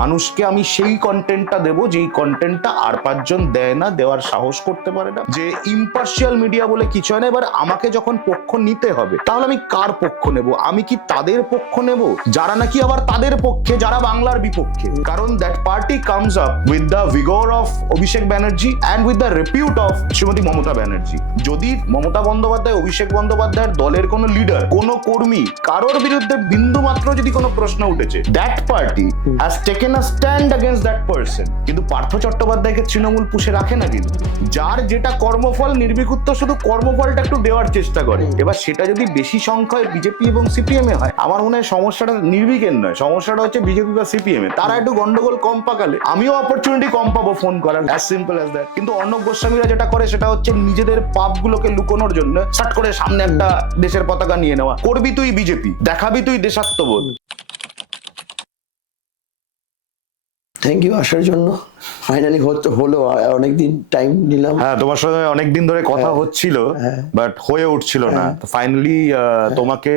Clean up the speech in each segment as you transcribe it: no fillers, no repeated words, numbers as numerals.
মানুষকে আমি সেই কন্টেন্টটা দেবো যেই কন্টেন্টটা আর পাঁচজন দেয় না, দেওয়ার সাহস করতে পারে না। যে ইম্পার্শিয়াল মিডিয়া বলে কিছু হয় না। এবার আমাকে যখন পক্ষ নিতে হবে, তাহলে আমি কার পক্ষ নেব? আমি কি তাদের পক্ষ নেব যারা নাকি আবার তাদের পক্ষে, যারা বাংলার বিপক্ষে? কারণ that party comes up with the ভিগর of Abhishek Banerjee and with the repute of Shrimati Mamata Banerjee. যদি মমতা বন্দ্যোপাধ্যায়, অভিষেক বন্দ্যোপাধ্যায়ের দলের কোনো লিডার, কোনো কর্মী, কারোর বিরুদ্ধে বিন্দু মাত্র যদি কোনো প্রশ্ন উঠেছে, that party has taken a stand against that person. কিন্তু পার্থ চট্টোপাধ্যায়কে তৃণমূল পুষে রাখে না। কিন্তু যার যেটা কর্মফল, নির্ভীক উত্তর শুধু কর্মফলটা একটু দেওয়ার চেষ্টা করে। এবার সেটা যদি বেশি সংখ্যায় বিজেপি এবং সিপিএম এ হয়, আমার মনে হয় সমস্যাটা নির্ভীকের নয়, সমস্যাটা হচ্ছে বিজেপি বা সিপিএম এ। তারা একটু গন্ডগোল কম পাকালে আমিও অপরচুনিটি কম পাবো ফোন করার, অ্যাজ সিম্পল অ্যাজ দ্যাট। কিন্তু অর্ণব গোস্বামীরা যেটা করে সেটা হচ্ছে নিজেদের পাপগুলোকে লুকোনোর জন্য সাট করে সামনে একটা দেশের পতাকা নিয়ে নেওয়া। করবি তুই বিজেপি, দেখাবি তুই দেশাত্মবোধ। থ্যাংক ইউ আসার জন্য। ফাইনালি হলো, অনেকদিন টাইম নিলাম। হ্যাঁ, তোমার সঙ্গে অনেকদিন ধরে কথা হচ্ছিল, বাট হয়ে উঠছিল না। ফাইনালি তোমাকে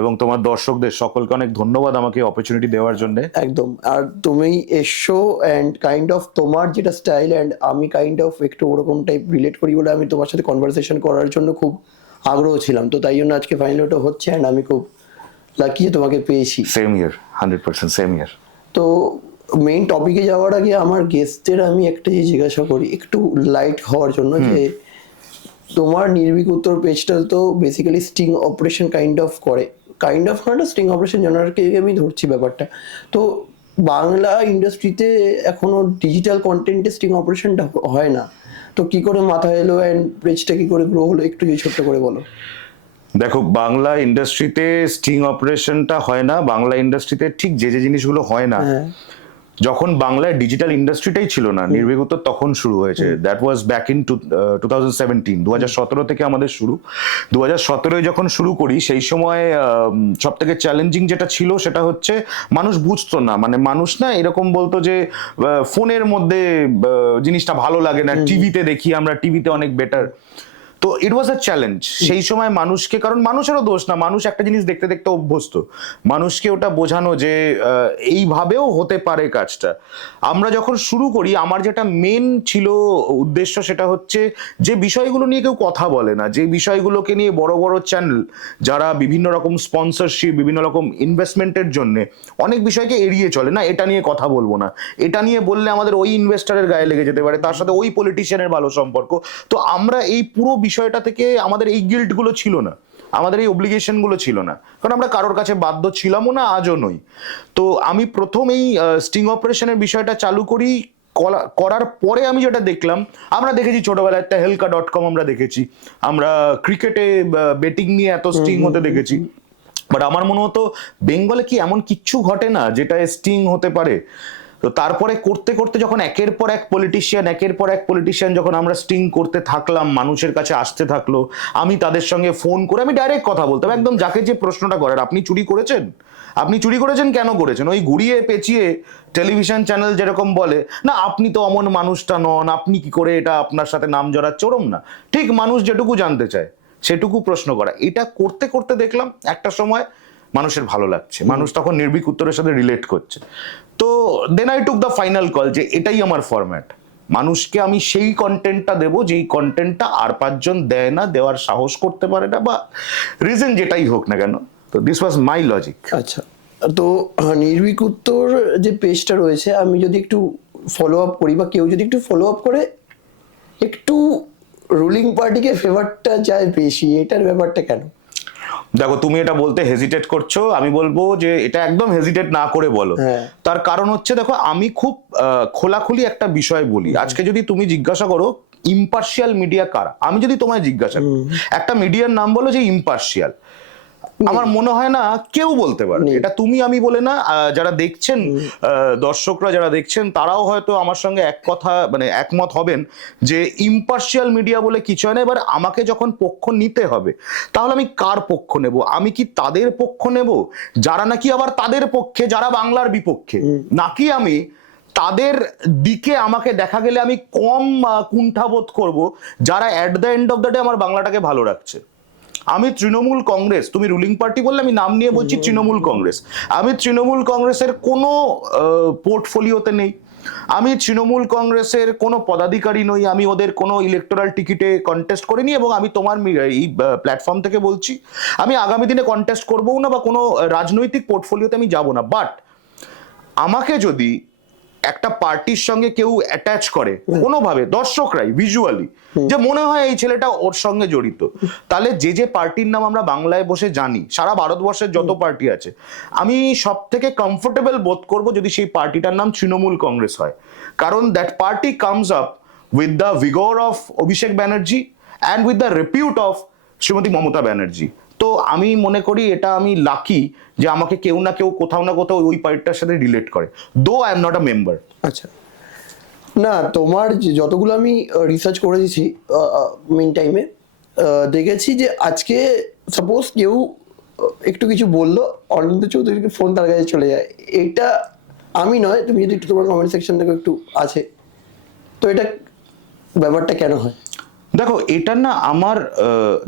এবং তোমার দর্শকদের সকলকে অনেক ধন্যবাদ আমাকে অপরচুনিটি দেওয়ার জন্য। একদম। আর তুমি এসো অ্যান্ড কাইন্ড অফ তোমার যেটা স্টাইল অ্যান্ড আমি কাইন্ড অফ একটু ওরকম টাইপ রিলেট করি বলে আমি তোমার সাথে কনভারসেশন করার জন্য খুব আগ্রহ ছিলাম। তো তাই জন্য আজকে ফাইনালি ওটা হচ্ছে অ্যান্ড আমি খুব লাকি যে তোমাকে পেয়েছি। সেম ইয়ার, 100% সেম ইয়ার। তো মেইন টপিকে যাওয়ার আগে আমার গেস্টদের আমি একটা জিজ্ঞাসা করি একটু লাইট হওয়ার জন্য, যে তোমার নির্ভীক উত্তর পেজটা তো basically sting operation kind of করে, কাইন্ড অফ না, স্টিং অপারেশন জানারকে আমি ধরছি ব্যাপারটা। তো বাংলা ইন্ডাস্ট্রিতে এখনো ডিজিটাল কন্টেন্টে স্টিং অপারেশনটা হয় না, তো কি করে মাথা এলো অ্যান্ড পেজটা কি করে গ্রো হলো, একটু ছোট্ট করে বলো। দেখো, বাংলা ইন্ডাস্ট্রিতে স্টিং অপারেশনটা হয় না। বাংলা ইন্ডাস্ট্রিতে ঠিক যে যে জিনিসগুলো হয় না, যখন বাংলায় ডিজিটাল ইন্ডাস্ট্রিটাই ছিল না, নির্ভীক উত্তর তখন শুরু হয়েছে। দ্যাট ওয়াজ ব্যাক ইন 2017, 2017 থেকে আমাদের শুরু। 2017 যখন শুরু করি, সেই সময় সব থেকে চ্যালেঞ্জিং যেটা ছিল সেটা হচ্ছে মানুষ বুঝতো না। মানে মানুষ না এরকম বলতো যে ফোনের মধ্যে জিনিসটা ভালো লাগে না, টিভিতে দেখি আমরা, টিভিতে অনেক বেটার। তো ইট ওয়াজ আ চ্যালেঞ্জ সেই সময় মানুষকে, কারণ মানুষেরও দোষ না, মানুষ একটা জিনিস দেখতে দেখতে অভ্যস্ত। মানুষকে ওটা বোঝানো যে এইভাবেও হতে পারে কাজটা। আমরা যখন শুরু করি, আমার যেটা মেন ছিল উদ্দেশ্য সেটা হচ্ছে যে বিষয়গুলো নিয়ে কেউ কথা বলে না, যে বিষয়গুলোকে নিয়ে বড় বড় চ্যানেল যারা বিভিন্ন রকম স্পন্সরশিপ, বিভিন্ন রকম ইনভেস্টমেন্টের জন্য অনেক বিষয়কে এড়িয়ে চলে, না এটা নিয়ে কথা বলবো না, এটা নিয়ে বললে আমাদের ওই ইনভেস্টারের গায়ে লেগে যেতে পারে, তার সাথে ওই পলিটিশিয়ানের ভালো সম্পর্ক। তো আমরা এই পুরো বিষয়টা থেকে আমাদের এই গিল্ট গুলো ছিল না, আমাদের এই অব্লিগেশন গুলো ছিল না, কারণ আমরা কারোর কাছে বাধ্য ছিলামও না, আজও নই। তো আমি প্রথম এই স্টিং অপারেশনের বিষয়টা চালু করি। করার পরে আমি যেটা দেখলাম, আমরা দেখেছি ছোটবেলায় tehelka.com আমরা দেখেছি, আমরা ক্রিকেটে বেটিং নিয়ে এত স্টিং হতে দেখেছি, বাট আমার মনে হতো বেঙ্গলে কি এমন কিচ্ছু ঘটে না যেটা স্টিং হতে পারে। তো তারপরে করতে করতে যখন একের পর এক পলিটিশিয়ান যখন আমরা স্টিং করতে থাকলাম, মানুষের কাছে আসতে থাকলো, আমি তাদের সঙ্গে ফোন করে আমি ডাইরেক্ট কথা বলতাম, একদম যাকে যে প্রশ্নটা করার, আপনি চুরি করেছেন, আপনি চুরি করেছেন, কেন করেছেন, ওই ঘুরিয়ে পেঁচিয়ে টেলিভিশন চ্যানেল যেরকম বলে না আপনি তো অমন মানুষটা নন, আপনি কি করে এটা আপনার সাথে নাম জড়াচ্ছে, ওরম না, ঠিক মানুষ যেটুকু জানতে চায় সেটুকু প্রশ্ন করা। এটা করতে করতে দেখলাম একটা সময় মানুষের ভালো লাগছে, মানুষ তখন নির্ভীক উত্তরের সাথে রিলেট করছে। তো then I took the final call যে এটাই আমার ফরম্যাট, মানুষকে আমি সেই কন্টেন্টটা দেবো যেই কন্টেন্টটা আর পাঁচজন দেয় না, দেওয়ার সাহস করতে পারে না, বা রিজন যেটাই হোক না কেন। তো দিস ওয়াজ মাই লজিক। আচ্ছা, তো নির্ভীক উত্তর যে পেজটা রয়েছে, আমি যদি একটু ফলো আপ করি বা কেউ যদি একটু ফলো আপ করে, একটু রুলিং পার্টিকে ফেভারটা যায় বেশি, এটার ব্যাপারটা কেন? দেখো, তুমি এটা বলতে হেজিটেট করছো, আমি বলবো যে এটা একদম হেজিটেট না করে বলো। তার কারণ হচ্ছে, দেখো আমি খুব খোলাখুলি একটা বিষয় বলি। আজকে যদি তুমি জিজ্ঞাসা করো ইম্পার্শিয়াল মিডিয়া কারা, আমি যদি তোমায় জিজ্ঞাসা করি একটা মিডিয়ার নাম বলো যে ইম্পার্শিয়াল, আমার মনে হয় না কেউ বলতে পারে। এটা তুমি আমি বলে না, যারা দেখছেন, দর্শকরা যারা দেখছেন, তারাও হয়তো আমার সঙ্গে এক কথা মানে একমত হবেন যে ইম্পার্শিয়াল মিডিয়া বলে কিছু হয় না। এবার আমাকে যখন পক্ষ নিতে হবে, তাহলে আমি কার পক্ষ নেব? আমি কি তাদের পক্ষ নেব যারা নাকি আবার তাদের পক্ষে, যারা বাংলার বিপক্ষে, নাকি আমি তাদের দিকে আমাকে দেখা গেলে আমি কম কুণ্ঠাবোধ করব যারা at the end of the day আমার বাংলাটাকে ভালো রাখছে? আমি তৃণমূল কংগ্রেস, তুমি রুলিং পার্টি বললে আমি নাম নিয়ে বলছি তৃণমূল কংগ্রেস, আমি তৃণমূল কংগ্রেসের কোনো পোর্টফোলিওতে নেই, আমি তৃণমূল কংগ্রেসের কোনো পদাধিকারী নই, আমি ওদের কোনো ইলেকটোরাল টিকিটে কন্টেস্ট করিনি, এবং আমি তোমার এই প্ল্যাটফর্ম থেকে বলছি আমি আগামী দিনে কন্টেস্ট করবও না বা কোনো রাজনৈতিক পোর্টফোলিওতে আমি যাব না। বাট আমাকে যদি একটা পার্টির সঙ্গে কেউ অ্যাটাচ করে কোনোভাবে, দর্শকরাই ভিজুয়ালি, যে মনে হয় এই ছেলেটা ওর সঙ্গে জড়িত, তাহলে যে যে পার্টির নাম আমরা বাংলায় বসে জানি, সারা ভারতবর্ষের যত পার্টি আছে, আমি সব থেকে কমফোর্টেবল বোধ করব যদি সেই পার্টিটার নাম তৃণমূল কংগ্রেস হয়। কারণ that party comes up with the ভিগর of Abhishek Banerjee and with the repute of Shrimati Mamata Banerjee. তো আমি মনে করি এটা আমি লাকি যে আমাকে কেউ না কেউ কোথাও না কোথাও ওই পার্টিটার সাথে রিলেট করে, though I am not a member. আচ্ছা, না তোমার যতগুলো আমি রিসার্চ করেছি মেন টাইমে দেখেছি যে আজকে সাপোজ কেউ একটু কিছু বললো, অরবিন্দ চৌধুরীকে ফোন তার কাছে চলে যায়, এটা আমি নয়, তুমি যদি একটু তোমার কমেন্ট সেকশন থেকে একটু আছে, তো এটা ব্যাপারটা কেন হয়? দেখো এটা না আমার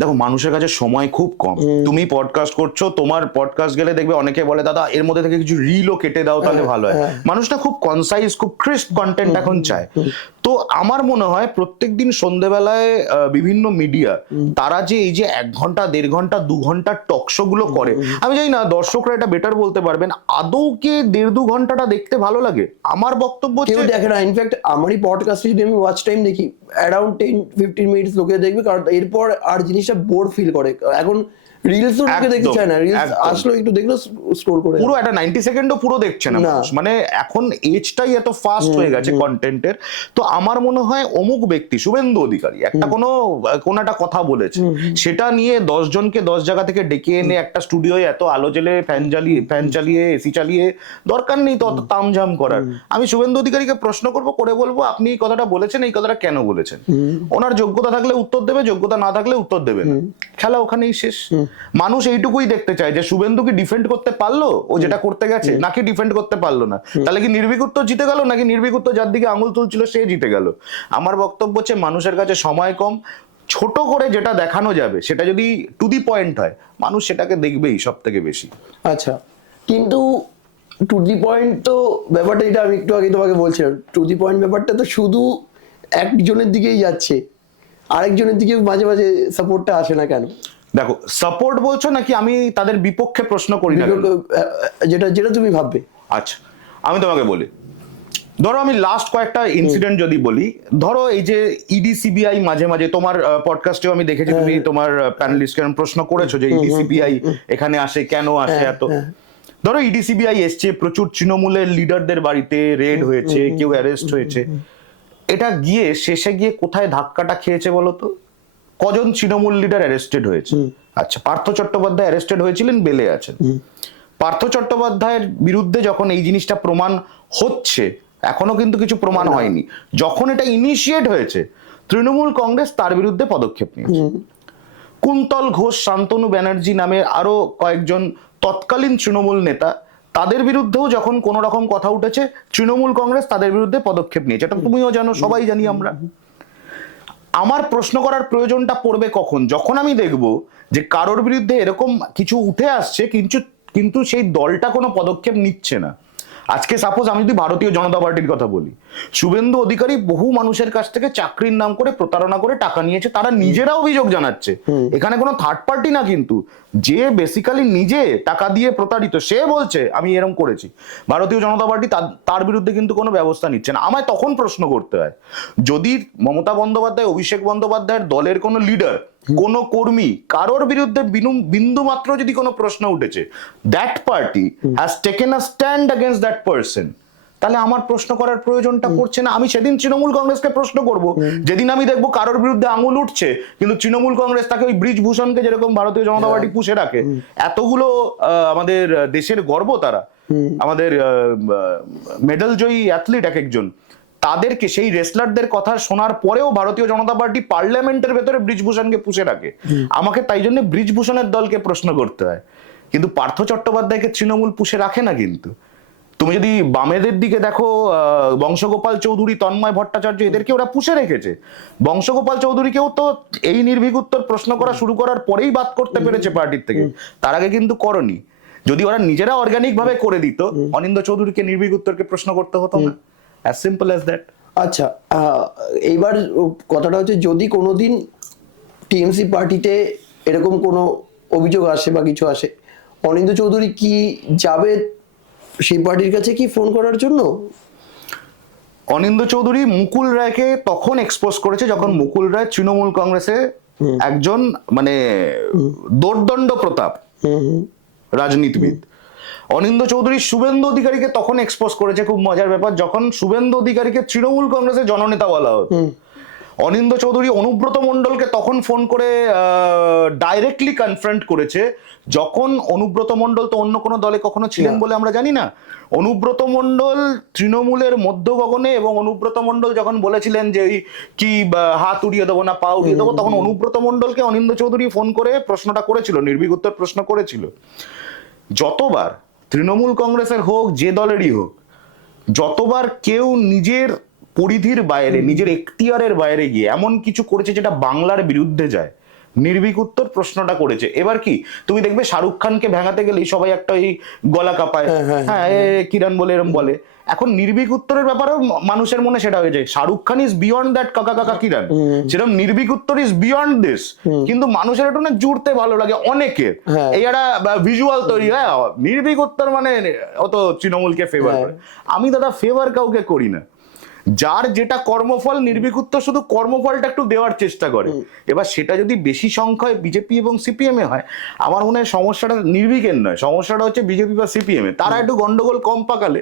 দেখো মানুষের কাছে সময় খুব কম, তুমি পডকাস্ট করছো, তোমার পডকাস্ট গেলে দেখবে অনেকে বলে দাদা এর মধ্যে থেকে কিছু রিলও কেটে দাও তাহলে ভালো হয়। মানুষটা খুব কনসাইজ, খুব ক্রিস্প কন্টেন্ট এখন চায়। তো আমার মনে হয় প্রত্যেকদিন সন্ধ্যেবেলায় বিভিন্ন মিডিয়া তারা যে এই যে 1 ঘন্টা 1.5 ঘন্টা 2 ঘন্টার টকশো গুলো করে, আমি জানি না দর্শকরা এটা বেটার বলতে পারবেন, আদৌ কি 1.5-2 ঘন্টাটা দেখতে ভালো লাগে? আমার বক্তব্য কেউ দেখে না। ইনফ্যাক্ট আমারই পডকাস্টে যদি আমি ওয়াচ টাইম দেখি অ্যারাউন্ড 10-15 মিনিটস লোকে দেখবে, কারণ এরপর আর জিনিসটা বোর ফিল করে। এখন রিলস তো লোকে দেখতে চায় না, রিলস আসলো একটু দেখলো স্ক্রোল করে, পুরো একটা 90 সেকেন্ডও পুরো দেখছে না মানুষ। মানে এখন এজটাই এত ফাস্ট হয়ে গেছে কন্টেন্টের। তো আমার মনে হয় অমুক ব্যক্তি শুভেন্দু অধিকারী একটা কোনো একটা কথা বলেছে, সেটা নিয়ে 10 জনকে 10 জায়গা থেকে ডেকে এনে একটা স্টুডিওয়ে এত আলো জ্বেলে ফ্যান চালিয়ে এসি চালিয়ে, দরকার নেই তো অত তামঝাম করার। আমি শুভেন্দু অধিকারীকে প্রশ্ন করে বলবো আপনি এই কথাটা বলেছেন, এই কথাটা কেন বলেছেন? ওনার যোগ্যতা থাকলে উত্তর দেবে, যোগ্যতা না থাকলে উত্তর দেবে না, খেলা ওখানেই শেষ। মানুষ এইটুকুই দেখতে চায় যে শুভেন্দু কি ডিফেন্ড করতে পারলো ও যেটা করতে গেছে, নাকি ডিফেন্ড করতে পারলো না, তাহলে কি নির্ভীক উত্তর জিতে গেল, নাকি নির্ভীক উত্তর যার দিকে আঙুল তুলছিল সে জিতে গেল। আমার বক্তব্য হচ্ছে মানুষের কাছে সময় কম, ছোট করে যেটা দেখানো যাবে সেটা যদি টু দি পয়েন্ট হয় মানুষ সেটাকে দেখবেই সব থেকে বেশি। আচ্ছা, কিন্তু টু দি পয়েন্ট তো ব্যাপারটা, এটা আমি একটু আগে তোমাকে বলছিলাম, টু দি পয়েন্ট ব্যাপারটা তো শুধু একজনের দিকেই যাচ্ছে, আরেকজনের দিকে মাঝে মাঝে সাপোর্টটা আসে না কেন? দেখো সাপোর্ট বলছো নাকি আমি তাদের বিপক্ষে প্রশ্ন করি না, যেটা যেটা তুমি ভাববে। আচ্ছা আমি তোমাকে বলি, ধরো আমি লাস্ট কয়েকটা ইনসিডেন্ট যদি বলি, ধরো এই যে ইডি সিবিআই মাঝে মাঝে, তোমার পডকাস্টেও আমি দেখেছি তুমি তোমার প্যানেলিস্টকে প্রশ্ন করেছো যে ইডি সিবিআই এখানে আসে কেন আসে এত। ধরো ইডি সিবিআই এসছে, প্রচুর তৃণমূলের লিডারদের বাড়িতে রেড হয়েছে, কেউ অ্যারেস্ট হয়েছে, এটা গিয়ে শেষে গিয়ে কোথায় ধাক্কাটা খেয়েছে বলতো? কজন তৃণমূল লিডার অ্যারেস্টেড হয়েছে? আচ্ছা, পার্থ চট্টোপাধ্যায় অ্যারেস্টেড হয়েছিলেন, বেলে আছেন। পার্থ চট্টোপাধ্যায়ের বিরুদ্ধে যখন এই জিনিসটা প্রমাণ হচ্ছে, এখনো কিন্তু কিছু প্রমাণ হয়নি, যখন এটা ইনিশিয়েট হয়েছে তৃণমূল কংগ্রেস তার বিরুদ্ধে পদক্ষেপ নিয়েছে। কুন্তল ঘোষ, শান্তনু ব্যানার্জি নামে আরো কয়েকজন তৎকালীন তৃণমূল নেতা, তাদের বিরুদ্ধেও যখন কোন রকম কথা উঠেছে তৃণমূল কংগ্রেস তাদের বিরুদ্ধে পদক্ষেপ নিয়েছে, এটা তুমিও জানো, সবাই জানি আমরা। আমার প্রশ্ন করার প্রয়োজনটা পড়বে কখন? যখন আমি দেখব যে কারোর বিরুদ্ধে এরকম কিছু উঠে আসছে কিন্তু সেই দলটা কোনো পদক্ষেপ নিচ্ছে না। আজকে সাপোজ আমি যদি ভারতীয় জনতা পার্টির কথা বলি, শুভেন্দু অধিকারী বহু মানুষের কাছ থেকে চাকরির নাম করে প্রতারণা করে টাকা নিয়েছে, তারা নিজেরা অভিযোগ জানাচ্ছে, এখানে কোনো থার্ড পার্টি না, কিন্তু যে বেসিক্যালি নিজে টাকা দিয়ে প্রতারিত সে বলছে আমি এরকম করেছি। ভারতীয় জনতা পার্টি তার বিরুদ্ধে কিন্তু কোনো ব্যবস্থা নিচ্ছে না। আমায় তখন প্রশ্ন করতে হয়, যদি মমতা বন্দ্যোপাধ্যায়, অভিষেক বন্দ্যোপাধ্যায়ের দলের কোনো লিডার, কোন কর্মী, কারোর বিরুদ্ধে বিন্দু মাত্র যদি কোনো প্রশ্ন উঠেছে, that party has taken a stand against that person, তাহলে আমার প্রশ্ন করার প্রয়োজনটা পড়ছে না। আমি সেদিন তৃণমূল কংগ্রেসকে প্রশ্ন করব যেদিন আমি দেখবো কারোর বিরুদ্ধে আঙুল উঠছে কিন্তু তৃণমূল কংগ্রেস তাকে ওই ব্রিজভূষণকে যেরকম ভারতীয় জনতা পার্টি পুষে রাখে, এতগুলো আমাদের দেশের গর্ব, তারা আমাদের মেডেল জয়ী অ্যাথলিট এক একজন, তাদেরকে, সেই রেসলারদের কথা শোনার পরেও ভারতীয় জনতা পার্টি পার্লামেন্টের ভেতরে ব্রিজভূষণকে পুষে রাখে। আমাকে তাই জন্য ব্রিজভূষণের দলকে প্রশ্ন করতে হয়, কিন্তু পার্থ চট্টোপাধ্যায়কে তৃণমূল পুষে রাখে না। কিন্তু তুমি যদি বামেদের দিকে দেখো, বংশগোপাল চৌধুরী, তন্ময় ভট্টাচার্য, এদেরকে ওরা পুষে রেখেছে। বংশগোপাল চৌধুরীকেও তো এই নির্ভীক উত্তর প্রশ্ন করা শুরু করার পরেই বাদ করতে পেরেছে পার্টির থেকে, তার আগে কিন্তু করনি। যদি ওরা নিজেরা অর্গানিক ভাবে করে দিত, অনিন্দ চৌধুরীকে নির্ভীক উত্তরকে প্রশ্ন করতে হতো না। As simple as that. আচ্ছা, এইবার কথাটা হচ্ছে, যদি কোনোদিন টিএমসি পার্টিতে এরকম কোনো অভিযোগ আসে বা কিছু আসে, অনিন্দ চৌধুরী কি যাবে সেই পার্টির কাছে কি ফোন করার জন্য? অনিন্দ চৌধুরী মুকুল রায়কে তখন এক্সপোজ করেছে যখন মুকুল রায় তৃণমূল কংগ্রেসে একজন মানে দোর্দণ্ড প্রতাপ রাজনীতিবিদ। অনিন্দ চৌধুরী শুভেন্দু অধিকারীকে তখন এক্সপোজ করেছে, খুব মজার ব্যাপার, যখন শুভেন্দু অধিকারীকে তৃণমূল কংগ্রেসের জননেতা বলা হতো। অনিন্দ চৌধুরী অনুব্রত মণ্ডলকে তখন ফোন করে ডাইরেক্টলি কনফ্রন্ট করেছে, যখন অনুব্রত মণ্ডল তো অন্য কোনো দলে কখনো ছিলেন বলে আমরা জানি না। অনুব্রত মণ্ডল তৃণমূলের মধ্য গগনে, এবং অনুব্রত মণ্ডল যখন বলেছিলেন যে কি হাত উড়িয়ে দেবো না পা উড়িয়ে দেবো, তখন অনুব্রত মণ্ডলকে অনিন্দ চৌধুরী ফোন করে প্রশ্নটা করেছিল, নির্ভীক উত্তর প্রশ্ন করেছিল। যতবার তৃণমূল কংগ্রেসের হোক, যে দলেরই হোক, যতবার কেউ নিজের পরিধির বাইরে, নিজের এখতিয়ারের বাইরে গিয়ে এমন কিছু করেছে যেটা বাংলার বিরুদ্ধে যায়, নির্ভীক উত্তর প্রশ্নটা করেছে। এবার কি তুমি দেখবে শাহরুখ খানকে ভেঙাতে গেলেই সবাই একটা এই গলা কাঁপায়, হ্যাঁ কিরণ বলে এরম বলে। এখন নির্ভীক উত্তরের ব্যাপারেও মানুষের মনে সেটা হয়ে যায়, Shahrukh Khan is beyond that কাকা কাকা কিরণ, সেরকম নির্ভীক উত্তর ইজ বিয়ন্ড দিস। কিন্তু মানুষের একটু না জুড়তে ভালো লাগে অনেকের, এই একটা ভিজুয়াল তৈরি হয়, নির্ভীক উত্তর মানে অত তৃণমূলকে ফেভার করে। আমি দাদা ফেভার কাউকে করি না, যার যেটা কর্মফল, নির্ভীক উত্তর শুধু কর্মফলটা একটু দেওয়ার চেষ্টা করে। এবার সেটা যদি বেশি সংখ্যায় বিজেপি এবং সিপিএম এ হয়, আমার মনে হয় সমস্যাটা নির্ভীকের নয়, সমস্যাটা হচ্ছে বিজেপি বা সিপিএম এ। তারা একটু গন্ডগোল কম পাকালে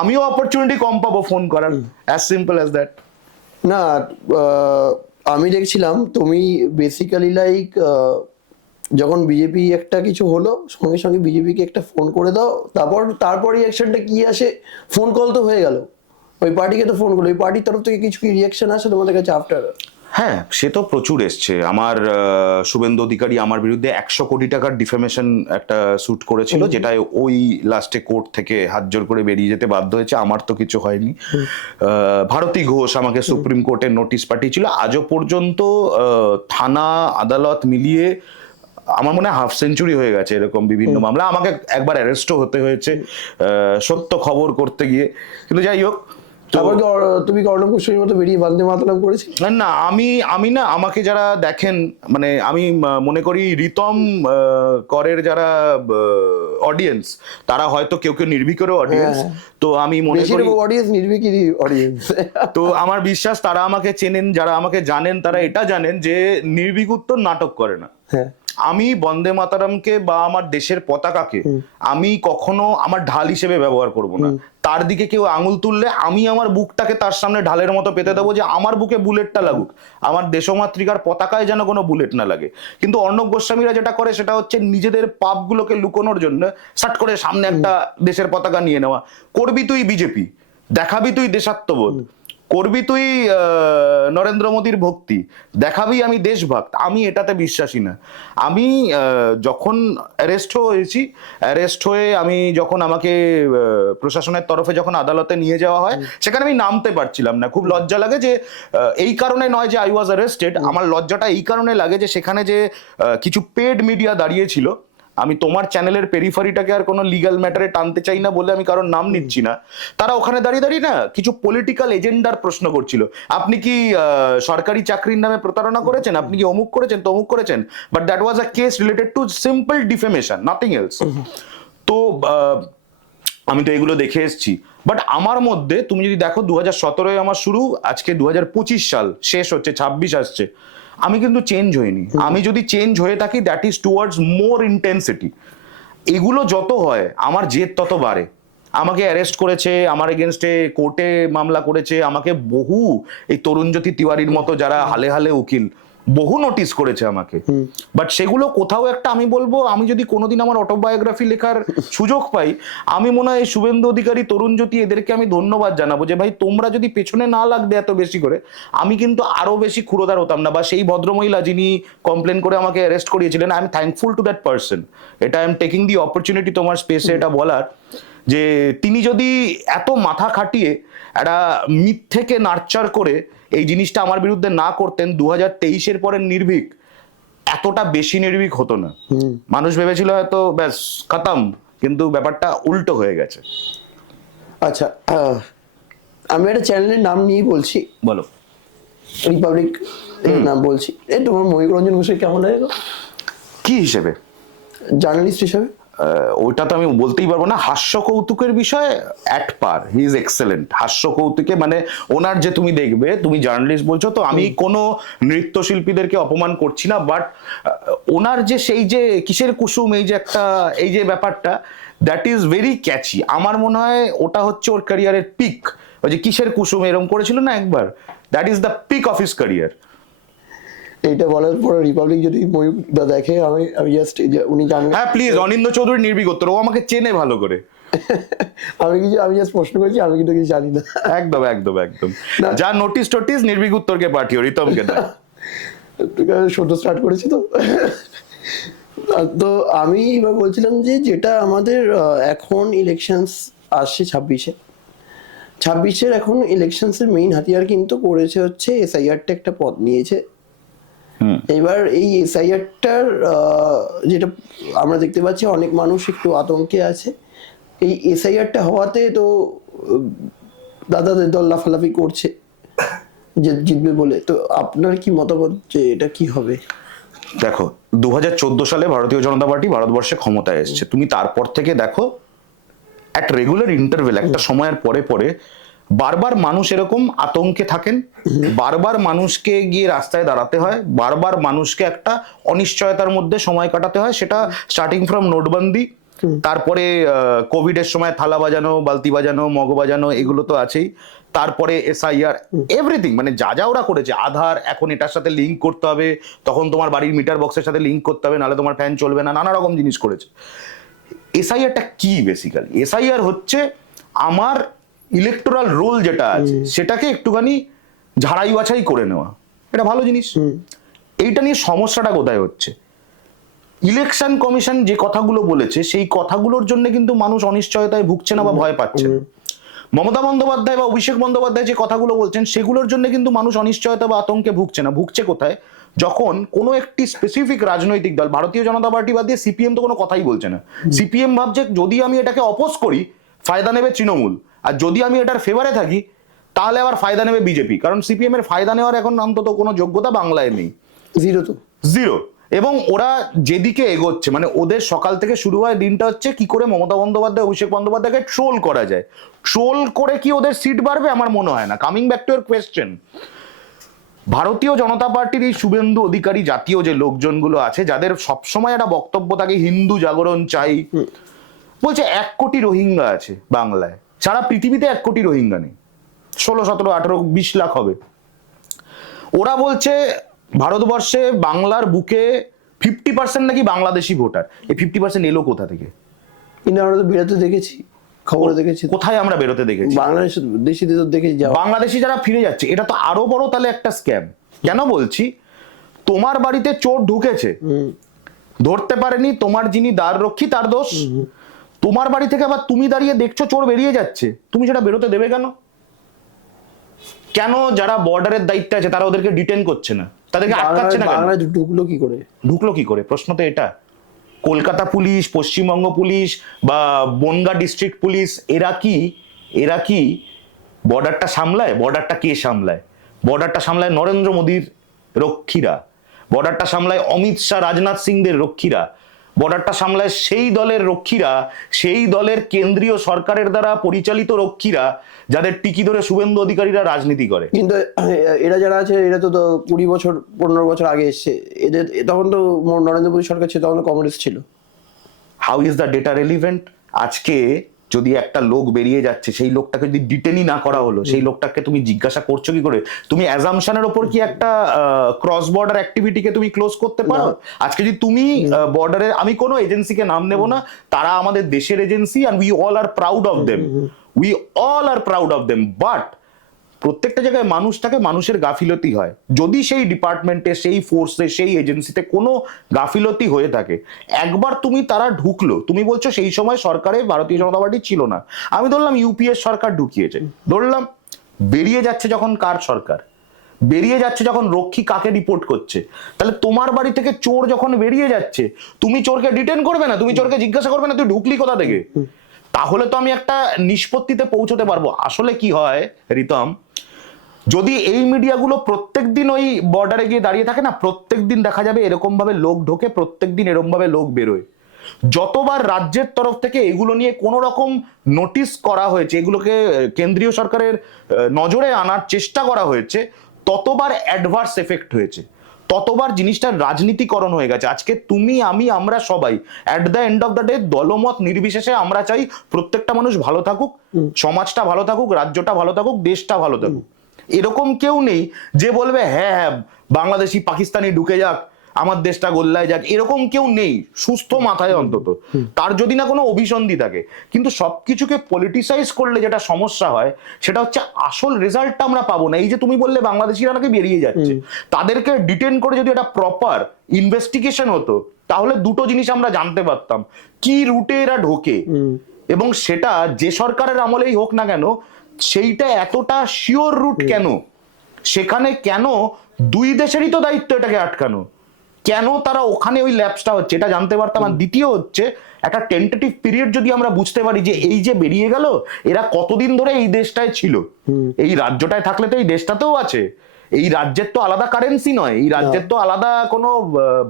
আমিও অপরচুনিটি কম পাবো ফোন করার, অ্যাজ সিম্পল অ্যাজ দ্যাট। না, আমি দেখছিলাম তুমি বেসিক্যালি লাইক যখন বিজেপি একটা কিছু হলো, সঙ্গে সঙ্গে বিজেপিকে একটা ফোন করে দাও, তারপর রিয়াকশনটা কি আসে, ফোন কল তো হয়ে গেল, ওই পার্টিকে তো ফোন করলো, ওই পার্টির তরফ থেকে কিছু কি রিয়াকশন আসে তোমাদের কাছে আফটার? হ্যাঁ, সে তো প্রচুর এসছে। আমার শুভেন্দু অধিকারী আমার বিরুদ্ধে 100 কোটি টাকার ডিফেমেশন একটা স্যুট করেছিল, যেটা ওই লাস্টে কোর্ট থেকে হাত জোর করে বেরিয়ে যেতে বাধ্য হয়েছে। আমার তো কিছু হয়নি। ভারতী ঘোষ আমাকে সুপ্রিম কোর্টের নোটিশ পাঠিয়েছিল। আজও পর্যন্ত থানা আদালত মিলিয়ে আমার মনে হয় 1/2 সেঞ্চুরি হয়ে গেছে এরকম বিভিন্ন মামলা। আমাকে একবার অ্যারেস্টও হতে হয়েছে সত্য খবর করতে গিয়ে। কিন্তু যাই হোক, তুমি অর্ণব গোস্বামীর মতো বেরিয়ে বন্দে মাতরম করেছি না, আমি না, আমাকে যারা দেখেন, মানে আমি মনে করি রিতম করের যারা অডিয়েন্স, তারা হয়তো কেউ কেউ নির্ভীকেরও অডিয়েন্স, তো আমি মনে করি অডিয়েন্স নির্ভীকেরই অডিয়েন্স। তো আমার বিশ্বাস তারা আমাকে চেনেন, যারা আমাকে জানেন তারা এটা জানেন যে নির্ভীক উত্তর নাটক করে না। আমি বন্দে মাতারামকে বা আমার দেশের পতাকাকে আমি কখনো আমার ঢাল হিসেবে ব্যবহার করব না। তার দিকে কেউ আঙুল তুললে আমি আমার বুকটাকে তার সামনে ঢালের মতো পেতে দেবো, যে আমার বুকে বুলেটটা লাগুক, আমার দেশমাতৃকার পতাকায় যেন কোনো বুলেট না লাগে। কিন্তু অর্ণব গোস্বামীরা যেটা করে সেটা হচ্ছে নিজেদের পাপগুলোকে লুকোনোর জন্য সাট করে সামনে একটা দেশের পতাকা নিয়ে নেওয়া। করবি তুই বিজেপি, দেখাবি তুই দেশাত্মবোধ, করবি তুই নরেন্দ্র মোদীর ভক্তি, দেখাবি আমি দেশভক্ত। আমি এটাতে বিশ্বাসী না। আমি যখন অ্যারেস্ট হয়ে আমি যখন আমাকে প্রশাসনের তরফে যখন আদালতে নিয়ে যাওয়া হয়, সেখানে আমি নামতে পারছিলাম না। খুব লজ্জা লাগে, যে এই কারণে নয় যে আই ওয়াজ অ্যারেস্টেড, আমার লজ্জাটা এই কারণে লাগে যে সেখানে যে কিছু পেড মিডিয়া দাঁড়িয়েছিল, আমি তোমার চ্যানেলের পেরিফারিটাকে আর কোনো লিগ্যাল ম্যাটারে টানতে চাই না বলে আমি কারোর নাম নিচ্ছি না, তারা ওখানে দাঁড়িয়ে দাঁড়িয়ে না কিছু পলিটিক্যাল এজেন্ডার প্রশ্ন করছিল। আপনি কি সরকারি চাকরির নামে প্রতারণা করেছেন, আপনি কি অমুক করেছেন তমুক করেছেন, but that was a case related to simple defamation, nothing else. তো আমি তো এগুলো দেখে এসেছি। বাট আমার মধ্যে তুমি যদি দেখো 2017 আমার শুরু, আজকে 2025 সাল শেষ হচ্ছে, 26 আসছে, আমি কিন্তু চেঞ্জ হইনি। আমি যদি চেঞ্জ হয়ে থাকি, that is towards more intensity. এগুলো যত হয় আমার জেদ তত বাড়ে। আমাকে অ্যারেস্ট করেছে, আমার এগেনস্টে কোর্টে মামলা করেছে, আমাকে বহু এই তরুণজ্যোতি তিওয়ারির মতো যারা হালে হালে উকিল বহু নোটিস করেছে আমাকে। বাট সেগুলো কোথাও একটা, আমি বলবো, আমি যদি কোনোদিন আমার অটোবায়োগ্রাফি লেখার সুযোগ পাই, আমি মনে হয় শুভেন্দু অধিকারী, তরুণজ্যোতি, এদেরকে আমি ধন্যবাদ জানাবো, যে ভাই তোমরা যদি পেছনে না লাগবে এত বেশি করে, আমি কিন্তু আরো বেশি ক্ষুরোদার হতাম না। বা সেই ভদ্রমহিলা যিনি কমপ্লেন করে আমাকে অ্যারেস্ট করিয়েছিলেন, I am thankful to that person. এটা I am taking the opportunity তোমার স্পেসে এটা বলার, যে তিনি যদি এত মাথা খাটিয়ে একটা মিথ্যেকে নার্চার করে এই জিনিসটা আমার বিরুদ্ধে না করতেন, 2023-এর পরের নির্ভীক এতটা বেশি নির্ভীক হতো না। মানুষ ভেবেছিল হয়তো ব্যাস খতম, কিন্তু ব্যাপারটা উল্টো হয়ে গেছে। আচ্ছা, আমি একটা চ্যানেলের নাম নিয়েই বলছি, বলো। রিপাবলিক নাম বলছি। তোমার ময়ূর রঞ্জন ঘোষের কেমন লাগে গো? কি হিসেবে? জার্নালিস্ট হিসেবে? ওইটা তো আমি বলতেই পারবো না। হাস্য কৌতুকের বিষয়ে at per, he is excellent. হাস্য কৌতুকে মানে ওনার যে, তুমি দেখবে, তুমি জার্নালিস্ট বলছো তো, আমি কোনো নৃত্যশিল্পীদেরকে অপমান করছি না, বাট ওনার যে সেই যে কিসের কুসুম, এই যে একটা, এই যে ব্যাপারটা, দ্যাট ইজ ভেরি ক্যাচি। আমার মনে হয় ওটা হচ্ছে ওর ক্যারিয়ারের পিক। ওই যে কিসের কুসুম এরকম করেছিল না একবার, that is the peak of his career. এইটা বলার পরে রিপাবলিক যদি ময়ূরদা দেখে, আমি জাস্ট, উনি জানেন, হ্যাঁ প্লিজ, অনিন্দ্য চৌধুরী নির্ভীকত্তর, ও আমাকে চেনে ভালো করে। আমি জাস্ট প্রশ্ন করেছি, আমি কিন্তু কিছু জানি না। একদম একদম একদম, যা নোটিস টোটিস নির্ভীক উত্তরকে পাঠিও, রিতমকে না। সদ্য স্টার্ট করেছি তো। তো আমি এবার বলছিলাম যে, যেটা আমাদের এখন ইলেকশনস আসছে 26-এর এখন ইলেকশনসের মেইন হাতিয়ার কিন্তু করেছে হচ্ছে এসআইআরটা, একটা পথ নিয়েছে। এবার এই এসআইআরটার যেটা আমরা দেখতে পাচ্ছি, অনেক মানুষ একটু আতঙ্কে আছে। এই এসআইআরটা হওয়াতে তো দাদাদের দল লাফালাফি করছে যে জিতবে বলে। তো আপনার কি মতামত যে এটা কি হবে? দেখো, 2014 সালে ভারতীয় জনতা পার্টি ভারতবর্ষে ক্ষমতায় এসছে। তুমি তারপর থেকে দেখো, একটা রেগুলার ইন্টারভেল, একটা সময়ের পরে পরে বারবার মানুষ এরকম আতঙ্কে থাকেন, বারবার মানুষকে গিয়ে রাস্তায় দাঁড়াতে হয়, বারবার মানুষকে একটা অনিশ্চয়তার মধ্যে সময় কাটাতে হয়। সেটা স্টার্টিং ফ্রম নোটবন্দি, তারপরে কোভিড এর সময় থালা বাজানো, বালতি বাজানো, মগ বাজানো, এগুলো তো আছেই। তারপরে এসআইআর, এভরিথিং, মানে যা যা ওরা করেছে, আধার এখন এটার সাথে লিঙ্ক করতে হবে, তখন তোমার বাড়ির মিটার বক্সের সাথে লিঙ্ক করতে হবে, নাহলে তোমার ফ্যান চলবে না, নানা রকম জিনিস করেছে। এসআইআরটা কি বেসিক্যালি? এসআইআর হচ্ছে আমার ইলেকটোরাল রোল যেটা আছে সেটাকে একটুখানি ঝাড়াই বাছাই করে নেওয়া, এটা ভালো জিনিস। এইটা নিয়ে সমস্যাটা কোথায় হচ্ছে? ইলেকশন কমিশন যে কথাগুলো বলেছে, সেই কথাগুলোর জন্য কিন্তু মানুষ অনিশ্চয়তায় ভুগছে না বা ভয় পাচ্ছে না। মমতা বন্দ্যোপাধ্যায় বা অভিষেক বন্দ্যোপাধ্যায় যে কথাগুলো বলছেন, সেগুলোর জন্য কিন্তু মানুষ অনিশ্চয়তা বা আতঙ্কে ভুগছে না। ভুগছে কোথায়? যখন কোনো একটি স্পেসিফিক রাজনৈতিক দল, ভারতীয় জনতা পার্টি বাদ দিয়ে সিপিএম তো কোনো কথাই বলছে না। সিপিএম ভাবছে যদি আমি এটাকে অপোজ করি, ফায়দা নেবে তৃণমূল, আর যদি আমি এটার ফেভারে থাকি, তাহলে আবার ফায়দা নেবে বিজেপি। কারণ সিপিএম এর ফায়দা নেওয়ার এখন অন্তত কোনো যোগ্যতা বাংলায় নেই, জিরো। এবং ওরা যেদিকে এগোচ্ছে, মানে ওদের সকাল থেকে শুরু হয় দিনটা হচ্ছে কি করে মমতা বন্দ্যোপাধ্যায়, অভিষেক বন্দ্যোপাধ্যায়কে ট্রোল করা যায়। ট্রোল করে কি ওদের সিট বাড়বে? আমার মনে হয় না। Coming back to your question, ভারতীয় জনতা পার্টির এই শুভেন্দু অধিকারী জাতীয় যে লোকজনগুলো আছে, যাদের সবসময় একটা বক্তব্য থাকে হিন্দু জাগরণ চাই, বলছে 1 কোটি রোহিঙ্গা আছে বাংলায়, সারা পৃথিবীতে 1 কোটি রোহিঙ্গা নেই, 16, 17, 18, 20 লাখ হবে। ওরা বলছে ভারতবর্ষে বাংলার বুকে 50% নাকি বাংলাদেশি ভোটার। এই 50% এলো কোথা থেকে? কিন্তু আমরা তো বেরোতে দেখেছি, খবরে দেখেছি। কোথায় আমরা বেরোতে দেখেছি? বাংলাদেশিদের তো দেখেছি, বাংলাদেশি যারা ফিরে যাচ্ছে। এটা তো আরো বড় তাহলে একটা স্ক্যাম। কেন বলছি? তোমার বাড়িতে চোর ঢুকেছে, ধরতে পারেনি, তোমার যিনি দ্বার রক্ষী তার দোষ। তোমার বাড়ি থেকে আবার তুমি দাঁড়িয়ে দেখছো চোর বেরিয়ে যাচ্ছে, তুমি সেটা বেরোতে দেবে কেন? কেন যারা বর্ডারের দায়িত্বে আছে তারা ওদেরকে ডিটেন করছে না, তাদেরকে আটকাচ্ছে না? ঢুকলো কি করে? প্রশ্ন তো এটা। কলকাতা পুলিশ, পশ্চিমবঙ্গ পুলিশ বা বনগাঁ ডিস্ট্রিক্ট পুলিশ, এরা কি বর্ডারটা সামলায়? বর্ডারটা কে সামলায়? বর্ডারটা সামলায় নরেন্দ্র মোদীর রক্ষীরা, বর্ডারটা সামলায় অমিত শাহ, রাজনাথ সিংদের রক্ষীরা, বর্ডারটা সামলায় সেই দলের রক্ষীরা, সেই দলের কেন্দ্রীয় সরকারের দ্বারা পরিচালিত রক্ষীরা, যাদের টিকি ধরে শুভেন্দু অধিকারীরা রাজনীতি করে। কিন্তু এরা যারা আছে, এরা তো 20 বছর 15 বছর আগে এসছে। এদের তখন তো নরেন্দ্র মোদী সরকার ছিল, তখন কংগ্রেস ছিল। How is the data relevant? আজকে যদি একটা লোক বেরিয়ে যাচ্ছে, সেই লোকটাকে যদি ডিটেনই না করা হলো, সেই লোকটাকে তুমি জিজ্ঞাসা করছো কি করে? তুমি অ্যাজাম্পশনের ওপর কি একটা ক্রস বর্ডার অ্যাক্টিভিটিকে তুমি ক্লোজ করতে পারো? আজকে যদি তুমি বর্ডারে, আমি কোনো এজেন্সিকে নাম নেব না, তারা আমাদের দেশের agency, and we all are proud of them, we all are proud of them, but প্রত্যেকটা জায়গায় মানুষটাকে মানুষের গাফিলতি হয়। যদি সেই ডিপার্টমেন্টে, সেই ফোর্সে, সেই এজেন্সিতে কোনো গাফিলতি হয়ে থাকে, একবার তুমি তারা ঢুকলো, তুমি বলছো সেই সময় সরকারে ভারতীয় জনতা পার্টি ছিল না, আমি ধরলাম ইউপিএ সরকার ঢুকিয়েছে, ধরলাম বেরিয়ে যাচ্ছে যখন কার সরকার, বেরিয়ে যাচ্ছে যখন রক্ষী কাকে রিপোর্ট করছে, তাহলে তোমার বাড়ি থেকে চোর যখন বেরিয়ে যাচ্ছে, তুমি চোরকে ডিটেন করবে না, তুমি চোরকে জিজ্ঞাসা করবে না তুই ঢুকলি কোথা থেকে? তাহলে তো আমি একটা নিষ্পত্তিতে পৌঁছতে পারবো। আসলে কি হয় রিতম, যদি এই মিডিয়াগুলো প্রত্যেকদিন ওই বর্ডারে গিয়ে দাঁড়িয়ে থাকে না, প্রত্যেকদিন দেখা যাবে এরকম ভাবে লোক ঢোকে, প্রত্যেকদিন এরকম ভাবে লোক বেরোয়। যতবার রাজ্যের তরফ থেকে এগুলো নিয়ে কোনো রকম নোটিশ করা হয়েছে, এগুলোকে কেন্দ্রীয় সরকারের নজরে আনার চেষ্টা করা হয়েছে, ততবার অ্যাডভার্স এফেক্ট হয়েছে, ততবার জিনিসটা রাজনীতিকরণ হয়ে গেছে। আজকে তুমি, আমি, আমরা সবাই at the end of the day দলমত নির্বিশেষে আমরা চাই প্রত্যেকটা মানুষ ভালো থাকুক, সমাজটা ভালো থাকুক, রাজ্যটা ভালো থাকুক, দেশটা ভালো থাকুক। এরকম কেউ নেই যে বলবে হ্যাঁ হ্যাঁ বাংলাদেশি পাকিস্তানি ঢুকে যাক, আমার দেশটা গোল্লায় যাক, এরকম কেউ নেই সুস্থ মাথায় অন্তত, তার যদি না কোনো অভিসন্ধি থাকে। কিন্তু সবকিছুকে পলিটিসাইজ করলে যেটা সমস্যা হয় সেটা হচ্ছে আসল রেজাল্টটা আমরা পাবো না। এই যে তুমি বললে বাংলাদেশিরা নাকি বেরিয়ে যাচ্ছে, তাদেরকে ডিটেন করে যদি একটা প্রপার ইনভেস্টিগেশন হতো, তাহলে দুটো জিনিস আমরা জানতে পারতাম, কি রুটে এরা ঢোকে, এবং সেটা যে সরকারের আমলেই হোক না কেন সেইটা এতটা শিওর রুট কেন, সেখানে কেন দুই দেশেরই তো দায়িত্ব এটাকে আটকানো, কেন তারা ওখানে ওই ল্যাপসটা হচ্ছে এটা জানতে পারতাম। আর দ্বিতীয় হচ্ছে একটা টেন্টেটিভ পিরিয়ড যদি আমরা বুঝতে পারি যে এই যে বেরিয়ে গেল এরা কতদিন ধরে এই দেশটায় ছিল, এই রাজ্যটায় থাকলে তো এই দেশটাতেও আছে, এই রাজ্যের তো আলাদা কারেন্সি নয়, এই রাজ্যের তো আলাদা কোনো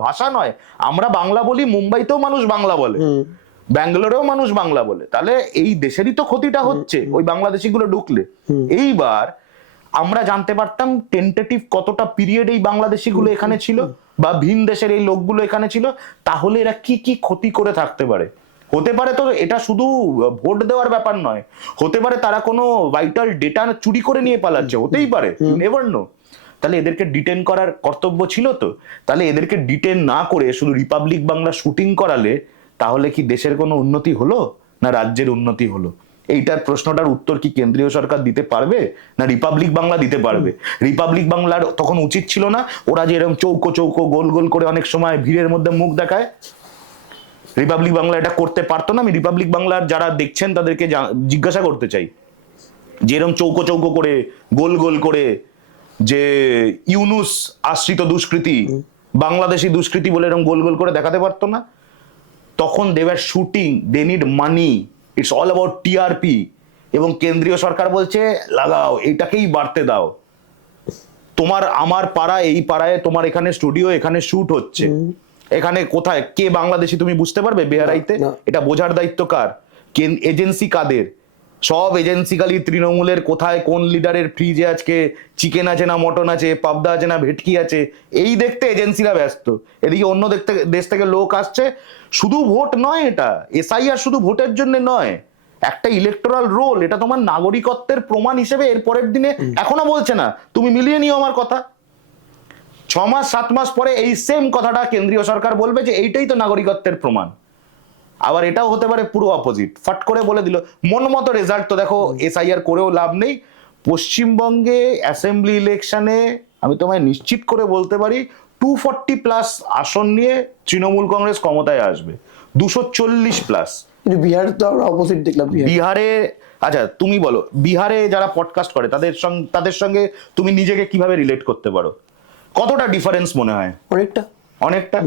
ভাষা নয়, আমরা বাংলা বলি, মুম্বাইতেও মানুষ বাংলা বলে, ব্যাঙ্গালোরেও মানুষ বাংলা বলে, তাহলে এই দেশেরই তো ক্ষতিটা হচ্ছে ওই বাংলাদেশি গুলো ঢুকলে। এইবার আমরা জানতে পারতাম টেন্টেটিভ কতটা পিরিয়ড এই বাংলাদেশি গুলো এখানে ছিল বা ভিন দেশের এই লোকগুলো এখানে ছিল, তাহলে এরা কি কি ক্ষতি করে থাকতে পারে। হতে পারে তো এটা শুধু ভোট দেওয়ার ব্যাপার নয়, হতে পারে তারা কোনো ভাইটাল ডেটা চুরি করে নিয়ে পালাচ্ছে, হতেই পারে, নেভার নো। তাহলে এদেরকে ডিটেন করার কর্তব্য ছিল তো, তাহলে এদেরকে ডিটেন না করে শুধু রিপাবলিক বাংলা শুটিং করালে তাহলে কি দেশের কোনো উন্নতি হলো না রাজ্যের উন্নতি হলো? এইটার প্রশ্নটার উত্তর কি কেন্দ্রীয় সরকার দিতে পারবে না রিপাবলিক বাংলা দিতে পারবে? রিপাবলিক বাংলার তখন উচিত ছিল না ওরা যে এরকম চৌকো চৌকো গোল গোল করে অনেক সময় ভিড়ের মধ্যে মুখ দেখায়, রিপাবলিক বাংলা এটা করতে পারতো না? আমি রিপাবলিক বাংলার যারা দেখছেন তাদেরকে জিজ্ঞাসা করতে চাই, যে এরকম চৌকো চৌকো করে গোল গোল করে যে ইউনুস আশ্রিত দুষ্কৃতি, বাংলাদেশি দুষ্কৃতি বলে এরকম গোল গোল করে দেখাতে পারতো না? তখন they were shooting, they need money, it's all about TRP, এবং কেন্দ্রীয় সরকার বলছে লাগাও, এটাকেই বাড়তে দাও, তোমার আমার পাড়া, এই পাড়ায় তোমার এখানে স্টুডিও, এখানে শুট হচ্ছে, এখানে কোথায় কে বাংলাদেশি তুমি বুঝতে পারবে বেহারাইতে? এটা বোঝার দায়িত্ব কার? এজেন্সি কাদের? সব এজেন্সি খালি তৃণমূলের, কোথায় কোন লিডারের ফ্রিজে আজকে চিকেন আছে না মটন আছে, পাবদা আছে না ভেটকি আছে, এই দেখতে এজেন্সিরা ব্যস্ত। এদিকে অন্য দেশ থেকে লোক আসছে, শুধু ভোট নয়, এটা এসআইআর শুধু ভোটের জন্য নয়, একটা ইলেকটোরাল রোল, এটা তোমার নাগরিকত্বের প্রমাণ হিসেবে এর পরের দিনে এখনো বলছে না, তুমি মিলিয়ে নিও আমার কথা, 6 মাস 7 মাস পরে এই সেম কথাটা কেন্দ্রীয় সরকার বলবে যে এইটাই তো নাগরিকত্বের প্রমাণ। আবার এটাও হতে পারে পুরো অপোজিট, ফাট করে বলে দিল মন মতো রেজাল্ট, তো দেখো এসআইআর করেও লাভ নেই। পশ্চিমবঙ্গে অ্যাসেম্বলি ইলেকশনে আমি তোমায় নিশ্চিত করে বলতে পারি 240+ আসন নিয়ে তৃণমূল কংগ্রেস ক্ষমতায় আসবে, 240+। কিন্তু বিহার তো আমরা অপোজিট দেখলাম। বিহারে, আচ্ছা তুমি বলো, বিহারে যারা পডকাস্ট করে তাদের সঙ্গে তুমি নিজেকে কিভাবে রিলেট করতে পারো? কতটা ডিফারেন্স মনে হয়? অনেকটা, অনেকটা।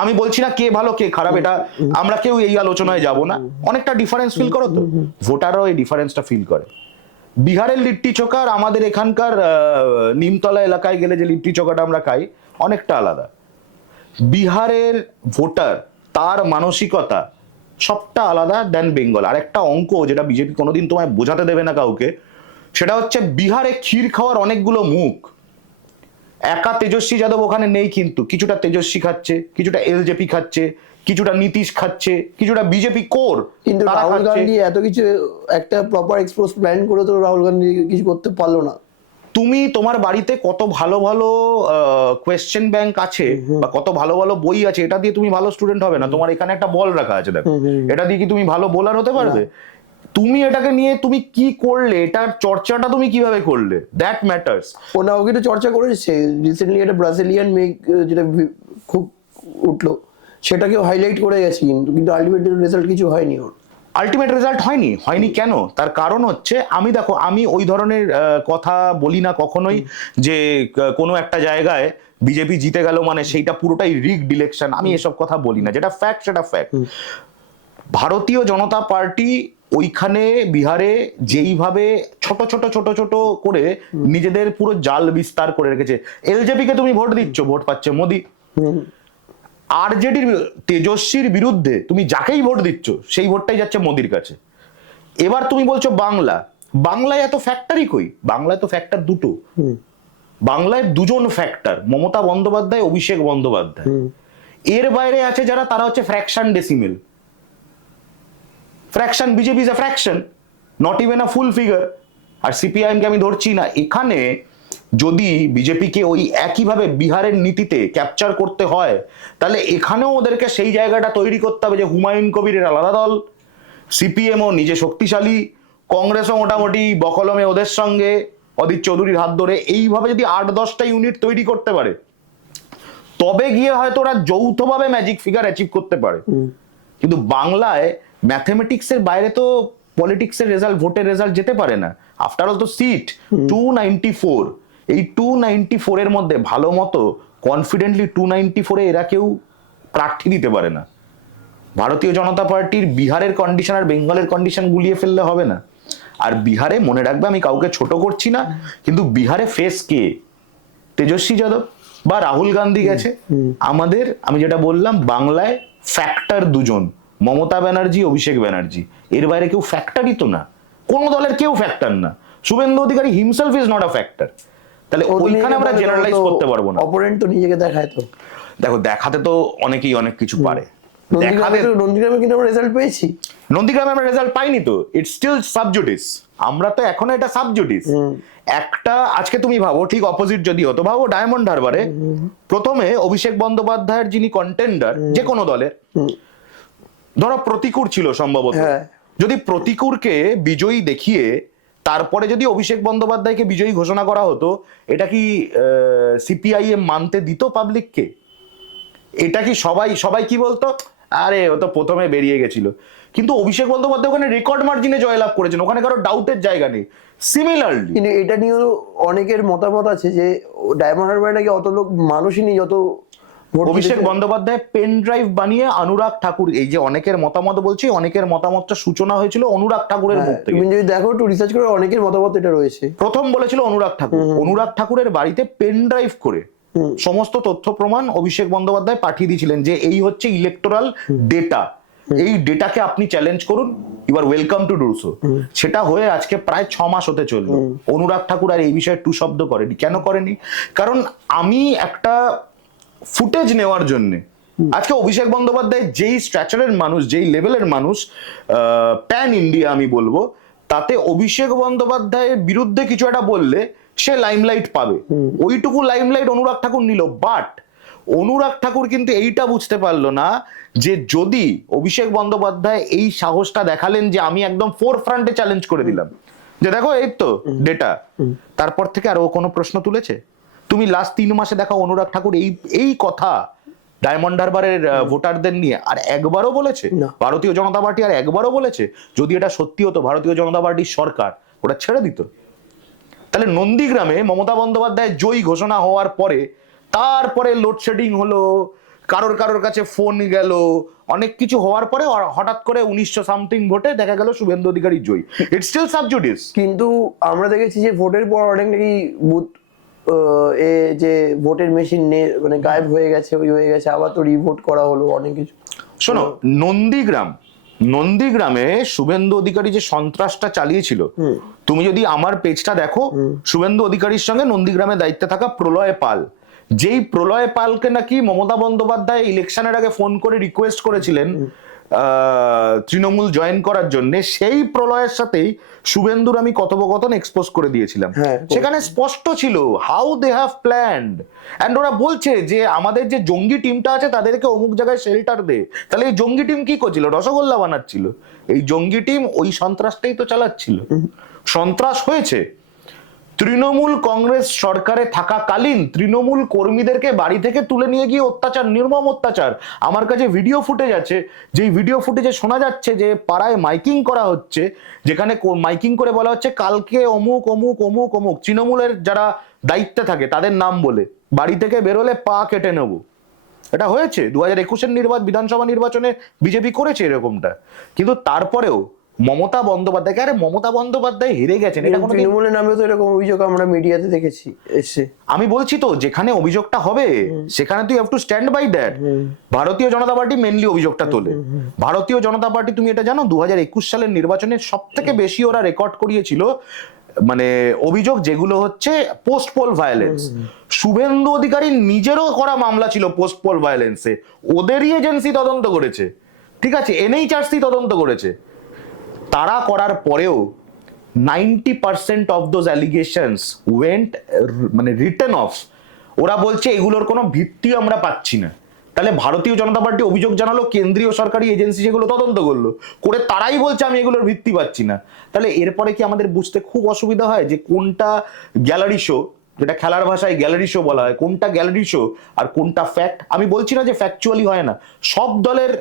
আমি বলছি না কে ভালো কে খারাপ, এটা আমরা কেউ এই আলোচনায় যাব না, অনেকটা ডিফারেন্স ফিল করো তো, ভোটাররাও এই ডিফারেন্সটা ফিল করে। বিহারের লিট্টি চোখা আর আমাদের এখানকার নিমতলা এলাকায় গেলে যে লিট্টি চোখাটা আমরা খাই অনেকটা আলাদা। বিহারের ভোটার, তার মানসিকতা সবটা আলাদা দেন বেঙ্গল। আর একটা অঙ্ক যেটা বিজেপি কোনোদিন তোমায় বোঝাতে দেবে না কাউকে, সেটা হচ্ছে বিহারে ক্ষীর খাওয়ার অনেকগুলো মুখ। একা তেজস্বী যাদব ওখানে নেই, কিন্তু কিছুটা তেজস্বী খাচ্ছে, কিছুটা এলজেপি খাচ্ছে, কিছুটা নীতিশ খাচ্ছে, কিছুটা বিজেপি কোর। কিন্তু রাহুল গান্ধী এত কিছু একটা প্রপার এক্সপোজ প্ল্যান করে তো রাহুল গান্ধী কিছু করতে পারলো না। তুমি তোমার বাড়িতে কত ভালো ভালো কোয়েশ্চেন ব্যাংক আছে বা কত ভালো ভালো বই আছে, এটা দিয়ে তুমি ভালো স্টুডেন্ট হবে না। তোমার এখানে একটা বল রাখা আছে, দেখো, এটা দিয়ে কি তুমি ভালো বোলার হতে পারবে? তুমি এটাকে নিয়ে তুমি কি করলে, এটার চর্চাটা তুমি কিভাবে করলে, দ্যাট ম্যাটার্স। ওনাও কিন্তু চর্চা করেছে রিসেন্টলি, একটা ব্রাজিলিয়ান মেয়ে যেটা খুব উঠলো, সেটাকেও হাইলাইট করে গেছে, কিন্তু আলটিমেট রেজাল্ট কিছু হয়নি ওর। আলটিমেট রেজাল্ট হয়নি কেন? তার কারণ হচ্ছে, আমি ওই ধরনের কথা বলি না কখনোই যে কোনো একটা জায়গায় বিজেপি জিতে গেল মানে সেইটা পুরোটাই রিগড ইলেকশন, আমি এসব কথা বলি না। যেটা ফ্যাক্ট সেটা ফ্যাক্ট। ভারতীয় জনতা পার্টি ওইখানে বিহারে যেইভাবে ছোট ছোট ছোট ছোট করে নিজেদের পুরো জাল বিস্তার করে রেখেছে। এলজেপি কে তুমি ভোট দিচ্ছ, ভোট পাচ্ছে মোদি। আরজেডির তেজস্বীর বিরুদ্ধে তুমি যাকেই ভোট দিচ্ছ সেই ভোটটাই যাচ্ছে মোদির কাছে। এবার তুমি বলছো বাংলায় এত ফ্যাক্টরই কই? বাংলায় তো ফ্যাক্টর দুটো, বাংলায় দুজন ফ্যাক্টর, মমতা বন্দ্যোপাধ্যায়, অভিষেক বন্দ্যোপাধ্যায়। এর বাইরে আছে যারা, তারা হচ্ছে fraction decimal. Fraction, BJP is a fraction, not even a full figure. আর সিপিআইএম কে আমি ধরছি না। এখানে যদি বিজেপিকে ওই একইভাবে বিহারের নীতিতে ক্যাপচার করতে হয়, তাহলে এখানেও ওদেরকে সেই জায়গাটা তৈরি করতে হবে যে হুমায়ুন কবিরের আলাদা দল, সিপিএমও নিজে শক্তিশালী, কংগ্রেসও মোটামুটি বকলমে ওদের সঙ্গে, অদিত চৌধুরীর হাত ধরে। এইভাবে যদি 8-10টা ইউনিট তৈরি করতে পারে, তবে গিয়ে হয়তো ওরা যৌথভাবে ম্যাজিক ফিগার অ্যাচিভ করতে পারে। কিন্তু বাংলায় ম্যাথমেটিক্সের বাইরে তো পলিটিক্সের রেজাল্ট, ভোটের রেজাল্ট যেতে পারে না। আফটার অল তো সিট 294, এই 294 এর মধ্যে ভালো মতো কনফিডেন্টলি 294-এ এরা কেউ প্রার্থী দিতে পারে না। ভারতীয় জনতা পার্টির বিহারের কন্ডিশন আর বেঙ্গলের কন্ডিশন গুলিয়ে ফেললে হবে না। আর বিহারে মনে রাখবে, আমি কাউকে ছোট করছি না, কিন্তু বিহারে ফেস কে? তেজস্বী যাদব বা রাহুল গান্ধী গেছে। আমি যেটা বললাম, বাংলায় ফ্যাক্টর দুজন, মমতা ব্যানার্জি, অভিষেক ব্যানার্জি। এর বাইরে কেউ ফ্যাক্টরই তো না, কোন দলের কেউ ফ্যাক্টর না। Suvendu Adhikari himself is not a factor. তাহলে ওইখানে আমরা জেনারেলাইজ করতে পারবো না। অপোনেন্ট তো নিজেকে দেখায় তো। দেখো, দেখাতে তো অনেকেই অনেক কিছু পারে। নন্দীগ্রামে কিন্তু আমরা রেজাল্ট পেয়েছি। নন্দীগ্রামে আমরা রেজাল্ট পাইনি তো, ইটস স্টিল সাবজুডিস। আমরা তো এখনো এটা সাবজুডিস। একটা আজকে তুমি ভাবো, ঠিক অপোজিট যদি হতো, ভাবো ডায়মন্ড হারবারে প্রথমে অভিষেক বন্দ্যোপাধ্যায়ের যিনি কন্টেন্ডার যে কোনো দলের, ধরো প্রতিকূর ছিল সম্ভবত, যদি প্রতিকূরকে বিজয়ী দেখিয়ে তারপরে যদি অভিষেক বন্দ্যোপাধ্যায়কে বিজয়ী ঘোষণা করা হতো, এটা কি সিপিআইএম মানতে দিত পাবলিককে? এটা কি সবাই কি বলতো, আরে ও তো প্রথমে বেরিয়ে গেছিল। কিন্তু অভিষেক বন্দ্যোপাধ্যায় ওখানে রেকর্ড মার্জিনে জয়লাভ করেছেন, ওখানে কারো ডাউটের জায়গা নেই। সিমিলারলি কিন্তু এটা নিয়েও অনেকের মতামত আছে যে ডায়মন্ড হারবার নাকি অত লোক মানুষই নেই যত অভিষেক বন্দ্যোপাধ্যায় পেন ড্রাইভ বানিয়ে অনুরাগ ঠাকুর, এই যে অনেকের মতামত বলছি, অনেকের মতামতটা সূচনা হয়েছিল অনুরাগ ঠাকুরের মুখ থেকে। তুমি যদি দেখো, একটু রিসার্চ করে, অনেকের মতামত এটা রয়েছে। প্রথম বলেছিল অনুরাগ ঠাকুরের বাড়িতে পেন ড্রাইভ করে সমস্ত তথ্য প্রমাণ অভিষেক বন্দ্যোপাধ্যায় পাঠিয়ে দিয়েছিলেন যে এই হচ্ছে ইলেকটোরাল ডেটা, এই ডেটাকে আপনি চ্যালেঞ্জ করুন, you are welcome to do so. সেটা হয়ে আজকে প্রায় 6 মাস হতে চললো। অনুরাগ ঠাকুর আর এই বিষয়ে টু শব্দ করেনি। কেন করেনি? কারণ আমি একটা ফুটেজ নেওয়ার জন্য, আজকে অভিষেক বন্দ্যোপাধ্যায় যেই স্ট্রাকচারের মানুষ, যেই লেভেলের মানুষ, প্যান ইন্ডিয়া আমি বলবো, তাতে অভিষেক বন্দ্যোপাধ্যায়ের বিরুদ্ধে কিছু একটা বললে সে লাইমলাইট পাবে। ওইটুকু লাইমলাইট অনুরাগ ঠাকুর নিল। বাট অনুরাগ ঠাকুর কিন্তু এইটা বুঝতে পারলো না যে যদি অভিষেক বন্দ্যোপাধ্যায় এই সাহসটা দেখালেন যে আমি একদম ফোর ফ্রন্টে চ্যালেঞ্জ করে দিলাম যে দেখো এই তো ডেটা, তারপর থেকে আর ও কোনো প্রশ্ন তুলেছে? তুমি লাস্ট 3 মাসে দেখো অনুরাগ ঠাকুর এই কথা ডায়মন্ড হারবারের ভোটারদের নিয়ে আর একবারও বলেছে? ভারতীয় জনতা পার্টি আর একবারও বলেছে? যদি এটা সত্যি হতো ভারতীয় জনতা পার্টির সরকার, ওটা ছেড়ে দিত। তাহলে নন্দীগ্রামে মমতা বন্দ্যোপাধ্যায় জয়ী ঘোষণা হওয়ার পরে তারপরে লোডশেডিং হলো, কারোর কাছে ফোন গেল, অনেক কিছু হওয়ার পরে হঠাৎ করে 1900 সামথিং ভোটে দেখা গেল শুভেন্দু অধিকারী জয়ী। It's still sub judice. কিন্তু আমরা দেখেছি যে ভোটের পর অনেক নাকি বুথ যে ভোটের মেশিন মানে গায়েব হয়ে গেছে, আবার তো রিভোট করা হলো, অনেক কিছু। শোনো, নন্দীগ্রামে শুভেন্দু অধিকারী যে সন্ত্রাসটা চালিয়েছিল, তুমি যদি আমার পেজটা দেখো, শুভেন্দু অধিকারীর সঙ্গে নন্দীগ্রামে দায়িত্বে থাকা প্রলয় পাল, যেই প্রলয় পালকে নাকি মমতা বন্দ্যোপাধ্যায় ইলেকশনের আগে ফোন করে রিকোয়েস্ট করেছিলেন তৃণমূল জয়েন করার জন্য, সেই প্রলয়ের সাথেই শুভেন্দুর আমি কথোপকথন এক্সপোজ করে দিয়েছিলাম। সেখানে স্পষ্ট ছিল how they have planned, and ওরা বলছে যে আমাদের যে জঙ্গি টিমটা আছে তাদেরকে অমুক জায়গায় শেল্টার দে। তাহলে এই জঙ্গি টিম কি করছিল? রসগোল্লা বানাচ্ছিল। এই জঙ্গি টিম ওই সন্ত্রাসটাই তো চালাচ্ছিল। সন্ত্রাস হয়েছে। তৃণমূল কংগ্রেস সরকারে থাকাকালীন তৃণমূল কর্মীদেরকে বাড়ি থেকে তুলে নিয়ে গিয়ে অত্যাচার, নির্মম অত্যাচার। আমার কাছে ভিডিও ফুটেজ আছে, যেই ভিডিও ফুটেজে শোনা যাচ্ছে যে পাড়ায় মাইকিং করা হচ্ছে, যেখানে মাইকিং করে বলা হচ্ছে কালকে অমুক অমুক অমুক অমুক, তৃণমূলের যারা দায়িত্বে থাকে তাদের নাম বলে, বাড়ি থেকে বেরোলে পা কেটে নেব। এটা হয়েছে 2021-এর বিধানসভা নির্বাচনে বিজেপি করেছে এরকমটা। কিন্তু তারপরেও মমতা বন্দ্যোপাধ্যায়, আরে মমতা বন্দ্যোপাধ্যায় হেরে গেছেন, এটা কোনো তৃণমূলের নামে তো এরকম অভিযোগ আমরা মিডিয়াতে দেখেছি এসে। আমি বলছি তো, যেখানে অভিযোগটা হবে সেখানে you have to stand by that. Bharatiya Janata party mainly অভিযোগটা তোলে। ভারতীয় জনতা পার্টি, তুমি এটা জানো, 2021 সালের নির্বাচনে সব থেকে বেশি ওরা রেকর্ড করিয়েছিল মানে অভিযোগ যেগুলো হচ্ছে post pole violence. Suvendu Adhikari নিজেরও করা মামলা ছিল পোস্ট পোল ভায়োলেন্সে, ওদেরই এজেন্সি তদন্ত করেছে, ঠিক আছে, এনএইচআরসি তদন্ত করেছে। তারা করার পরেও 90% অফ দোজ অ্যালিগেশনস ওয়েন্ট মানে রিটেন অফ। ওরা বলছে এগুলোর কোনো ভিত্তি আমরা পাচ্ছি না। তাহলে ভারতীয় জনতা পার্টি অভিযোগ জানালো, কেন্দ্রীয় সরকারি এজেন্সি যেগুলো তদন্ত করলো, করে তারাই বলছে আমি এগুলোর ভিত্তি পাচ্ছি না। তাহলে এরপরে কি আমাদের বুঝতে খুব অসুবিধা হয় যে কোনটা গ্যালারি শো, যেটা খেলার ভাষায় গ্যালারি শো বলা হয়, কোনটা গ্যালারি শো আর কোনটা ফ্যাক্ট? আমি বলছি না যে ফ্যাকচুয়ালি হয় না, সব দলের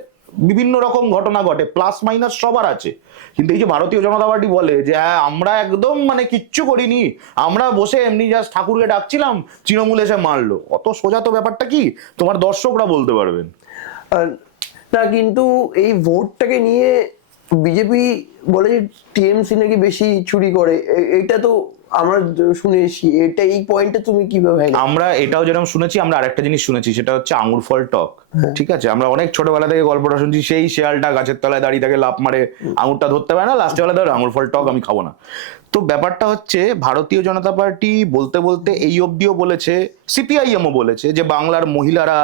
বিভিন্ন রকম ঘটনা ঘটে, প্লাস মাইনাস সবার আছে। কিন্তু এই যে ভারতীয় জনতা পার্টি বলে যে হ্যাঁ আমরা একদম মানে কিচ্ছু করিনি, আমরা বসে এমনি জাস্ট ঠাকুরকে ডাকছিলাম, তৃণমূল এসে মারলো, অত সোজা তো ব্যাপারটা কি তোমার দর্শকরা বলতে পারবেন না। কিন্তু এই ভোটটাকে নিয়ে বিজেপি বলে যে টিএমসি নাকি বেশি চুরি করে, এটা তো আমরা শুনেছি। এটা এই পয়েন্টে তুমি কিভাবে? আমরা এটাও যেরকম শুনেছি, আমরা আরেকটা জিনিস শুনেছি, সেটা হচ্ছে আঙুর ফল টক। ঠিক আছে, আমরা অনেক ছোটবেলা থেকে গল্পটা শুনছি, সেই শেয়ালটা গাছের তলায় দাঁড়িয়ে থাকে, লাফ মারে, আঙুরটা ধরতে পারে না, লাস্টে বেলা ধরে আঙুর ফল টক আমি খাবো না। তো ব্যাপারটা হচ্ছে ভারতীয় জনতা পার্টি বলতে বলতে এই অবধিও বলেছে, সিপিআইএমও বলেছে যে বাংলার মহিলারা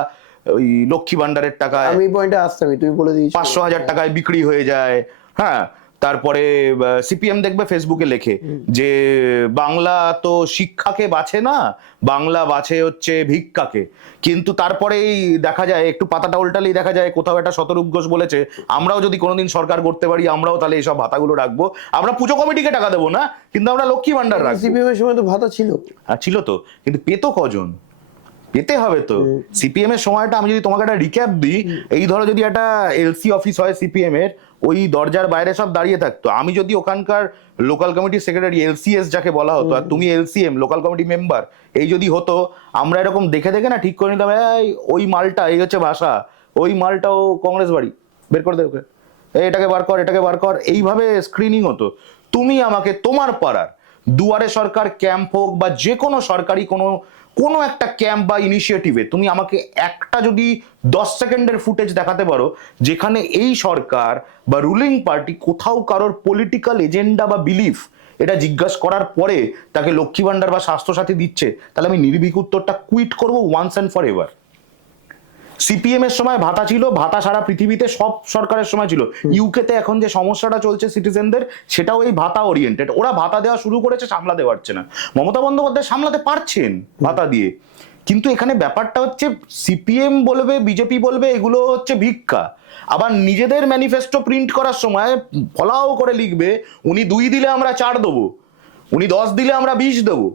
ওই লক্ষ্মী ভান্ডারের টাকায়, আমি পয়েন্টে আসতাম, তুমি বলে দিয়েছো, 500,000 টাকায় বিক্রি হয়ে যায়। হ্যাঁ, তারপরে সিপিএম দেখবে ফেসবুকে লেখে যে বাংলা তো শিক্ষাকে বাছে না, বাংলা বাছে হচ্ছে ভিক্ষাকে। কিন্তু তারপরেই দেখা যায়, একটু পাতাটা উল্টালেই দেখা যায় কোথাও একটা শতরূপ ঘোষ বলেছে আমরাও যদি কোনোদিন সরকার করতে পারি আমরাও তাহলে এইসব ভাতাগুলো রাখবো, আমরা পুজো কমিটিকে টাকা দেবো না, কিন্তু আমরা লক্ষ্মী ভান্ডার রাখবো। সিপিএম এর সময় তো ভাতা ছিল। হ্যাঁ ছিল তো, কিন্তু পেতো কজন? পেতে হবে তো। সিপিএম এর সময়টা আমি যদি তোমাকে একটা রিক্যাপ দিই, এই ধরো যদি একটা এলসি অফিস হয় সিপিএম এর, ওই দরজার বাইরে সব দাঁড়িয়ে থাকতো, আমি যদি ওখানকার লোকাল কমিটির সেক্রেটারি, এলসিএস যাকে বলা হতো, আর তুমি এলসিএম লোকাল কমিটি মেম্বার, এই যদি হতো, আমরা এরকম দেখে দেখে না ঠিক করে নিতাম, ওই মালটা, এই হচ্ছে ভাষা, ওই মালটাও কংগ্রেস বাড়ি, বের করে দেবে, এটাকে বার কর, এটাকে বার কর, এইভাবে স্ক্রিনিং হতো। তুমি আমাকে তোমার পাড়ার দুয়ারে সরকার ক্যাম্প হোক বা যে কোনো সরকারি কোনো একটা ক্যাম্প বা ইনিশিয়েটিভে তুমি আমাকে একটা যদি 10 সেকেন্ডের ফুটেজ দেখাতে পারো যেখানে এই সরকার বা রুলিং পার্টি কোথাও কারোর পলিটিক্যাল এজেন্ডা বা বিলিফ এটা জিজ্ঞাসা করার পরে তাকে লক্ষ্মী ভান্ডার বা স্বাস্থ্যসাথী দিচ্ছে, তাহলে আমি নির্ভীক উত্তরটা কুইট করবো once and for ever. CPM এর সময় ভাতা ছিল, ভাতা সারা পৃথিবীতে সব সরকারের সময় ছিল। ইউকেতে এখন যে সমস্যাটা চলছে সিটিজেনদের, সেটাও এই ভাতা ওরিয়েন্টেড। ওরা ভাতা দেওয়া শুরু করেছে, সামলাতে পারছে না। মমতা বন্দ্যোপাধ্যায় সামলাতে পারছেন ভাতা দিয়ে, কিন্তু এখানে ব্যাপারটা হচ্ছে সিপিএম বলবে, বিজেপি বলবে এগুলো হচ্ছে ভিক্ষা, আবার নিজেদের ম্যানিফেস্টো প্রিন্ট করার সময় ফলাও করে লিখবে উনি 2 দিলে আমরা 4 দেবো, উনি 10 দিলে আমরা 20 দেবো।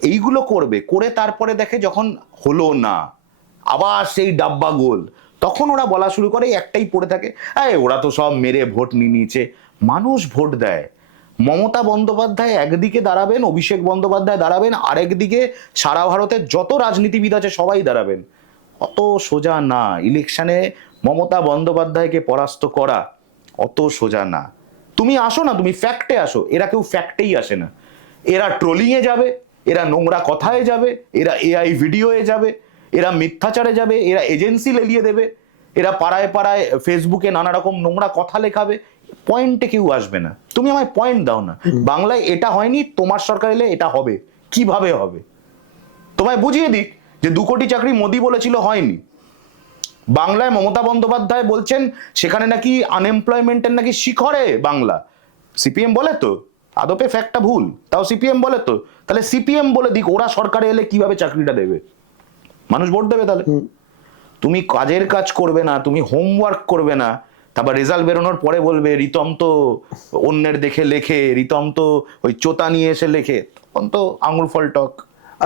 এইগুলো করবে, করে তারপরে দেখে যখন হলো না, আবার সেই ডাব্বা গোল, তখন ওরা বলা শুরু করে, একটাই পড়ে থাকে, ওরা তো সব মেরে ভোট নিয়ে নিয়েছে। মানুষ ভোট দেয়। মমতা বন্দ্যোপাধ্যায় একদিকে দাঁড়াবেন, অভিষেক বন্দ্যোপাধ্যায় দাঁড়াবেন, আরেকদিকে সারা ভারতের যত রাজনীতিবিদ আছে সবাই দাঁড়াবেন। অত সোজা না ইলেকশনে মমতা বন্দ্যোপাধ্যায়কে পরাস্ত করা, অত সোজা না। তুমি আসো না, তুমি ফ্যাক্টে আসো, এরা কেউ ফ্যাক্টেই আসে না। এরা ট্রোলিংয়ে যাবে, এরা নোংরা কথায় যাবে, এরা এআই ভিডিওয়ে যাবে, এরা মিথ্যাচারে যাবে, এরা এজেন্সি লেলিয়ে দেবে, এরা পাড়ায় পাড়ায় ফেসবুকে নানা রকম নোংরা কথা লেখাবে। পয়েন্টে কেউ আসবে না। তুমি আমায় পয়েন্ট দাও না, বাংলায় এটা হয়নি, তোমার সরকার এলে এটা হবে, কিভাবে হবে তোমায় বুঝিয়ে দিক। যে 2 কোটি চাকরি মোদি বলেছিল হয়নি, বাংলায় মমতা বন্দ্যোপাধ্যায় বলছেন সেখানে নাকি আনএমপ্লয়মেন্টের নাকি শিখরে বাংলা। সিপিএম বলে তো, আদপে ফ্যাক্টটা ভুল, তাও সিপিএম বলে তো। তাহলে সিপিএম বলে দিক, ওরা সরকারে এলে কিভাবে চাকরিটা দেবে? মানুষ ভোট দেবে তাহলে? তুমি কাজের কাজ করবে না, তুমি হোমওয়ার্ক করবে না, তারপর রেজাল্ট বেরোনোর পরে বলবে রিতম তো অন্যের দেখে লেখে, রিতম তো ওই চোতা নিয়ে এসে লেখে, তখন তো আঙুল ফল টক।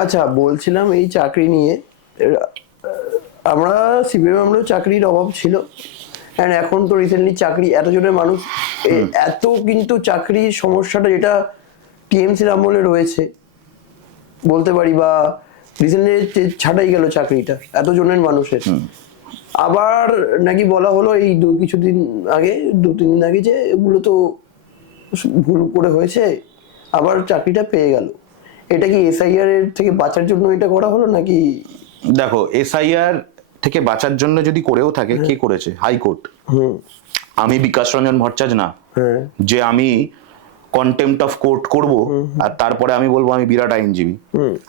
আচ্ছা, বলছিলাম এই চাকরি নিয়ে, আমরা সিপিএম আমলেও চাকরির অভাব ছিল, অ্যান্ড এখন তো রিসেন্টলি চাকরি এত জনের মানুষ এত, কিন্তু চাকরির সমস্যাটা যেটা টিএমসির আমলে রয়েছে বলতে পারি, বা রিসেন্টলি ছাটাই গেল চাকরিটা এত জনের মানুষের, আবার নাকি বলা হলো এই কিছুদিন আগে, 2-3 দিন আগে, যে এগুলো তো ভুল করে হয়েছে, আবার চাকরিটা পেয়ে গেল। এটা কি এসআইআর এর থেকে বাঁচার জন্য এটা করা হলো নাকি? দেখো, এসআইআর থেকে বাঁচার জন্য যদি করেও থাকে, কে করেছে? হাইকোর্ট। আমি বিকাশ রঞ্জন ভট্টাচার্য না যে আমি কন্টেম্পট অফ কোর্ট করব আর তারপরে আমি বলবো আমি বিরাট আইনজীবী।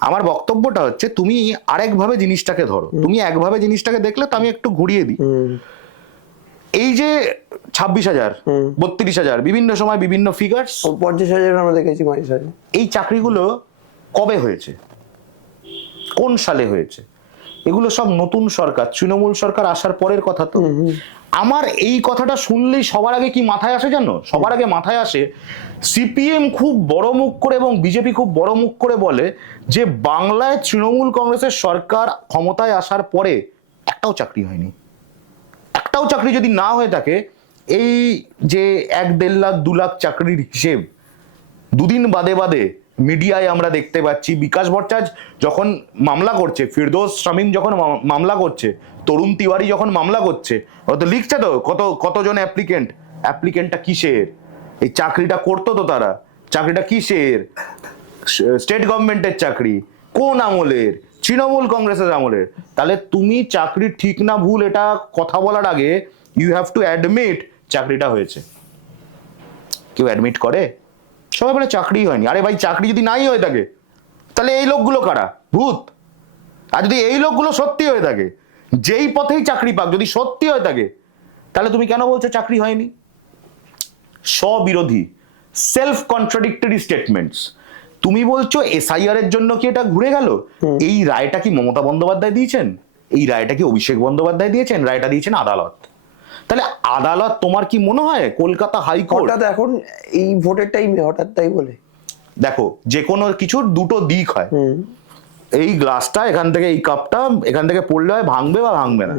আমার বক্তব্যটা হচ্ছে তুমি আরেকভাবে জিনিসটাকে ধরো। তুমি একভাবে জিনিসটাকে দেখলে তো আমি একটু ঘুরিয়ে দিই। এই যে 26,000, 32,000, বিভিন্ন সময় বিভিন্ন ফিগার্স, 50,000 আমরা দেখেছি, 22,000। এই চাকরিগুলো কবে হয়েছে, কোন সালে হয়েছে? এগুলো সব নতুন সরকার, তৃণমূল সরকার আসার পরের কথা তো। আমার এই কথাটা শুনলেই সবার আগে কি মাথায় আসে জানো? সবার আগে মাথায় আসে সিপিএম খুব বড় মুখ করে এবং বিজেপি খুব বড় মুখ করে বলে যে বাংলায় তৃণমূল কংগ্রেসের সরকার ক্ষমতায় আসার পরে একটাও চাকরি হয়নি। একটাও চাকরি যদি না হয়ে থাকে, এই যে 1-1.5 লাখ 2 লাখ চাকরির হিসেব দুদিন বাদে বাদে মিডিয়ায় আমরা দেখতে পাচ্ছি। বিকাশ ভট্টাচার্য যখন মামলা করছে, ফিরদৌস শামীম যখন মামলা করছে, তরুণ তিওয়ারি যখন মামলা করছে, ও তো লিখছে তো কতজন অ্যাপ্লিকেন্টটা কিসের, এই চাকরিটা করতো তো তারা, চাকরিটা কিসের, স্টেট গভর্নমেন্টের চাকরি, কোন আমলের, তৃণমূল কংগ্রেসের আমলের। তাহলে তুমি চাকরি ঠিক না ভুল এটা কথা বলার আগে ইউ হ্যাভ টু অ্যাডমিট চাকরিটা হয়েছে। কেউ অ্যাডমিট করে? সবাই বলে চাকরি হয়নি। আরে ভাই, চাকরি যদি নাই হয়ে থাকে তাহলে এই লোকগুলো কারা? ভূত? আর যদি এই লোকগুলো সত্যি হয়ে থাকে, যেই পথেই চাকরি পাক যদি সত্যি হয়ে থাকে, তাহলে তুমি কেন বলছো চাকরি হয়নি? স্ববিরোধী, সেলফ কন্ট্রাডিক্টরি স্টেটমেন্টস। তুমি বলছো এসআইআর এর জন্য কি এটা ঘুরে গেল? এই রায়টা কি মমতা বন্দ্যোপাধ্যায় দিয়েছেন? এই রায়টা কি অভিষেক বন্দ্যোপাধ্যায় দিয়েছেন? রায়টা দিয়েছেন আদালত। তাহলে আদালত, তোমার কি মনে হয় কলকাতা হাইকোর্ট হঠাৎ এখন এই ভোটের টাইমে হঠাৎ তাই বলে? দেখো, যে কোনো কিছুর দুটো দিক হয়। এই গ্লাসটা এখান থেকে, এই কাপটা এখান থেকে পড়লে হয় ভাঙবে বা ভাঙবে না।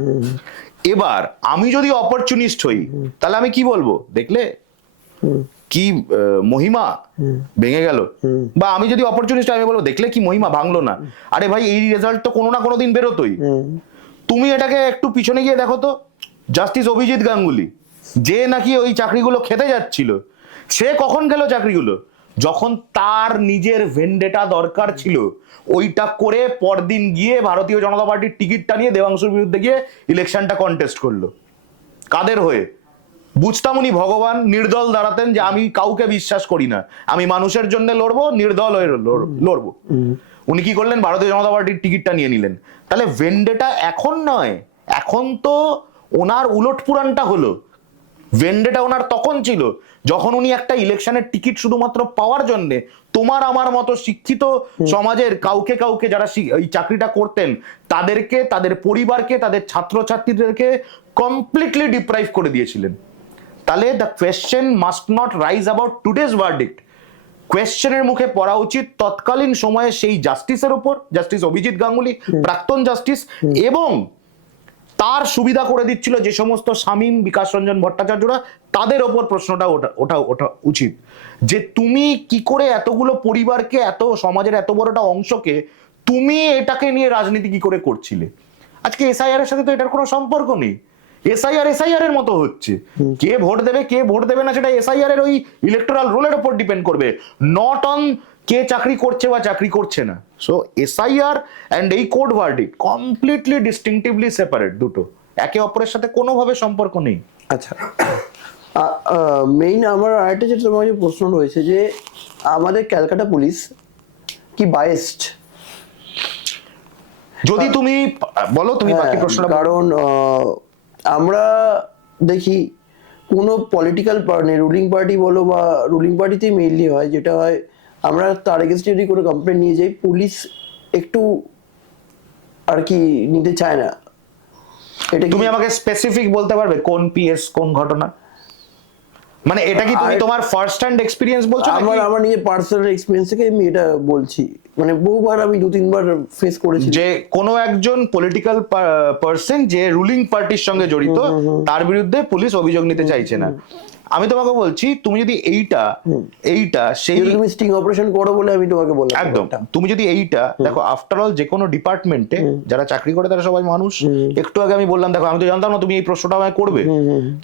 এবার আমি যদি অপরচুনিস্ট হই, তাহলে আমি কি বলবো? দেখলে কি মহিমা, ভেঙে গেল। বা আমি যদি অপরচুনিস্ট, আমি বলবো দেখলে কি মহিমা, ভাঙলো না। আরে ভাই, এই রেজাল্ট তো কোনো না কোনো দিন বেরোতোই। তুমি এটাকে একটু পিছনে গিয়ে দেখো তো, জাস্টিস অভিজিৎ গাঙ্গুলি, যে নাকি ওই চাকরিগুলো খেতে যাচ্ছিল, সে কখন গেল চাকরিগুলো? যখন তার নিজের ভেন্ডেটা দরকার ছিল, ওইটা করে পরদিন গিয়ে ভারতীয় জনতা পার্টির টিকিটটা নিয়ে দেবাংশুর বিরুদ্ধে গিয়ে ইলেকশনটা কন্টেস্ট করলো। কাদের হয়ে? বুঝতাম উনি ভগবান, নির্দল দাঁড়াতেন যে আমি কাউকে বিশ্বাস করি না, আমি মানুষের জন্য লড়বো, নির্দল হয়ে লড়বো। উনি কি করলেন? ভারতীয় জনতা পার্টির টিকিটটা নিয়ে নিলেন। তাহলে ভেন্ডেটা এখন নয়, এখন তো ওনার উলট পুরানটা হলো। ভেন্ডেটা ওনার তখন ছিল যখন উনি একটা ইলেকশনের টিকিট শুধুমাত্র পাওয়ার জন্য তোমার আমার মতো শিক্ষিত সমাজের কাউকে কাউকে যারা এই চাকরিটা করতেন তাদেরকে, তাদের পরিবারকে, তাদের ছাত্রছাত্রীদেরকে কমপ্লিটলি ডিপ্রাইভ করে দিয়েছিলেন। তাহলে the question must not rise about today's verdict. কোয়েশ্চেনের মুখে পড়া উচিত তৎকালীন সময়ে সেই জাস্টিসের উপর, জাস্টিস অভিজিৎ গাঙ্গুলি, প্রাক্তন জাস্টিস, এবং তার সুবিধা করে দিচ্ছিল যে সমস্ত শামীম, বিকাশ রঞ্জন ভট্টাচার্যরা, তাদের ওপর প্রশ্নটা ওঠা উচিত যে তুমি কি করে এতগুলো পরিবারকে, এত সমাজের এত বড়টা অংশকে তুমি এটাকে নিয়ে রাজনীতি কি করে করছিলে। আজকে এসআইআর এর সাথে তো এটার কোনো সম্পর্ক নেই। এসআইআর এর মতো হচ্ছে, কে ভোট দেবে কে ভোট দেবে না সেটা এসআইআর এর ওই ইলেকটোরাল রোলের উপর ডিপেন্ড করবে, নট অন কে চাকরি করছে বা চাকরি করছে না। সো এসআইআর অ্যান্ড এই কোর্ট ভার্ডিক্ট কমপ্লিটলি ডিস্টিংটিভলি সেপারেট, দুটো একে অপরের সাথে কোনোভাবে সম্পর্ক নেই। আচ্ছা, মেইন আমার আরেকটা যেটা তোমার কাছে প্রশ্ন রয়েছে যে আমাদের ক্যালকাটা পুলিশ কি বায়াসড? যদি তুমি বলো, তুমি বাকি প্রশ্নটা। কারণ আমরা দেখি কোনো পলিটিক্যাল পার্টি, রুলিং পার্টি বলো বা রুলিং পার্টিতেই মেইনলি হয় যেটা হয়, আমরা তার এগেনস্টে যদি কোনো কমপ্লেন নিয়ে যাই, পুলিশ একটু আর কি নিতে চায় না। এটা তুমি আমাকে স্পেসিফিক বলতে পারবে কোন পিএস কোন ঘটনা? মানে এটা কি তুমি তোমার ফার্স্ট হ্যান্ড এক্সপিরিয়েন্স বলছো নাকি? আমার নিজের পার্সোনাল এক্সপিরিয়েন্স থেকে আমি এটা বলছি, মানে বহুবার আমি 2-3 বার ফেস করেছি যে কোনো একজন পলিটিক্যাল পার্সন যে রুলিং পার্টির সঙ্গে জড়িত, তার বিরুদ্ধে পুলিশ অভিযোগ নিতে চাইছে না। আমি তোমাকে বলছি, তুমি যদি এইটা সেই তুমি স্টিং অপারেশন করো বলে আমি তোমাকে বললাম একদম, তুমি যদি এইটা দেখো, আফটার অল যে কোনো ডিপার্টমেন্টে যারা চাকরি করে তারা সবাই মানুষ। একটু আগে আমি বললাম, দেখো আমি তো জানতাম না তুমি এই প্রশ্নটা আমায় করবে,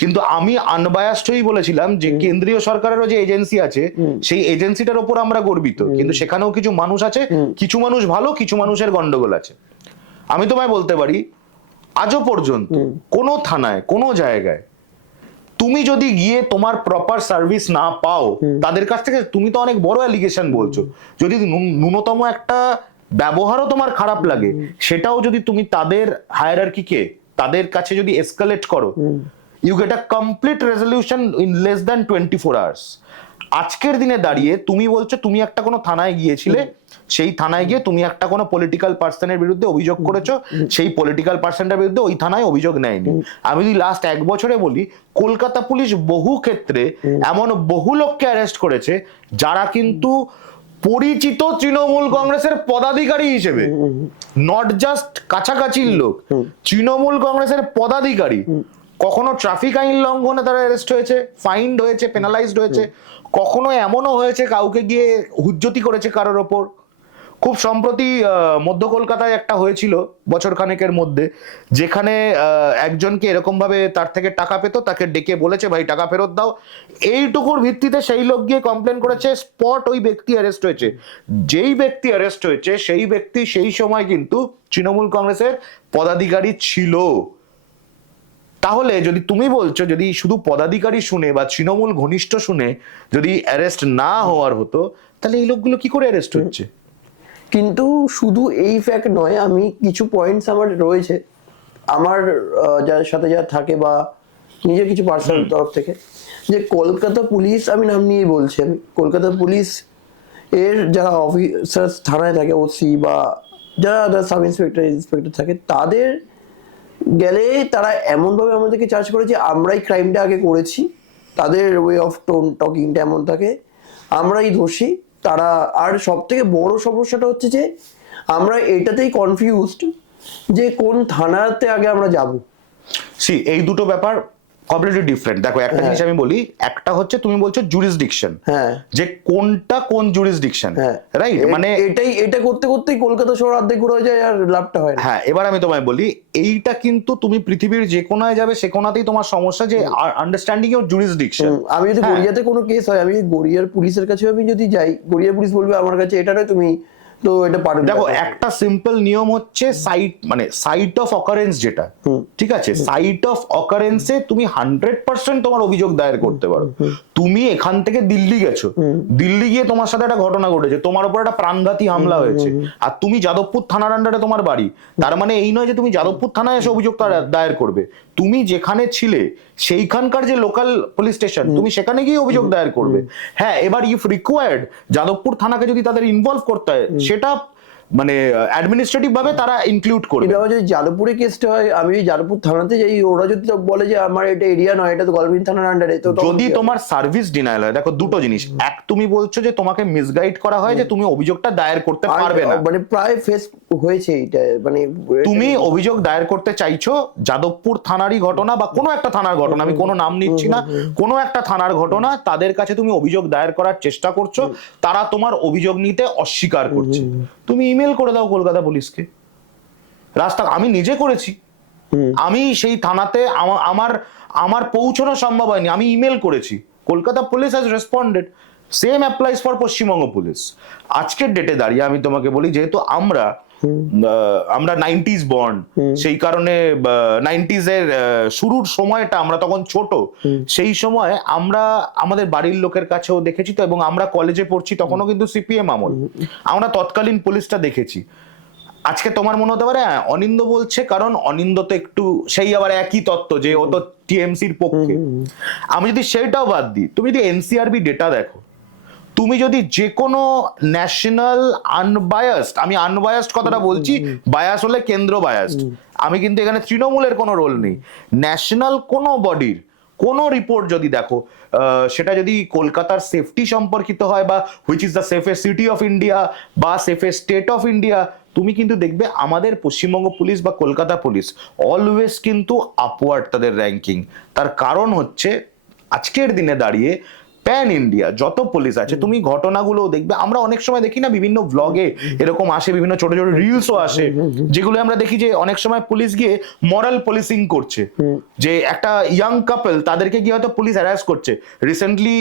কিন্তু আমি আনবায়াসড হয়েই বলেছিলাম যে কেন্দ্রীয় সরকারেরও যে এজেন্সি আছে সেই এজেন্সিটার উপর আমরা গর্বিত, কিন্তু সেখানেও কিছু মানুষ আছে, কিছু মানুষ ভালো, কিছু মানুষের গন্ডগোল আছে। আমি তোমায় বলতে পারি, আজও পর্যন্ত কোনো থানায় কোনো জায়গায় তুমি যদি গিয়ে তোমার প্রপার সার্ভিস না পাও তাদের কাছ থেকে, তুমি তো অনেক বড় অ্যালিগেশন বলছো, যদি ন্যূনতম একটা ব্যবহারও তোমার খারাপ লাগে, সেটাও যদি তুমি তাদের হায়ারার্কিকে তাদের কাছে যদি এসকালেট করো, you get a complete resolution in less than 24 hours. আজকের দিনে দাঁড়িয়ে তুমি বলছো তুমি একটা কোনো থানায় গিয়েছিলে, সেই থানায় গিয়ে তুমি একটা কোনো পলিটিক্যাল পার্সনের বিরুদ্ধে অভিযোগ করেছো, সেই পলিটিক্যাল পার্সনটার বিরুদ্ধে ওই থানায় অভিযোগ নেয়নি। আমি যদি লাস্ট 1 বছরে বলি, কলকাতা পুলিশ বহু ক্ষেত্রে এমন বহু লোককে অ্যারেস্ট করেছে যারা কিন্তু পরিচিত তৃণমূল কংগ্রেসের পদাধিকারী হিসেবে, নট জাস্ট কাছাকাছির লোক, তৃণমূল কংগ্রেসের পদাধিকারী। কখনো ট্রাফিক আইন লঙ্ঘনে তারা অ্যারেস্ট হয়েছে, ফাইন্ড হয়েছে, পেনালাইজড হয়েছে, কখনো এমনও হয়েছে কাউকে গিয়ে হুজ্জতি করেছে কারোর ওপর। খুব সম্প্রতি মধ্য কলকাতায় একটা হয়েছিল বছর খানেকের মধ্যে, যেখানে একজনকে এরকম ভাবে তার থেকে টাকা পেত, তাকে ডেকে বলেছে ভাই টাকা ফেরত দাও, এইটুকুর ভিত্তিতে সেই লোক গিয়ে কমপ্লেন করেছে, স্পট ওই ব্যক্তি অ্যারেস্ট হয়েছে। যেই ব্যক্তি অ্যারেস্ট হয়েছে সেই ব্যক্তি সেই সময় কিন্তু তৃণমূল কংগ্রেসের পদাধিকারী ছিল। তাহলে যদি তুমি বলছো যদি শুধু পদাধিকারী শুনে বা তৃণমূল ঘনিষ্ঠ শুনে যদি অ্যারেস্ট না হওয়ার হতো, তাহলে এই লোকগুলো কি করে অ্যারেস্ট হচ্ছে? কিন্তু শুধু এই ফ্যাক্ট নয়, আমি কিছু পয়েন্টস আমার রয়েছে আমার যার সাথে যা থাকে বা নিজের কিছু পার্সোনাল তরফ থেকে, যে কলকাতা পুলিশ, আমি নাম নিয়ে বলছি, আমি কলকাতা পুলিশ এর যারা অফিসার থানায় থাকে, ওসি বা যারা সাব ইন্সপেক্টর থাকে, তাদের গেলে তারা এমনভাবে আমাদেরকে চার্জ করে যে আমরাই ক্রাইমটা আগে করেছি, তাদের ওয়ে অফ টকিংটা এমন থাকে, আমরাই দোষী তারা। আর সব থেকে বড় সমস্যাটা হচ্ছে যে আমরা এটাতেই কনফিউজড যে কোন থানাতে আগে আমরা যাব। এই দুটো ব্যাপার কমপ্লিটলি ডিফারেন্ট। দেখো একটা জিনিস আমি বলি, একটা হচ্ছে তুমি বলছো জুরিসডিকশন, যে কোনটা কোন জুরিসডিকশন, রাইট? মানে এটা করতে করতেই কলকাতা শহর অর্ধেক ঘুরে হয়ে যায় আর লাভটা হয় না। হ্যাঁ, এবার আমি তোমায় বলি, এইটা কিন্তু তুমি পৃথিবীর যে কোনায় যাবে সে কোনাতেই তোমার সমস্যা, যে আন্ডারস্ট্যান্ডিং ইউর জুরিসডিকশন। আমি যদি গড়িয়াতে কোনো কেস হয়, আমি গড়িয়ার পুলিশের কাছে আমি যদি যাই, গড়িয়ার পুলিশ বলবে আমার কাছে এটা নয়, তুমি তো এটা পারবে। দেখো একটা সিম্পল নিয়ম হচ্ছে সাইট অফ অকারেন্স, যেটা ঠিক আছে, সাইট অফ অকারেন্সে তুমি 100% তোমার অভিযোগ দায়ের করতে পারো। তুমি এখান থেকে দিল্লি গেছো, দিল্লি গিয়ে তোমার সাথে একটা ঘটনা ঘটেছে, তোমার উপর একটা প্রাণঘাতী হামলা হয়েছে, আর তুমি যাদবপুর থানার আন্ডারে তোমার বাড়ি, তার মানে এই নয় যে তুমি যাদবপুর থানায় এসে অভিযোগটা দায়ের করবে। তুমি যেখানে ছিলে সেইখানকার যে লোকাল পুলিশ স্টেশন, তুমি সেখানে গিয়ে অভিযোগ দায়ের করবে। হ্যাঁ, এবার ইফ রিকোয়ার্ড যাদবপুর থানাকে যদি তাদের ইনভলভ করতে হয়, সেটা মানে অ্যাডমিনিস্ট্রেটিভ ভাবে তারা ইনক্লুড করবে। এবার যদি যাদবপুরে কেসটা হয়, আমি যাদবপুর থানাতে যাই, ওরা যদি বলে যে আমার এটা এরিয়া নয়, এটা তো গভর্নমেন্ট থানার আন্ডারে, তো যদি তোমার সার্ভিস ডিনায়াল হয়, দেখো দুটো জিনিস, এক তুমি বলছো যে তোমাকে মিসগাইড করা হয় যে তুমি অভিযোগটা দায়ের করতে পারবে না, মানে প্রায় ফেস হয়েছে এটা, মানে তুমি অভিযোগ দায়ের করতে চাইছো যাদবপুর থানারই ঘটনা বা কোনো একটা থানার ঘটনা, আমি কোনো নাম নিচ্ছি না, কোনো একটা থানার ঘটনা, তাদের কাছে তুমি অভিযোগ দায়ের করার চেষ্টা করছো, তারা তোমার অভিযোগ নিতে অস্বীকার করছে, তুমি ইমেল করে দাও কলকাতা পুলিশকে। রাস্তা আমি নিজে করেছি, আমি সেই থানাতে আমার পৌঁছানো সম্ভব হয়নি, আমি ইমেল করেছি, Kolkata police has responded. Same applies for Paschimbanga police. আজকের ডেটে দাঁড়িয়ে আমি তোমাকে বলি, যেহেতু আমরা 90s বর্ন, সেই কারণে 90s এর শুরুর সময়টা আমরা তখন ছোট, সেই সময় আমরা আমাদের বাড়ির লোকের কাছেও দেখেছি তো, এবং আমরা কলেজে পড়ছি তখনও কিন্তু সিপিএম আমল, আমরা তৎকালীন পুলিশটা দেখেছি। আজকে তোমার মনে হতে পারে হ্যাঁ, অনিন্দ বলছে কারণ অনিন্দ তো একটু সেই আবার একই তত্ত্ব যে ও তো টিএমসির পক্ষে। আমি যদি সেটাও বাদ দিই, তুমি যদি এনসিআরবি ডেটা দেখো, তুমি যদি যে কোনো ন্যাশনাল আনবায়াসড, আমি আনবায়াসড কথাটা বলছি, বায়াস হলে কেন্দ্র বায়াসড, আমি কিন্তু এখানে তৃণমূলের কোনো রোল নেই, ন্যাশনাল কোনো বডির কোনো রিপোর্ট যদি দেখো, সেটা যদি কলকাতার সেফটি সম্পর্কিত হয় বা which is the safest city of India বা সেফেস্ট স্টেট অফ ইন্ডিয়া, তুমি কিন্তু দেখবে আমাদের পশ্চিমবঙ্গ পুলিশ বা কলকাতা পুলিশ অলওয়েজ কিন্তু আপওয়ার্ড তাদের র্যাঙ্কিং। তার কারণ হচ্ছে আজকের দিনে দাঁড়িয়ে প্যান ইন্ডিয়া যত পুলিশ আছে, তুমি ঘটনাগুলো দেখবে, আমরা অনেক সময় দেখি না বিভিন্ন ব্লগে এরকম আসে, বিভিন্ন ছোট ছোট রিলসও আসে, যেগুলো আমরা দেখি যে অনেক সময় পুলিশ গিয়ে মরাল পুলিশিং করছে, যে একটা ইয়াং কাপল তাদেরকে গিয়ে হয়তো পুলিশ হ্যারাস করছে। রিসেন্টলি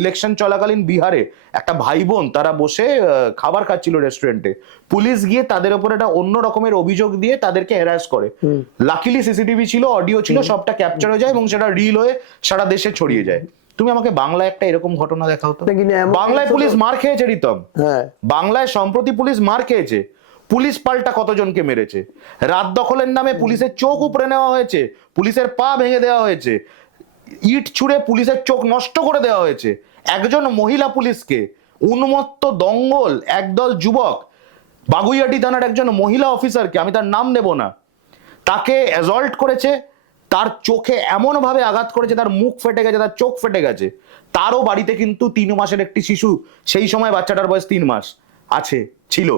ইলেকশন চলাকালীন বিহারে একটা ভাই বোন তারা বসে খাবার খাচ্ছিল রেস্টুরেন্টে, পুলিশ গিয়ে তাদের উপর একটা অন্য রকমের অভিযোগ দিয়ে তাদেরকে হ্যারাস করে। লাকিলি সিসিটিভি ছিল, অডিও ছিল, সবটা ক্যাপচার হয়ে যায় এবং সেটা রিল হয়ে সারা দেশে ছড়িয়ে যায়। তুমি আমাকে বাংলায় একটা এরকম ঘটনা দেখাও তো। বাংলায় পুলিশ মার খেয়েছে রিতম, বাংলায় সম্প্রতি পুলিশ মার খেয়েছে, পুলিশ পাল্টা কতজনকে মেরেছে, রাত দখলের নামে পুলিশের চোখ উপড়ে নেওয়া হয়েছে, পুলিশের পা ভেঙে দেওয়া হয়েছে, ইট ছুঁড়ে পুলিশের চোখ নষ্ট করে দেওয়া হয়েছে, একজন মহিলা পুলিশকে উন্মত্ত দঙ্গল একদল যুবক, বাগুইয়াটি থানার একজন মহিলা অফিসারকে, আমি তার নাম নেব না, তাকে অ্যাসল্ট করেছে, তার চোখে এমন ভাবে আঘাত করেছে, তার মুখ ফেটে গেছে, তার চোখ ফেটে গেছে। তারও বাড়িতে কিন্তু 3 মাসের একটি শিশু, সেই সময় বাচ্চাটার বয়স 3 মাস আছে, ছিল।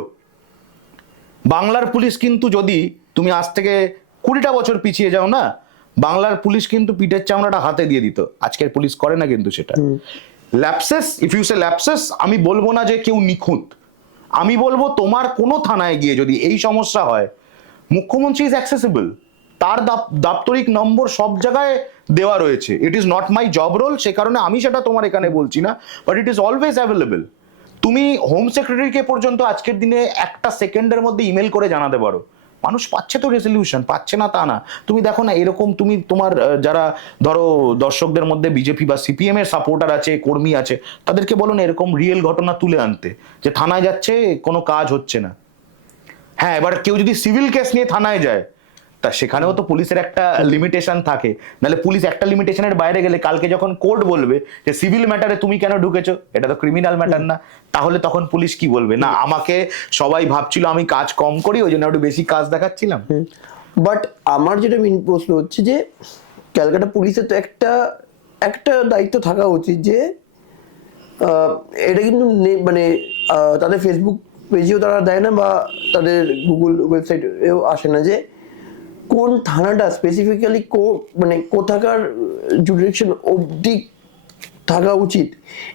বাংলার পুলিশ কিন্তু যদি তুমি আজ থেকে 20টা বছর পিছিয়ে যাও না, বাংলার পুলিশ কিন্তু পিঠের চামড়াটা হাতে দিয়ে দিত। আজকের পুলিশ করে না কিন্তু সেটা। Lapses, if you say lapses, আমি বলবো না যে কেউ নিখুঁত, আমি বলবো তোমার কোনো থানায় গিয়ে যদি এই সমস্যা হয়, মুখ্যমন্ত্রী ইজ অ্যাক্সেসিবল, তার দাপ্তরিক নম্বর সব জায়গায় দেওয়া রয়েছে। It is not my job role, সে কারণে আমি সেটা তোমার এখানে বলছি না, but it is always available. তুমি হোম সেক্রেটারিকে পর্যন্ত আজকের দিনে একটা সেকেন্ডের মধ্যে ইমেল করে জানাতে পারো, মানুষ পাচ্ছে তো রেজলিউশন, পাচ্ছে না তা না। তুমি দেখো না এরকম, তুমি তোমার যারা ধরো দর্শকদের মধ্যে বিজেপি বা সিপিএম এর সাপোর্টার আছে, কর্মী আছে, তাদেরকে বলো না এরকম রিয়েল ঘটনা তুলে আনতে, যে থানায় যাচ্ছে কোনো কাজ হচ্ছে না। হ্যাঁ, এবার কেউ যদি সিভিল কেস নিয়ে থানায় যায়, তা সেখানেও তো পুলিশের একটা লিমিটেশন থাকে, নাহলে পুলিশ একটা লিমিটেশনের বাইরে গেলে কালকে যখন কোর্ট বলবে যে সিভিল ম্যাটারে তুমি কেন ঢুকেছো, এটা তো ক্রিমিনাল ম্যাটার না, তাহলে তখন পুলিশ কি বলবে? না আমাকে সবাই ভাবছিল আমি কাজ কম করি, ওই জন্য একটু বেশি কাজ দেখাচ্ছিলাম। বাট আমার যেটা মেইন প্রশ্ন হচ্ছে যে ক্যালকাটা পুলিশের তো একটা একটা দায়িত্ব থাকা উচিত, যে এটা কিন্তু মানে তাদের ফেসবুক পেজেও তারা দেয় না, বা তাদের গুগল ওয়েবসাইটেও আসে না, যে কোন থানাটা স্পেসিফিক্যালি মানে কোথাকার জুডিকশন অবধি থাকা উচিত।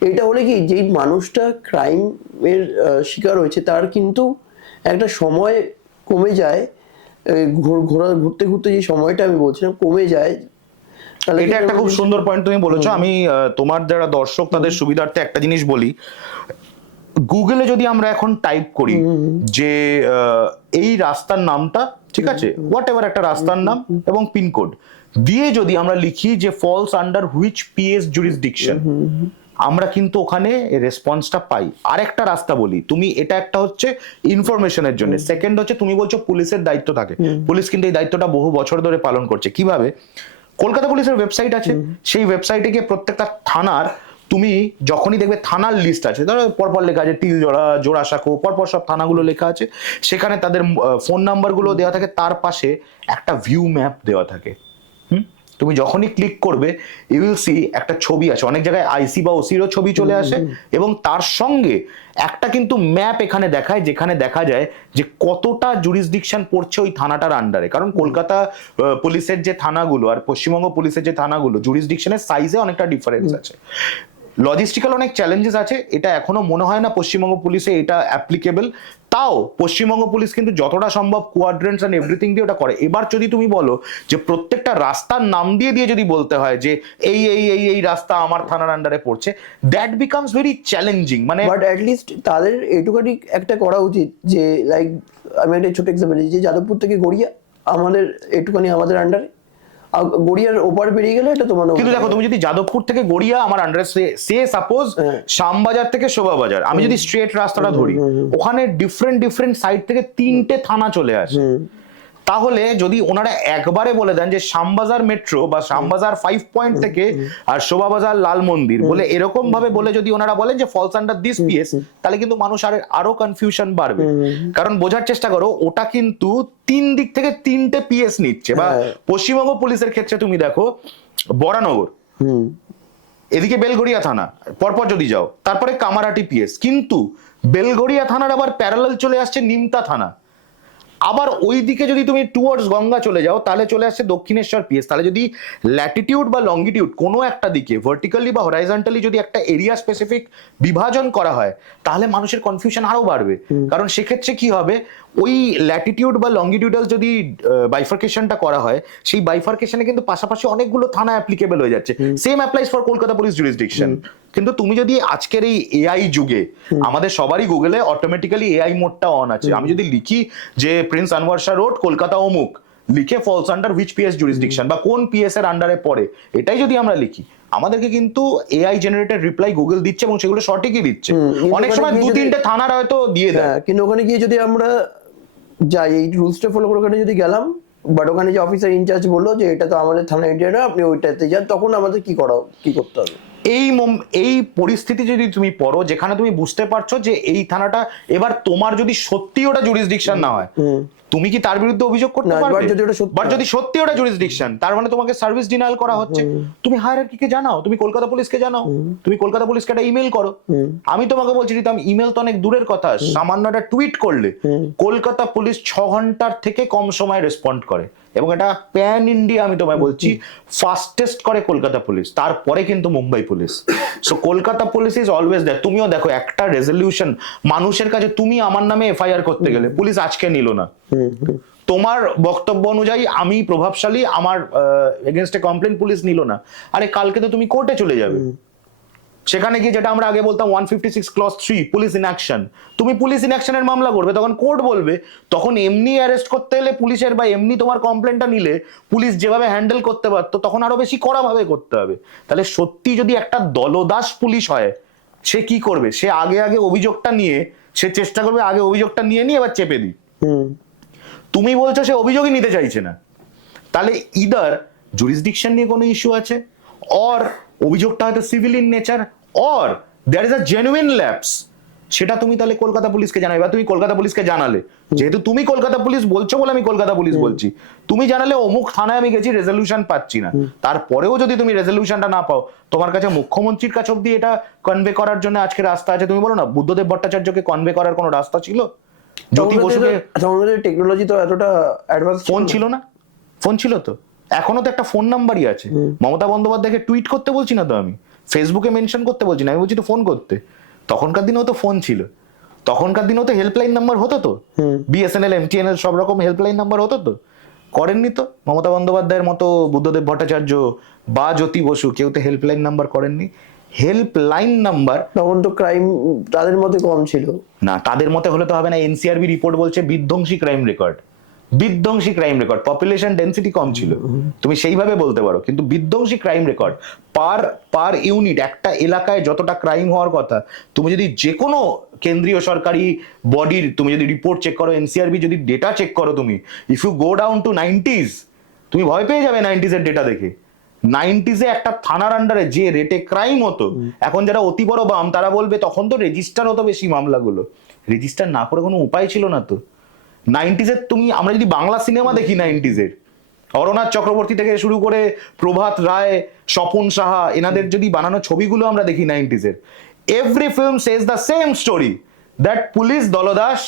এটা হলে কি, যেই মানুষটা ক্রাইমের শিকার হয়েছে তার কিন্তু একটা সময় কমে যায়, ঘুরতে ঘুরতে যে সময়টা আমি বলছিলাম কমে যায়। এটা একটা খুব সুন্দর পয়েন্ট তুমি বলেছো। আমি তোমার যারা দর্শক তাদের সুবিধার্থে একটা জিনিস বলি, গুগলে যদি আমরা এখন টাইপ করি যে এই রাস্তার নামটা, ঠিক আছে, হোয়াট এভার একটা রাস্তার নাম এবং পিনকোড দিয়ে যদি আমরা লিখি যে false under which PS jurisdiction, আমরা কিন্তু ওখানে রেসপন্সটা পাই। আরেকটা রাস্তা বলি, তুমি এটা একটা হচ্ছে ইনফরমেশনের জন্য, সেকেন্ড হচ্ছে তুমি বলছো পুলিশের দায়িত্ব থাকে, পুলিশ কিন্তু এই দায়িত্বটা বহু বছর ধরে পালন করছে। কিভাবে? কলকাতা পুলিশের ওয়েবসাইট আছে, সেই ওয়েবসাইটে গিয়ে প্রত্যেকটা থানার তুমি যখনই দেখবে থানার লিস্ট আছে, ধরো পরপর লেখা আছে তিলজোড়া, জোড়াসাঁকো, পরপর সব থানাগুলো লেখা আছে, সেখানে তাদের ফোন নাম্বারগুলো দেওয়া থাকে, তার পাশে একটা ভিউ ম্যাপ দেওয়া থাকে। তুমি যখনই ক্লিক করবে ইউ উইল সি একটা ছবি আছে, অনেক জায়গায় আইসি বা ওসিরও ছবি চলে আসে, এবং তার সঙ্গে একটা কিন্তু ম্যাপ এখানে দেখায়, যেখানে দেখা যায় যে কতটা জুরিসডিকশন পড়ছে ওই থানাটার আন্ডারে। কারণ কলকাতা পুলিশের যে থানাগুলো আর পশ্চিমবঙ্গ পুলিশের যে থানাগুলো, জুরিসডিকশনের সাইজে অনেকটা ডিফারেন্স আছে, লজিস্টিক্যাল অনেক চ্যালেঞ্জেস আছে। এটা এখনো মনে হয় না পশ্চিমবঙ্গ পুলিশে এটা অ্যাপ্লিকেবল। তাও পশ্চিমবঙ্গ পুলিশ কিন্তু যতটা সম্ভব কোয়াড্রেন্টস এন্ড এভরিথিং দিয়ে ওটা করে। এবার যদি তুমি বলো যে প্রত্যেকটা রাস্তার নাম দিয়ে দিয়ে যদি বলতে হয় যে এই এই এই এই রাস্তা আমার থানার আন্ডারে পড়ছে, দ্যাট বিকামস ভেরি চ্যালেঞ্জিং। মানে বাট অ্যাটলিস্ট তাদের এটুখানি একটা করা উচিত, যে লাইক আমি একটা ছোট এক্সাম্পল দিচ্ছি, যে যাদবপুর থেকে গড়িয়া আমাদের একটুখানি আমাদের আন্ডারে, গড়িয়ার ওপার পেরিয়ে গেলে এটা তোমার কিন্তু দেখো তুমি যদি যাদবপুর থেকে গড়িয়া আমার আন্ডার সে সাপোজ শ্যামবাজার থেকে শোভাবাজার, আমি যদি স্ট্রেট রাস্তাটা ধরি, ওখানে ডিফারেন্ট সাইড থেকে 3টে থানা চলে আসে। তাহলে যদি ওনারা একবারে বলে দেন যে শ্যামবাজার মেট্রো বা শ্যামবাজার 5 পয়েন্ট থেকে আর শোভাবাজার লাল মন্দির বলে এরকম ভাবে বলে যদি ওনারা বলেন যে ফলস আন্ডার দিস পিএস, তাহলে কিন্তু মানুষ আরো কনফিউশন বাড়বে। কারণ বোঝার চেষ্টা করো, ওটা কিন্তু 3 দিক থেকে 3টে পিএস নিচ্ছে। বা পশ্চিমবঙ্গ পুলিশের ক্ষেত্রে তুমি দেখো বরানগর, এদিকে বেলগড়িয়া থানা পরপর যদি যাও, তারপরে কামারহাটি পিএস, কিন্তু বেলগড়িয়া থানার আবার প্যারালাল চলে আসছে নিমতা থানা। আবার ওইদিকে যদি তুমি টুয়ার্ডস গঙ্গা চলে যাও তাহলে চলে আসছে দক্ষিণেশ্বর পিএস। তাহলে যদি ল্যাটিটিউড বা লঙ্গিটিউড কোনো একটা দিকে ভার্টিক্যালি বা হরাইজন্টালি যদি একটা এরিয়া স্পেসিফিক বিভাজন করা হয়, তাহলে মানুষের কনফিউশন আরো বাড়বে। কারণ সেক্ষেত্রে কি হবে, ওই ল্যাটিটিউড বা লঙ্গিটিউডাল যদি বাইফার্কেশনটা করা হয়, সেই বাইফার্কেশনে কিন্তু পাশাপাশি অনেকগুলো থানা অ্যাপ্লিকেবল হয়ে যাচ্ছে। Same applies for Kolkata police jurisdiction. কিন্তু তুমি যদি আজকের এই এআই যুগে, আমাদের সবারই গুগলে অটোমেটিক্যালি এআই মোডটা অন আছে, আমি যদি লিখি যে প্রিন্স আনওয়ার শাহ রোড কলকাতা অমুক, লিখে false under which PS jurisdiction বা কোন পিএস এর আন্ডারে পড়ে, এটাই যদি আমরা লিখি, আমাদেরকে কিন্তু এআই জেনারেটেড রিপ্লাই গুগল দিচ্ছে এবং সেগুলো সঠিকই দিচ্ছে। অনেক সময় 2-3টে থানার হয়তো দিয়ে দেয়, কিন্তু ওখানে গিয়ে যদি আমরা যাই এই রুলসটা ফলো করে ওখানে যদি গেলাম, বাট ওখানে যে অফিসার ইনচার্জ বললো যে এটা তো আমাদের থানা এরিয়া না, আপনি ওইটাতে যান, তখন আমাদের কি করতে হবে? এই পরিস্থিতি যদি তুমি পড়ো যেখানে তুমি বুঝতে পারছো যে এই থানাটা, এবার তোমার যদি সত্যি ওটা জুরিসডিকশন না হয়, তুমি কি তার বিরুদ্ধে অভিযোগ করতে পারবে? বাট যদি সত্যি ওটা জুরিসডিকশন, তার মানে তোমাকে সার্ভিস ডিনায়াল করা হচ্ছে, তুমি হায়ারার্কিকে জানাও, তুমি কলকাতা পুলিশকে জানাও, তুমি কলকাতা পুলিশকে একটা ইমেল করো। আমি তোমাকে বলছি, ইমেল তো অনেক দূরের কথা, সামান্য একটা টুইট করলে কলকাতা পুলিশ 6 ঘন্টার থেকে কম সময় রেসপন্ড করে, এবং এটা প্যান ইন্ডিয়া আমি তোমায় বলছি ফাস্টেস্ট করে কলকাতা পুলিশ, তারপরে কিন্তু Mumbai police. So Kolkata police is always that. তুমিও দেখো একটা রেজলিউশন মানুষের কাছে, তুমি আমার নামে এফআইআর করতে গেলে পুলিশ আজকে নিল না, তোমার বক্তব্য অনুযায়ী আমি প্রভাবশালী, আমার এগেনস্টে কমপ্লেন, পুলিশ নিল না, আরে কালকে তো তুমি কোর্টে চলে যাবে, সেখানে গিয়ে যেটা আমরা আগে বলতাম 156 ক্লজ 3 পুলিশ ইন অ্যাকশন, তুমি পুলিশ ইন অ্যাকশনের মামলা করবে, তখন কোর্ট বলবে, তখন এমনি অ্যারেস্ট করতে এলে পুলিশের বা এমনি তোমার কমপ্লেনটা নিলে পুলিশ যেভাবে হ্যান্ডেল করতে পারতো, তখন আরো বেশি কড়া ভাবে করতে হবে। তাহলে সত্যি যদি একটা দলদাস পুলিশ হয়, সে কি করবে, সে আগে অভিযোগটা নিয়ে, সে চেষ্টা করবে আগে অভিযোগটা নিয়ে এবার চেপে দিই। তুমি বলছো সে অভিযোগই নিতে চাইছে না, তাহলে ইদার জুরিসডিকশন নিয়ে কোনো ইস্যু আছে, অর অভিযোগটা হয়তো civil in nature, or there is a genuine lapse, সেটা তুমি তাহলে কলকাতা পুলিশকে জানাবে। বা তুমি কলকাতা পুলিশকে জানালে, যেহেতু তুমি কলকাতা পুলিশ বলছো বলে আমি কলকাতা পুলিশ বলছি, তুমি জানালে অমুক থানায় আমি গেছি, রেজলিউশন পাচ্ছি না, তারপরেও যদি তুমি রেজলিউশনটা না পাও, তোমার কাছে মুখ্যমন্ত্রীর কাছে অব্দি এটা কনভে করার জন্য আজকে রাস্তা আছে, তুমি বলো না বুদ্ধদেব ভট্টাচার্যকে কনভে করার কোনো রাস্তা ছিল? জ্যোতি বসুকে টেকনোলজি তো এতটা অ্যাডভান্স, ফোন ছিল না? ফোন ছিল তো, এখনো তো একটা ফোন নাম্বারই আছে। মমতা বন্দ্যোপাধ্যায়কে টুইট করতে বলছি না তো, আমি ফেসবুকে মেনশন করতে বলছি না, আমি বলছি তো ফোন করতে। তখনকার দিনেও তো ফোন ছিল, তখনকার দিনেও তো হেল্পলাইন নাম্বার হতো তো, বিএসএনএল এমটিএনএল সব রকম হেল্পলাইন নাম্বার হতো তো, করেননি তো মমতা বন্দ্যোপাধ্যায়ের মতো, বুদ্ধদেব ভট্টাচার্য বা জ্যোতি বসু, কেউ তো হেল্পলাইন নাম্বার করেননি। হেল্পলাইন নাম্বার তখন তো ক্রাইম তাদের মধ্যে কম ছিল না, তাদের মতে হলে তো হবে না। এনসিআরবি রিপোর্ট বলছে বিধ্বংসী ক্রাইম রেকর্ড, বিধ্বংসী ক্রাইম রেকর্ড, পপুলেশন ডেন্সিটি কম ছিল, তুমি সেইভাবে বলতে পারো, কিন্তু বিধ্বংসী ক্রাইম রেকর্ড পার ইউনিট, একটা এলাকায় যতটা ক্রাইম হওয়ার কথা, তুমি যদি যে কোনো কেন্দ্রীয় সরকারি বডির তুমি যদি রিপোর্ট চেক করো, এনসিআরবি যদি ডেটা চেক করো, তুমি if you go down to 90s, তুমি ভয় পেয়ে যাবে 90s এর ডেটা দেখে। 90s এ একটা থানার আন্ডারে যে রেটে ক্রাইম হতো, এখন যারা অতি বড় বাম তারা বলবে তখন তো রেজিস্টার হতো বেশি মামলাগুলো, রেজিস্টার না করে কোনো উপায় ছিল না তো। 90s এর তুমি, আমরা যদি বাংলা সিনেমা দেখি 90s এর, অরনাথ চক্রবর্তী থেকে শুরু করে প্রভাত রায়, স্বপন সাহা, এনাদের যদি বানানো ছবিগুলো আমরা দেখি 90s এর, every film says the same story, that police দলদাস।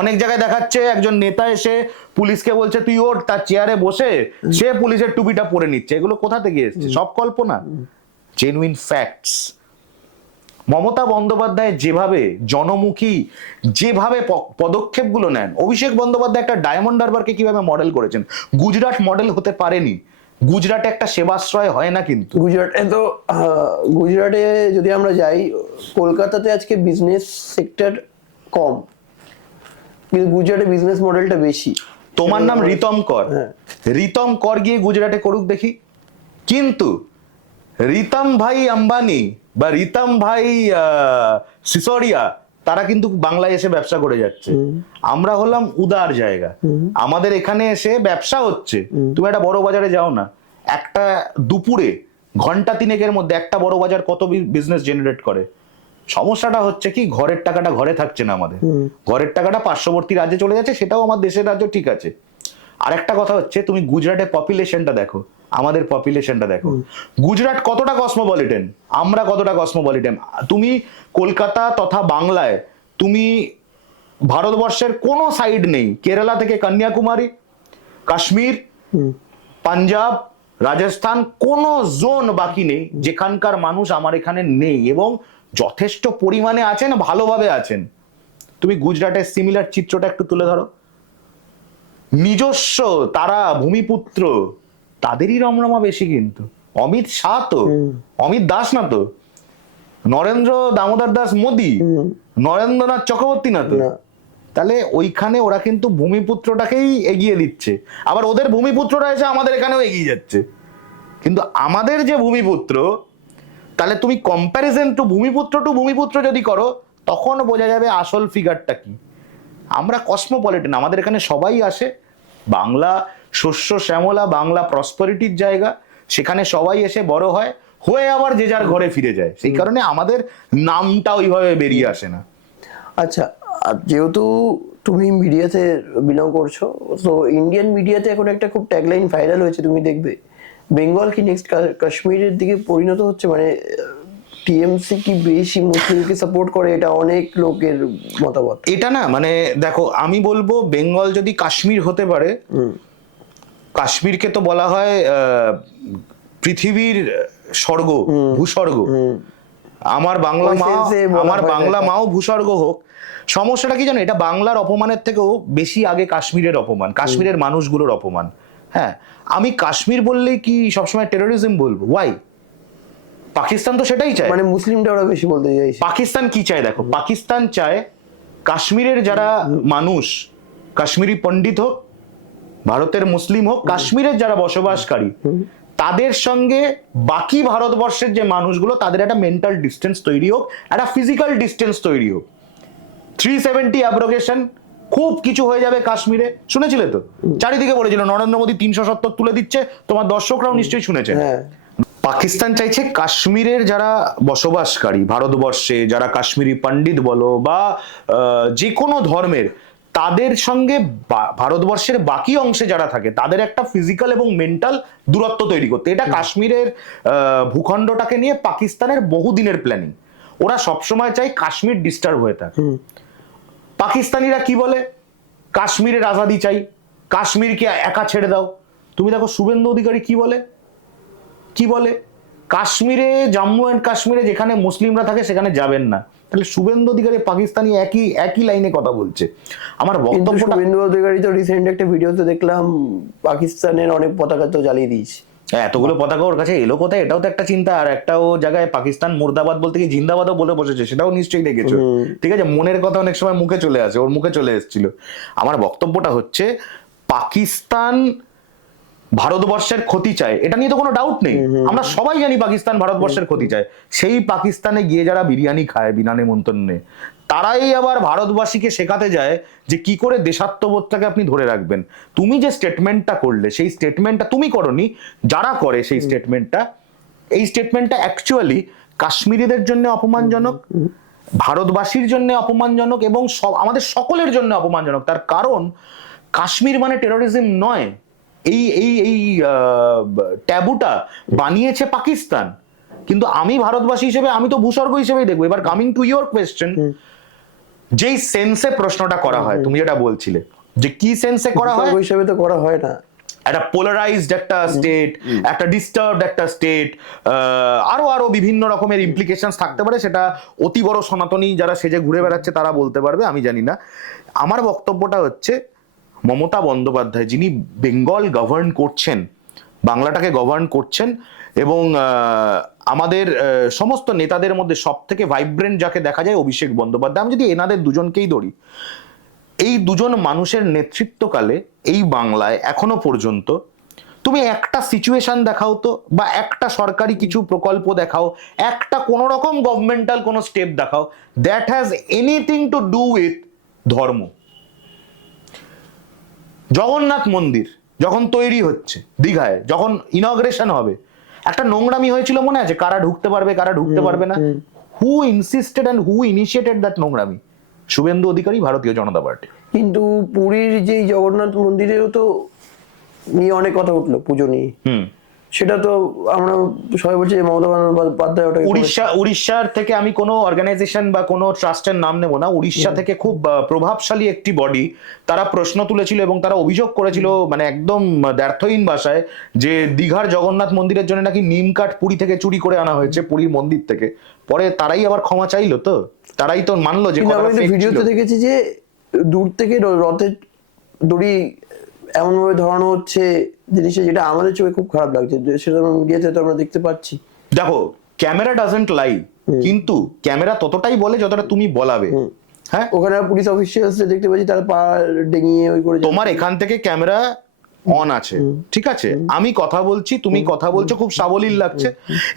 অনেক জায়গায় দেখাচ্ছে একজন নেতা এসে পুলিশকে বলছে তুই ওর, তার চেয়ারে বসে সে পুলিশের টুপিটা পরে নিচ্ছে। এগুলো কোথা থেকে এসছে? সব কল্পনা, জেনুইন ফ্যাক্টস। মমতা বন্দ্যোপাধ্যায় যেভাবে জনমুখী, যেভাবে পদক্ষেপগুলো নেন, অভিষেক বন্দ্যোপাধ্যায় একটা ডায়মন্ড হারবারকে কিভাবে মডেল করেছেন, গুজরাট মডেল হতে পারেনি। গুজরাটে একটা সেবাশ্রয় হয় না, কিন্তু গুজরাটে যদি আমরা যাই, কলকাতাতে আজকে বিজনেস সেক্টর কম, কিন্তু গুজরাটে বিজনেস মডেলটা বেশি। তোমার নাম রিতম কর, রিতম কর গিয়ে গুজরাটে করুক দেখি। কিন্তু রিতম ভাই আম্বানি বা রিতম ভাই সিসোডিয়া তারা কিন্তু বাংলায় এসে ব্যবসা করে যাচ্ছে। আমরা হলাম উদার জায়গা, আমাদের এখানে এসে ব্যবসা হচ্ছে। তুমি একটা বড় বাজারে যাও না, একটা দুপুরে ঘন্টা তিনেকের মধ্যে একটা বড় বাজার কত বিজনেস জেনারেট করে। সমস্যাটা হচ্ছে কি, ঘরের টাকাটা ঘরে থাকছে না আমাদের, ঘরের টাকাটা পার্শ্ববর্তী রাজ্যে চলে যাচ্ছে, সেটাও আমার দেশের রাজ্য ঠিক আছে। আর একটা কথা হচ্ছে, তুমি গুজরাটের পপুলেশনটা দেখো, আমাদের পপুলেশনটা দেখো, গুজরাট কতটা কসমোপলিটেন, আমরা কতটা কসমোপলিটেন। তুমি কলকাতা তথা বাংলায় তুমি ভারতবর্ষের কোনো সাইড নেই, কেরালা থেকে কন্যাকুমারী, কাশ্মীর, পাঞ্জাব, রাজস্থান, কোনো জোন বাকি নেই যেখানকার মানুষ আমার এখানে নেই, এবং যথেষ্ট পরিমাণে আছেন, ভালোভাবে আছেন। তুমি গুজরাটের সিমিলার চিত্রটা একটু তুলে ধরো, নিজস্ব তারা ভূমিপুত্র, তাদেরই রমরমা বেশি। কিন্তু অমিত শাহ তো, অমিত দাস না তো, নরেন্দ্র দামোদর দাস মোদী, নরেন্দ্রনাথ চক্রবর্তী না তো। তাহলে ওইখানে ওরা কিন্তু ভূমিপুত্রটাকেই এগিয়ে দিচ্ছে, আবার ওদের ভূমিপুত্ররা এসে আমাদের এখানেও এগিয়ে যাচ্ছে। কিন্তু আমাদের যে ভূমিপুত্র, তাহলে তুমি কম্প্যারিজন টু ভূমিপুত্র যদি করো, তখন বোঝা যাবে আসল ফিগারটা কি। আমরা কসমোপলিটন, আমাদের এখানে সবাই আসে, বাংলা শস্য শ্যামলা, বাংলা প্রসপারিটির জায়গা, সেখানে সবাই এসে বড় হয়, হয়ে আবার যে যার ঘরে ফিরে যায়। সেই কারণে আমাদের নামটা ওইভাবে বেরিয়ে আসে না। আচ্ছা, যেহেতু তুমি মিডিয়াতে বিলং করছো, তো ইন্ডিয়ান মিডিয়াতে এখন একটা খুব ট্যাগলাইন ভাইরাল হয়েছে, তুমি দেখবে, বেঙ্গল কি নেক্সট কাশ্মীরের দিকে পরিণত হচ্ছে। মানে টিএমসি কি বেশি মুসলিমকে সাপোর্ট করে, এটা অনেক লোকের মতামত। এটা না, মানে দেখো, আমি বলবো বেঙ্গল যদি কাশ্মীর হতে পারে, কাশ্মীরকে তো বলা হয় পৃথিবীর স্বর্গ, ভূস্বর্গ। আমার বাংলা মাও ভূস্বর্গ হোক। সমস্যাটা কি জানো, এটা বাংলার অপমানের থেকেও বেশি আগে কাশ্মীরের অপমান, কাশ্মীরের মানুষগুলোর অপমান। হ্যাঁ, আমি কাশ্মীর বললেই কি সবসময় টেরোরিজম বলবো? ওয়াই? পাকিস্তান তো সেটাই চায়, মানে মুসলিমটা ওরা বেশি বলতে চাইছে। পাকিস্তান কি চায় দেখো, পাকিস্তান চায় কাশ্মীরের যারা মানুষ, কাশ্মীরি পণ্ডিত হোক, ভারতের মুসলিম হোক, কাশ্মীরের যারা বসবাসকারী, তাদের সঙ্গে বাকি ভারতবর্ষের যে মানুষগুলো, তাদের একটা মেন্টাল ডিস্টেন্স তৈরি হোক, একটা ফিজিক্যাল ডিস্টেন্স তৈরি হোক। 370 অ্যাব্রোগেশন, খুব কিছু হয়ে যাবে কাশ্মীরে। শুনেছিলে তো, চারিদিকে বলেছিল নরেন্দ্র মোদী 370 তুলে দিচ্ছে, তোমার দর্শকরাও নিশ্চয়ই শুনেছেন। পাকিস্তান চাইছে কাশ্মীরের যারা বসবাসকারী ভারতবর্ষে, যারা কাশ্মীরি পণ্ডিত বলো বা যে কোনো ধর্মের, তাদের সঙ্গে ভারতবর্ষের বাকি অংশে যারা থাকে, তাদের একটা ফিজিক্যাল এবং মেন্টাল দূরত্ব তৈরি করতে। এটা কাশ্মীরের ভূখণ্ডটাকে নিয়ে পাকিস্তানের বহুদিনের প্ল্যানিং। ওরা সবসময় চায় কাশ্মীর ডিস্টার্ব হয়ে থাকে। পাকিস্তানিরা কি বলে, কাশ্মীরের আজাদি চাই, কাশ্মীরকে একা ছেড়ে দাও। তুমি দেখো শুভেন্দু অধিকারী কি বলে, কাশ্মীরে, জম্মু এন্ড কাশ্মীরে যেখানে মুসলিমরা থাকে সেখানে যাবেন না। তাহলে শুভেন্দু অধিকারী পাকিস্তানি একই লাইনে কথা বলছে। আমার বক্তব্য, শুভেন্দু অধিকারী তো রিসেন্ট একটা ভিডিওতে দেখলাম পাকিস্তানের অনেক পতাকা তো জ্বালিয়ে দিয়েছে। এতগুলো পতাকা ওর কাছে এলো কোথায়, এটাও তো একটা চিন্তা। আর একটা ও জায়গায় পাকিস্তান মুর্দাবাদ বলতে কি জিন্দাবাদও বলে বসেছে, সেটাও নিশ্চয়ই দেখেছো। ঠিক আছে, মনের কথা অনেক সময় মুখে চলে আসে, ওর মুখে চলে এসেছিল। আমার বক্তব্যটা হচ্ছে, পাকিস্তান ভারতবর্ষের ক্ষতি চায়, এটা নিয়ে তো কোনো ডাউট নেই। আমরা সবাই জানি পাকিস্তান ভারতবর্ষের ক্ষতি চায়। সেই পাকিস্তানে গিয়ে যারা বিরিয়ানি খায় বিনা নিমন্ত্রণে, তারাই আবার ভারতবাসীকে শেখাতে যায় যে কি করে দেশাত্মবোধটাকে আপনি ধরে রাখবেন। তুমি যে স্টেটমেন্টটা করলে, সেই স্টেটমেন্টটা তুমি করনি, যারা করে সেই স্টেটমেন্টটা, এই স্টেটমেন্টটা অ্যাকচুয়ালি কাশ্মীরিদের জন্য অপমানজনক, ভারতবাসীর জন্য অপমানজনক, এবং আমাদের সকলের জন্য অপমানজনক। তার কারণ কাশ্মীর মানে টেরোরিজম নয়। এই এই এই ট্যাবুটা বানিয়েছে পাকিস্তান, কিন্তু আমি ভারতবাসী হিসেবে আমি তো ভূস্বর্গ হিসেবেই দেখবো। এবার কামিং টু ইয়োর কোয়েশ্চেন, যেই সেন্সে প্রশ্নটা করা হয়, তুমি যেটা বলছিলে যে কি সেন্সে করা হয়, হিসেবে তো করা হয় না। একটা পোলারাইজড একটা স্টেট, একটা ডিস্টার্বড একটা স্টেট, আরো বিভিন্ন রকমের ইমপ্লিকেশনস থাকতে পারে। সেটা অতি বড় সনাতনী যারা সেজে ঘুরে বেড়াচ্ছে তারা বলতে পারবে, আমি জানি না। আমার বক্তব্যটা হচ্ছে, মমতা বন্দ্যোপাধ্যায় যিনি বেঙ্গল গভর্ন করছেন, বাংলাটাকে গভর্ন করছেন, এবং আমাদের সমস্ত নেতাদের মধ্যে সব থেকে ভাইব্রেন্ট যাকে দেখা যায় অভিষেক বন্দ্যোপাধ্যায়। আমি যদি এনাদের দুজনকেই ধরি, এই দুজন মানুষের নেতৃত্বকালে এই বাংলায় এখনো পর্যন্ত তুমি একটা সিচুয়েশন দেখাও তো, বা একটা সরকারি কিছু প্রকল্প দেখাও, একটা কোন রকম গভর্নমেন্টাল কোন স্টেপ দেখাও that has anything to do with ধর্ম। জগন্নাথ মন্দির যখন তৈরি হচ্ছে দীঘায়, যখন ইনগ্রেশন হবে, একটা নোংরামি হয়েছিল মনে আছে, কারা ঢুকতে পারবে কারা ঢুকতে পারবে না? Who insisted and who initiated that নোংরামি? শুভেন্দু অধিকারী, ভারতীয় জনতা পার্টি। কিন্তু পুরীর যেই জগন্নাথ মন্দিরেও তো নিয়ে অনেক কথা উঠলো, পুজো নিয়ে। সেটা তো আমরা সবাই বলছি যে মমতা বন্দ্যোপাধ্যায় ওটা উড়িষ্যার থেকে, আমি কোনো অর্গানাইজেশন বা কোনো ট্রাস্টের নাম নেব না, উড়িষ্যা থেকে খুব প্রভাবশালী একটি বডি, তারা প্রশ্ন তুলেছিল এবং তারা অভিযোগ করেছিল মানে একদম দ্ব্যর্থহীন ভাষায় যে দীঘার জগন্নাথ মন্দিরের জন্য নাকি নিম কাঠ পুরী থেকে চুরি করে আনা হয়েছে, পুরীর মন্দির থেকে। পরে তারাই আবার ক্ষমা চাইলো, তো তারাই তো মানলো যে ভিডিওতে দেখেছি যে দূর থেকে রথের দড়ি এমন ভাবে ধরানো হচ্ছে জিনিসটা, যেটা আমাদের চোখে খুব খারাপ লাগছে, সেটা মিডিয়াতে তো আমরা দেখতে পাচ্ছি। দেখো, ক্যামেরা ডাজন্ট লাই, কিন্তু ক্যামেরা ততটাই বলে যতটা তুমি বলাবে। হ্যাঁ, ওখানে পুলিশ অফিসিয়ালস দেখতে পাচ্ছি তারা পা ডেঙিয়ে ওই করে, তোমার এখান থেকে ক্যামেরা অন আছে, ঠিক আছে, আমি কথা বলছি, তুমি কথা বলছো, খুব সাবলীল লাগছে।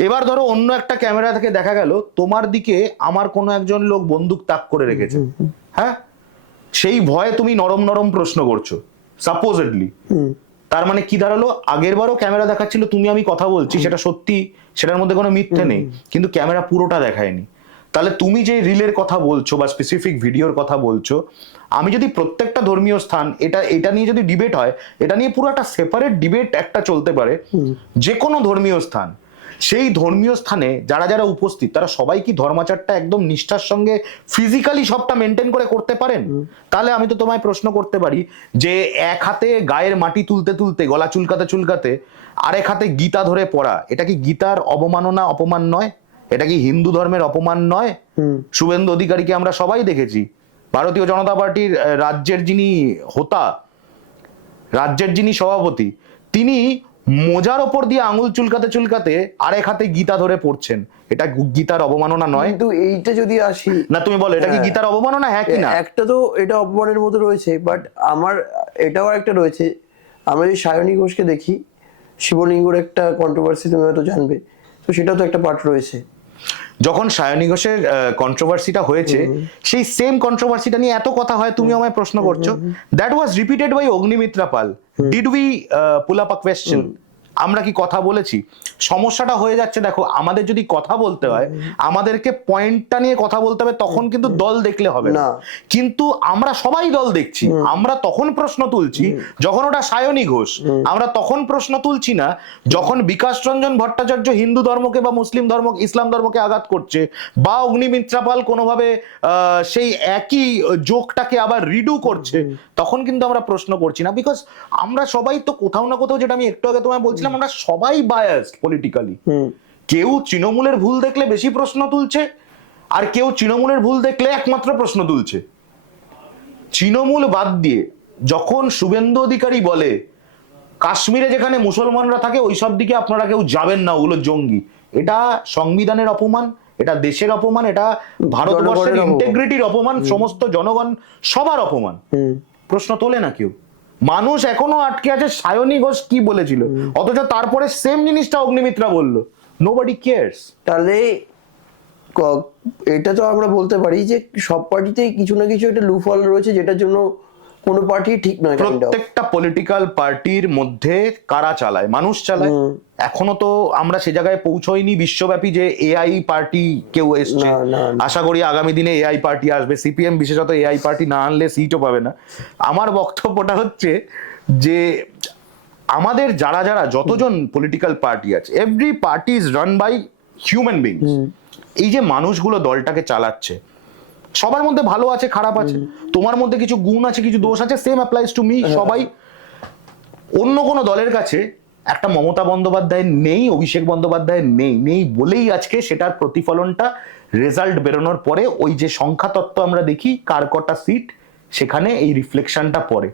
এবার ধরো অন্য একটা ক্যামেরা থেকে দেখা গেল তোমার দিকে আমার কোনো একজন লোক বন্দুক তাক করে রেখেছে, হ্যাঁ, সেই ভয়ে তুমি নরম নরম প্রশ্ন করছো সাপোজেডলি। তার মানে কি দাঁড়ালো, আগের বারও ক্যামেরা দেখাচ্ছিল তুমি আমি কথা বলছি, সেটা সত্যি, সেটার মধ্যে কোনো মিথ্যে নেই, কিন্তু ক্যামেরা পুরোটা দেখায়নি। তাহলে তুমি যে রিলের কথা বলছো বা স্পেসিফিক ভিডিওর কথা বলছো, আমি যদি প্রত্যেকটা ধর্মীয় স্থান, এটা নিয়ে যদি ডিবেট হয়, এটা নিয়ে পুরো একটা সেপারেট ডিবেট একটা চলতে পারে। যে কোনো ধর্মীয় স্থান, সেই ধর্মীয় স্থানে যারা যারা উপস্থিত তারা সবাই কি ধর্মাচারটা একদম নিষ্ঠার সঙ্গে ফিজিক্যালি সবটা মেনটেন করে করতে পারেন? তাহলে আমি তো তোমায় প্রশ্ন করতে পারি যে এক হাতে গায়ের মাটি তুলতে তুলতে, গলা চুলকাতে চুলকাতে আরেক হাতে গীতা ধরে পড়া, এটা কি গীতার অবমাননা, অপমান নয়? এটা কি হিন্দু ধর্মের অপমান নয়? শুভেন্দু অধিকারীকে আমরা সবাই দেখেছি, ভারতীয় জনতা পার্টির রাজ্যের যিনি হোতা, রাজ্যের যিনি সভাপতি, তিনি মোজার ওপর দিয়ে আঙুল চুলকাতে চুলকাতে আরেক হাতে গীতা ধরে পড়ছেন। এটা গীতার অবমাননা নয়? কিন্তু এইটা যদি আসি না, তুমি বলো এটা কি গীতার অবমাননা, হ্যাঁ কি না? একটা তো এটা অপমানের মতো রয়েছে, বাট আমার এটাও একটা রয়েছে, আমরা যদি সায়নী ঘোষকে দেখি, শিবলিঙ্গর একটা কন্ট্রোভার্সি তুমি হয়তো জানবে, তো সেটাও তো একটা পার্ট রয়েছে। যখন সায়নী ঘোষের কন্ট্রোভার্সিটা হয়েছে, সেই সেম কন্ট্রোভার্সিটা নিয়ে এত কথা হয়, তুমি আমায় প্রশ্ন করছো, that was repeated by Agnimitra Pal. Did we pull up a question? আমরা কি কথা বলেছি? সমস্যাটা হয়ে যাচ্ছে, দেখো, আমাদের যদি কথা বলতে হয়, আমাদেরকে পয়েন্টটা নিয়ে কথা বলতে হবে, তখন কিন্তু দল দেখলে হবে না। কিন্তু আমরা সবাই দল দেখছি, আমরা তখন প্রশ্ন তুলছি যখন ওটা সায়নী ঘোষ, আমরা তখন প্রশ্ন তুলছি না যখন বিকাশ রঞ্জন ভট্টাচার্য হিন্দু ধর্মকে বা মুসলিম ধর্ম, ইসলাম ধর্মকে আঘাত করছে, বা অগ্নিমিত্রা পাল কোনোভাবে সেই একই জোকটাকে আবার রিডু করছে, তখন কিন্তু আমরা প্রশ্ন করছি না। বিকজ আমরা সবাই তো কোথাও না কোথাও, যেটা আমি একটু আগে তোমায় বলছিলাম, আমরা সবাই বায়াসড পলিটিক্যালি। কেউ তৃণমূলের ভুল দেখলে বেশি প্রশ্ন তুলছে, আর কেউ তৃণমূলের ভুল দেখলে একমাত্র প্রশ্ন তুলছে। তৃণমূল বাদ দিয়ে যখন শুভেন্দু অধিকারী বলে কাশ্মীরে যেখানে মুসলমানরা থাকে ওই সব দিকে আপনারা কেউ যাবেন না, ওগুলো জঙ্গি, এটা সংবিধানের অপমান, এটা দেশের অপমান, এটা ভারতবর্ষের ইন্টিগ্রিটির অপমান, সমস্ত জনগণ সবার অপমান। প্রশ্ন তোলে না কেউ। মানুষ এখনো আটকে আছে সায়নী ঘোষ কি বলেছিল, অথচ তারপরে সেম জিনিসটা অগ্নিমিত্রা বলল, নোবডি কেয়ারস। তাহলে এটা তো আমরা বলতে পারি যে সব পার্টিতেই কিছু না কিছু একটা লুফল রয়েছে, যেটার জন্য কোনো পার্টি ঠিক নয়। প্রত্যেকটা পলিটিক্যাল পার্টির মধ্যে কারা চালায়? মানুষ চালায়। এখনো তো আমরা সে জায়গায় পৌঁছইনি বিশ্বব্যাপী যে এআই পার্টি কেউ এসছে। আশা করি আগামী দিনে এআই পার্টি আসবে। সিপিএম বিশেষত এআই পার্টি না আনলে সিটও পাবে না। আমার বক্তব্যটা হচ্ছে যে আমাদের যারা যারা যতজন পলিটিক্যাল পার্টি আছে, every party is run by human beings. এই যে মানুষগুলো দলটাকে চালাচ্ছে, সবার মধ্যে ভালো আছে, খারাপ আছে, তোমার মধ্যে কিছু গুণ আছে, কিছু দোষ আছে, সেম অ্যাপ্লাইজ টু মি। সবাই, অন্য কোনো দলের কাছে একটা মমতা বন্দ্যোপাধ্যায় নেই, অভিষেক বন্দ্যোপাধ্যায় নেই বলেই আজকে সেটার প্রতিফলনটা রেজাল্ট বেরোনোর পরে ওই যে সংখ্যা তত্ত্ব আমরা দেখি কার কটা সিট, সেখানে এই রিফ্লেকশনটা পড়ে।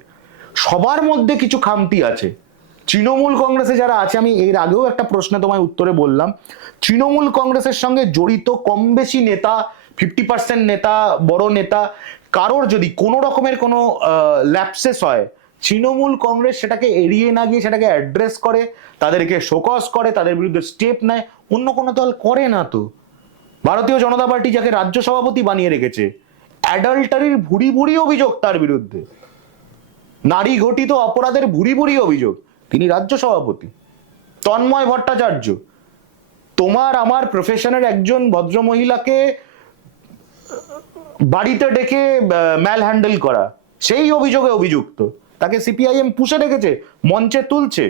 সবার মধ্যে কিছু খামতি আছে। তৃণমূল কংগ্রেসে যারা আছে, আমি এর আগেও একটা প্রশ্নে তোমায় উত্তরে বললাম, তৃণমূল কংগ্রেসের সঙ্গে জড়িত কম বেশি নেতা, 50% নেতা, বড় নেতা, কারোর যদি কোনো রকমের কোনো ল্যাপসেস হয়, তৃণমূল কংগ্রেস সেটাকে এড়িয়ে না গিয়ে সেটাকে অ্যাড্রেস করে, তাদেরকে শোকজ করে, তাদের বিরুদ্ধে স্টেপ নেয়। অন্য কোনো দল করে না তো। ভারতীয় জনতা পার্টি যাকে রাজ্য সভাপতি বানিয়ে রেখেছে, অ্যাডাল্টারির ভুরি ভুরি অভিযোগ তার বিরুদ্ধে, নারী ঘটিত অপরাধের ভুরি ভুরি অভিযোগ, তিনি রাজ্য সভাপতি। তন্ময় ভট্টাচার্য, তোমার আমার প্রফেশনের একজন ভদ্রমহিলাকে বাড়িতে ডেকে ম্যাল হ্যান্ডেল করা, সেই অভিযোগে অভিযুক্ত, তাকে সিপিআইএম পুষে রেখেছে, মঞ্চে তুলছে।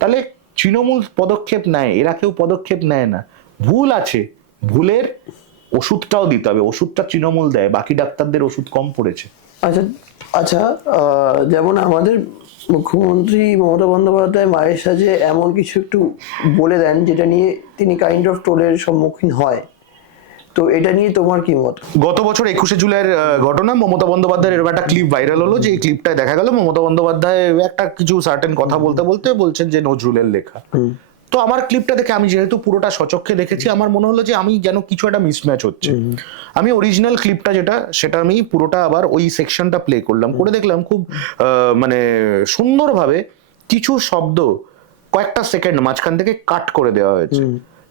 তাহলে তৃণমূল পদক্ষেপ নেয়, এরা কেউ পদক্ষেপ নেয় না। ভুল আছে, ভুলের ওষুধটাও দিতে হবে। ওষুধটা তৃণমূল দেয়, বাকি ডাক্তারদের ওষুধ কম পড়েছে। আচ্ছা আচ্ছা, যেমন আমাদের মুখ্যমন্ত্রী মমতা বন্দ্যোপাধ্যায় মায়ের সাজে এমন কিছু একটু বলে দেন যেটা নিয়ে তিনি কাইন্ড অফ ট্রোলের সম্মুখীন হয়, তো এটা নিয়ে তোমার কি মত? গত বছর 21শে জুলাইয়ের ঘটনা, মমতা বন্দ্যোপাধ্যায়ের এরকম একটা ক্লিপ ভাইরাল হলো, যে এই ক্লিপটায় দেখা গেল মমতা বন্দ্যোপাধ্যায় একটা কিছু সার্টেন কথা বলতে বলতে বলছেন যে নজরুলের লেখা। তো আমার ক্লিপটা দেখে, আমি যেহেতু পুরোটা সচক্ষে দেখেছি, আমার মনে হলো যে আমি যেন কিছু একটা মিসম্যাচ হচ্ছে। আমি অরিজিনাল ক্লিপটা যেটা, সেটা আমি পুরোটা আবার ওই সেকশনটা প্লে করলাম, করে দেখলাম খুব মানে সুন্দরভাবে কিছু শব্দ কয়েকটা সেকেন্ড মাঝখান থেকে কাট করে দেওয়া হয়েছে,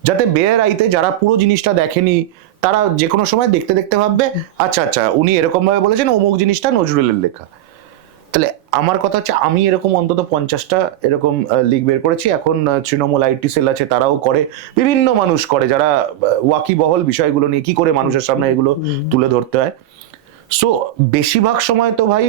যাতে বেয়ার আইতে যারা পুরো জিনিসটা দেখেনি তারা যে কোনো সময় দেখতে দেখতে ভাববে আচ্ছা আচ্ছা উনি এরকম ভাবে বলেছেন, অমুক জিনিসটা নজরুলের লেখা। তাহলে আমার কথা হচ্ছে, আমি এরকম অন্তত 50টা এরকম লিগ বের করেছি। এখন তৃণমূল আইটি সেল আছে, তারাও করে, বিভিন্ন মানুষ করে যারা ওয়াকিবহল বিষয়গুলো নিয়ে কি করে মানুষের সামনে এগুলো তুলে ধরতে হয়। সো বেশিরভাগ সময় তো ভাই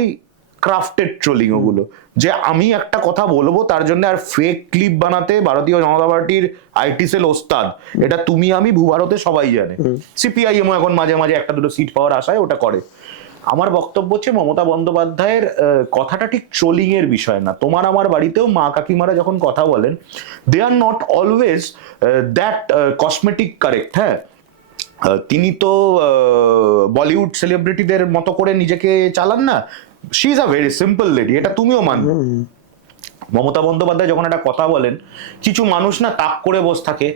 ক্রাফটেড ট্রোলিং ওগুলো, যে আমি একটা কথা বলবো তার জন্য আর ফেক ক্লিপ বানাতে ভারতীয় জনতা পার্টির আইটি সেল ওস্তাদ, এটা তুমি আমি ভূভারতে সবাই জানে। সিপিআইএম এখন মাঝে মাঝে একটা দুটো সিট পাওয়ার আশায় ওটা করে। আমার বক্তব্য হচ্ছে, মমতা বন্দ্যোপাধ্যায়ের কথাটা ঠিক ট্রোলিং এর বিষয় না। তোমার আমার বাড়িতেও মা কাকিমারা যখন কথা বলেন, they are not always that cosmetic correct. হ্যাঁ, তিনি তো বলিউড সেলিব্রিটিদের মতো করে নিজেকে চালান না, she is a very simple lady, এটা তুমিও মানবে। মমতা বন্দ্যোপাধ্যায় যখন একটা কথা বলেন, কিছু মানুষ না তাক করে বসে থাকে,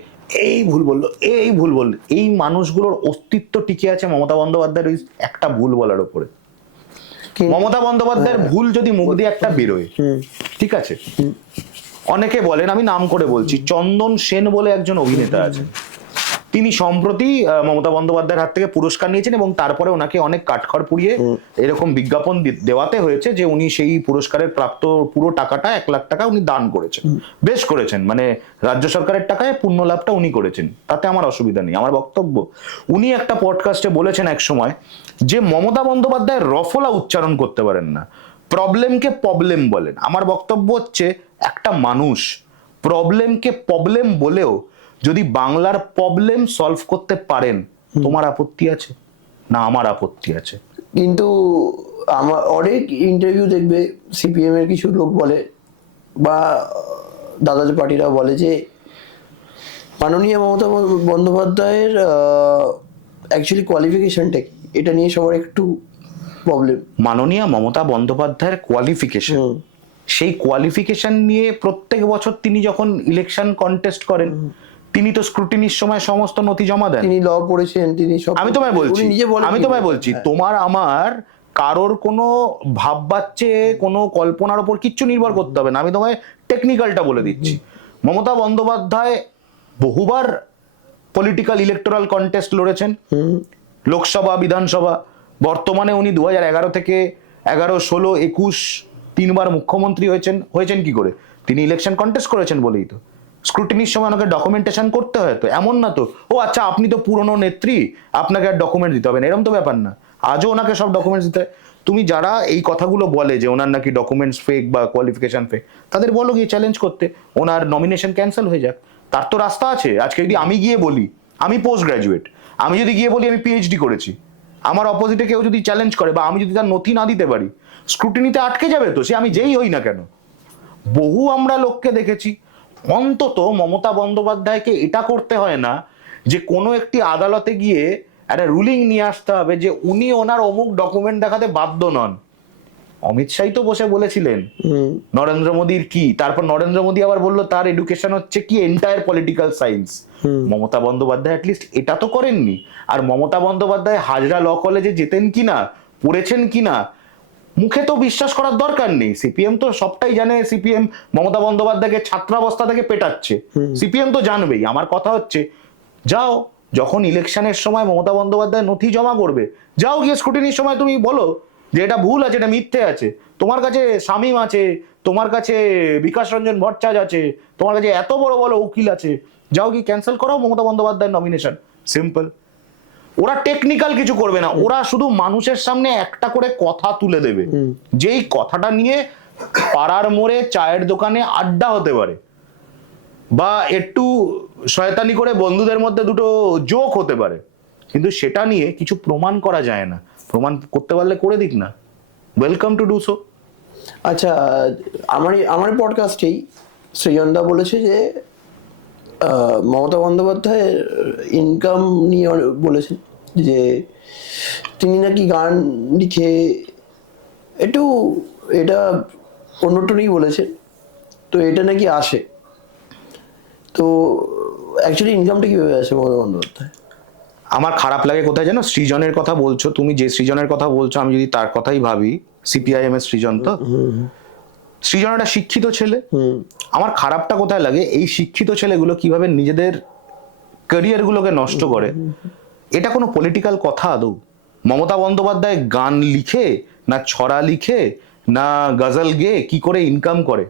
এই ভুল বললো, এই ভুল বললো। এই মানুষগুলোর অস্তিত্ব টিকে আছে মমতা বন্দ্যোপাধ্যায়ের ওই একটা ভুল বলার উপরে। মমতা বন্দ্যোপাধ্যায়ের ভুল যদি মুখ দিয়ে একটা বেরোয়, ঠিক আছে, অনেকে বলেন, আমি নাম করে বলছি, চন্দন সেন বলে একজন অভিনেতা আছে, তিনি সম্প্রতি মমতা বন্দ্যোপাধ্যায়ের হাত থেকে পুরস্কার নিয়েছেন, এবং তারপরে ওনাকে অনেক কাঠখড় পুড়িয়ে এরকম বিজ্ঞাপন দেওয়াতে হয়েছে যে উনি সেই পুরস্কারের প্রাপ্ত পুরো টাকাটা 1 লাখ টাকা উনি দান করেছেন। বেশ করেছেন, মানে রাজ্য সরকারের টাকায় পূর্ণ লাভটা উনি করেছেন, তাতে আমার অসুবিধা নেই। আমার বক্তব্য, উনি একটা পডকাস্টে বলেছেন এক সময় যে মমতা বন্দ্যোপাধ্যায় রফলা উচ্চারণ করতে পারেন না, প্রবলেমকে প্রবলেম বলেন। আমার বক্তব্য হচ্ছে, একটা মানুষ প্রবলেমকে প্রবলেম বলেও যদি বাংলার প্রবলেম সলভ করতে পারেন, তোমার আপত্তি আছে না? আমার আপত্তি আছে। কিন্তু আমার অনেক ইন্টারভিউ দেখবে, সিপিএম এর কিছু লোক বলে বা দাদাজি পার্টিরা বলে যে মাননীয় মমতা বন্দ্যোপাধ্যায়ের অ্যাকচুয়ালি কোয়ালিফিকেশনটা কি, এটা নিয়ে সবার একটু প্রবলেম। মাননীয় মমতা বন্দ্যোপাধ্যায়ের কোয়ালিফিকেশন, সেই কোয়ালিফিকেশন নিয়ে প্রত্যেক বছর তিনি যখন ইলেকশন কন্টেস্ট করেন, তিনি তো স্ক্রুটিনির সময় সমস্ত নথি জমা দেন। তিনি ল পড়েছেন, তিনি সব, আমি তোমায় বলছি, তোমার আমার কারোর কোনো ভাববাচ্চে কোনো কল্পনার উপর কিচ্ছু নির্ভর করতে হবে না। আমি তোমায় টেকনিক্যালটা বলে দিচ্ছি। মমতা বন্দ্যোপাধ্যায় বহুবার পলিটিক্যাল ইলেকটোরাল কন্টেস্ট লড়েছেন, লোকসভা, বিধানসভা। বর্তমানে উনি 2011 থেকে 11, 16, 21 3বার মুখ্যমন্ত্রী হয়েছেন কি করে? তিনি ইলেকশন কন্টেস্ট করেছেন বলেই তো। স্ক্রুটিনির সময় ওনাকে ডকুমেন্টেশন করতে হয় তো, এমন না তো ও আচ্ছা আপনি তো পুরনো নেত্রী, আপনাকে আর ডকুমেন্ট দিতে হবে না, এরকম তো ব্যাপার না। আজও ওনাকে সব ডকুমেন্টস দিতে হয়। তুমি যারা এই কথাগুলো বলে যে ওনার নাকি ডকুমেন্টস ফেক বা কোয়ালিফিকেশন ফেক, তাদের বলো গিয়ে চ্যালেঞ্জ করতে, ওনার নমিনেশন ক্যান্সেল হয়ে যাক। তার তো রাস্তা আছে। আজকে যদি আমি গিয়ে বলি আমি পোস্ট গ্রাজুয়েট, আমি যদি গিয়ে বলি আমি পিএইচডি করেছি, আমার অপোজিটে কেউ যদি চ্যালেঞ্জ করে বা আমি যদি তার নথি না দিতে পারি, স্ক্রুটিনিতে আটকে যাবে তো, সে আমি যেই হই না কেন। বহু আমরা লোককে দেখেছি। অন্তত মমতা বন্দ্যোপাধ্যায়কে এটা করতে হয় না যে কোনো একটি আদালতে গিয়ে একটা রুলিং নিয়ে আসতে হবে যে উনি ওনার অমুক ডকুমেন্ট দেখাতে বাধ্য নন। অমিত শাহ তো বসে বলেছিলেন নরেন্দ্র মোদীর কি, তারপর নরেন্দ্র মোদী আবার বললো তার এডুকেশন হচ্ছে কি entire political science. Mamata Bandyopadhyay at least এটা তো করেননি। আর মমতা বন্দ্যোপাধ্যায় হাজরা ল কলেজে যেতেন কিনা, পড়েছেন কিনা, মুখে তো বিশ্বাস করার দরকার নেই, সিপিএম তো সবটাই জানে, সিপিএম মমতা বন্দ্যোপাধ্যায়কে ছাত্রাবস্থা থেকে পেটাচ্ছে, সিপিএম তো জানবেই। আমার কথা হচ্ছে, যাও যখন ইলেকশনের সময় মমতা বন্দ্যোপাধ্যায় নথি জমা করবে, যাও গিয়ে স্ক্রুটিনির সময় তুমি বলো যে এটা ভুল আছে, এটা মিথ্যে আছে। তোমার কাছে শামীম আছে, তোমার কাছে বিকাশ রঞ্জন ভট্টাচার্য আছে, তোমার কাছে এত বড় বড় উকিল আছে, যাও গিয়ে ক্যান্সেল করাও মমতা বন্দ্যোপাধ্যায়ের নমিনেশন, সিম্পল। ওরা টেকনিক্যাল কিছু করবে না, ওরা শুধু মানুষের সামনে একটা করে কথা তুলে দেবে, যেই কথাটা নিয়ে পাড়ার মোড়ে চায়ের দোকানে আড্ডা হতে পারে, বা একটু শয়তানি করে বন্ধুদের মধ্যে দুটো জোক হতে পারে, কিন্তু সেটা নিয়ে কিছু প্রমাণ করা যায় না। প্রমাণ করতে পারলে করে দিক না, ওয়েলকাম টু ডু সো। আচ্ছা, আমার পডকাস্টেই সৃজনদা বলেছে যে মমতা বন্দ্যোপাধ্যায়ের ইনকাম নিয়ে বলেছেন যে তিনি নাকি গান লিখে একটু, এটা অন্যটনেই বলেছেন, তো এটা নাকি আসে। তো অ্যাকচুয়ালি ইনকামটা কিভাবে আসে মমতা বন্দ্যোপাধ্যায়? আমার খারাপ লাগে কোথায় জানো, সৃজনের কথা বলছো তুমি, যে সৃজনের কথা বলছো আমি যদি তার কথাই ভাবি, সিপিআইএম এর সৃজন, তো সৃজন একটা শিক্ষিত ছেলে। আমার খারাপটা কোথায় লাগে, এই শিক্ষিত ছেলেগুলো কিভাবে নিজেদের ক্যারিয়ার গুলোকে নষ্ট করে। এটা কোনো পলিটিক্যাল কথা আদৌ? মমতা বন্দ্যোপাধ্যায় গান লিখে না ছড়া লিখে না গজল গেয়ে কি করে ইনকাম করে,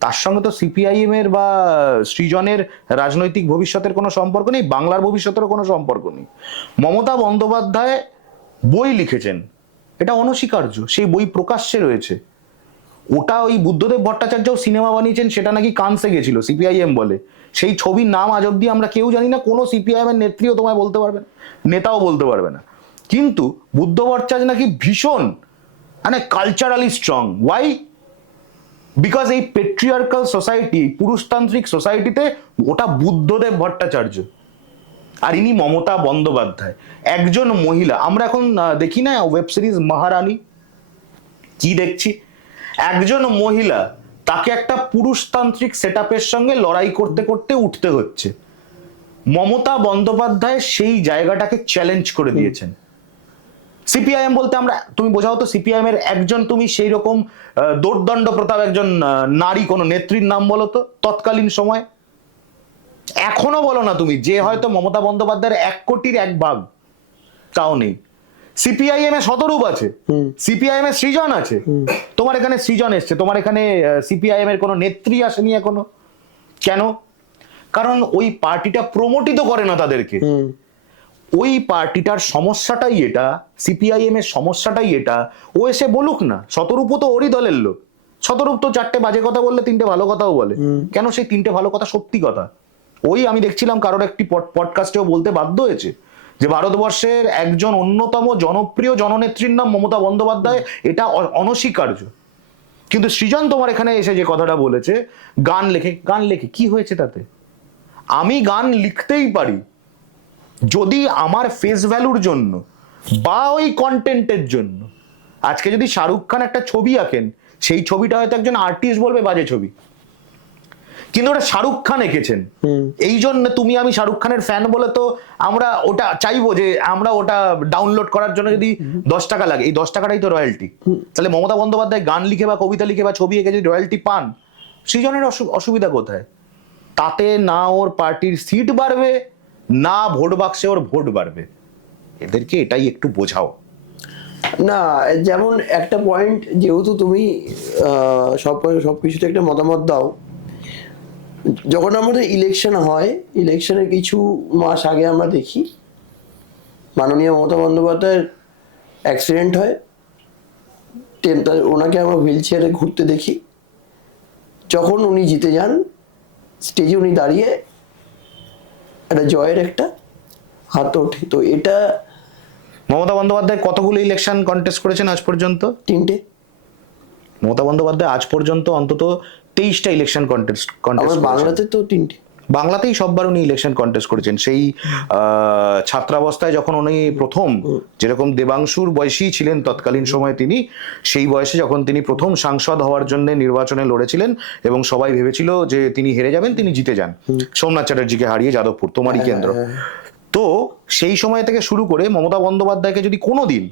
তার সঙ্গে তো সিপিআইএম এর বা সৃজনের রাজনৈতিক ভবিষ্যতের কোনো সম্পর্ক নেই, বাংলার ভবিষ্যতেরও কোনো সম্পর্ক নেই। মমতা বন্দ্যোপাধ্যায় বই লিখেছেন, এটা অনস্বীকার্য, সেই বই প্রকাশ্যে রয়েছে। ওটা ওই বুদ্ধদেব ভট্টাচার্য সিনেমা বানিয়েছেন, সেটা নাকি কানসে গেছিল, সিপিআইএম বলে। সেই ছবির নাম আজ অব্দি আমরা কেউ জানি না, কোনো সিপিআইএম এর নেত্রীও তোমায় বলতে পারবে না, নেতাও বলতে পারবে না। কিন্তু বুদ্ধ ভট্টাচার্য নাকি ভীষণ মানে কালচারালি স্ট্রং। ওয়াই? বিকজ এই পেট্রিয়ার্কাল সোসাইটি, পুরুষতান্ত্রিক সোসাইটিতে ওটা বুদ্ধদেব ভট্টাচার্য, আর ইনি মমতা বন্দ্যোপাধ্যায়, একজন মহিলা। আমরা এখন দেখি না ওয়েব সিরিজ মহারানী, কি দেখছি, একজন মহিলা, তাকে একটা পুরুষতান্ত্রিক সেটআপের সঙ্গে লড়াই করতে করতে উঠতে হচ্ছে। মমতা বন্দ্যোপাধ্যায় সেই জায়গাটাকে চ্যালেঞ্জ করে দিয়েছেন। সিপিআইএম বলতে আমরা, তুমি বোঝাও তো সিপিআইএম এর একজন, তুমি সেই রকম দোর্দণ্ড প্রতাপ একজন নারী কোন নেত্রীর নাম বলো তো তৎকালীন সময়, এখনো বলো না তুমি, যে হয়তো মমতা বন্দ্যোপাধ্যায়ের 1 কোটির 1 ভাগ তাও নেই। সিপিআইএম এ শতরূপ আছে, সিপিআইএম এ সৃজন আছে, তোমার এখানে সৃজন এসছে, তোমার এখানে সিপিআইএম এর কোনো নেত্রী আসেনি এখনো। কেন? কারণ ওই পার্টিটা প্রমোটিত করে না তাদেরকে। ওই পার্টিটার সমস্যাটাই এটা, সিপিআইএম এর সমস্যাটাই এটা। ও এসে বলুক না, শতরূপও তো ওরই দলের লোক। শতরূপ তো 4টে বাজে কথা বললে 3টে ভালো কথাও বলে। কেন সেই 3টে ভালো কথা সত্যি কথা? ওই আমি দেখছিলাম কারোর একটি পডকাস্টেও বলতে বাধ্য হয়েছে যে ভারতবর্ষের একজন অন্যতম জনপ্রিয় জননেত্রীর নাম মমতা বন্দ্যোপাধ্যায়, এটা অনস্বীকার্য। কিন্তু সৃজন তোমার এখানে এসে যে কথাটা বলেছে, গান লেখে কি হয়েছে তাতে? আমি গান লিখতেই পারি যদি আমার ফেস ভ্যালুর জন্য বা ওই কন্টেন্টের জন্য। আজকে যদি শাহরুখ খান একটা ছবি আঁকেন, সেই ছবিটা হয়তো একজন আর্টিস্ট বলবে বাজে ছবি, কিন্তু ওটা শাহরুখ খান এঁকেছেন, এই জন্য তুমি আমি শাহরুখ খানের ফ্যান বলে তো আমরা ওটা চাইবো যে আমরা ওটা ডাউনলোড করার জন্য যদি 10 টাকা লাগে, এই 10 টাকাটাই তো রয়্যালটি। তাহলে মমতা বন্দ্যোপাধ্যায় গান লিখে বা কবিতা লিখে বা ছবি এঁকে যদি রয়্যালটি পান, সৃজনের অসুবিধা কোথায়? তাতে না ওর পার্টির সিট বাড়বে, না ভোট বাক্সে ওর ভোট বাড়বে। এদেরকে এটাই একটু বোঝাও না। যেমন একটা পয়েন্ট, যেহেতু তুমি সবকিছুতে একটা মতামত দাও, যখন আমাদের ইলেকশন হয়, ইলেকশনের কিছু মাস আগে আমরা দেখি মাননীয় মমতা বন্দ্যোপাধ্যায়ের অ্যাক্সিডেন্ট হয়, ওনাকে আমরা হুইল চেয়ারে ঘুরতে দেখি। যখন উনি জিতে যান, স্টেজে উনি দাঁড়িয়ে একটা জয়ের একটা হাত ওঠে। তো এটা মমতা বন্দ্যোপাধ্যায় কতগুলো ইলেকশন কন্টেস্ট করেছেন আজ পর্যন্ত? 3টে। মমতা বন্দ্যোপাধ্যায় আজ পর্যন্ত অন্তত 23টা ইলেকশন কন্টেস্ট বাংলাতে তো 3টে, বাংলাতেই সববার উনি ইলেকশন কন্টেস্ট করেছেন। সেই ছাত্রাবস্থায় যখন উনি প্রথম, যেরকম দেবাংশুর বয়সী ছিলেন তৎকালীন সময়ে তিনি, সেই বয়সে যখন তিনি প্রথম সাংসদ হওয়ার জন্য নির্বাচনে লড়েছিলেন এবং সবাই ভেবেছিল যে তিনি হেরে যাবেন, তিনি জিতে যান সোমনাথ চ্যাটার্জিকে হারিয়ে, যাদবপুর তোমারই কেন্দ্র। তো সেই সময় থেকে শুরু করে মমতা বন্দ্যোপাধ্যায়কে যদি কোনোদিন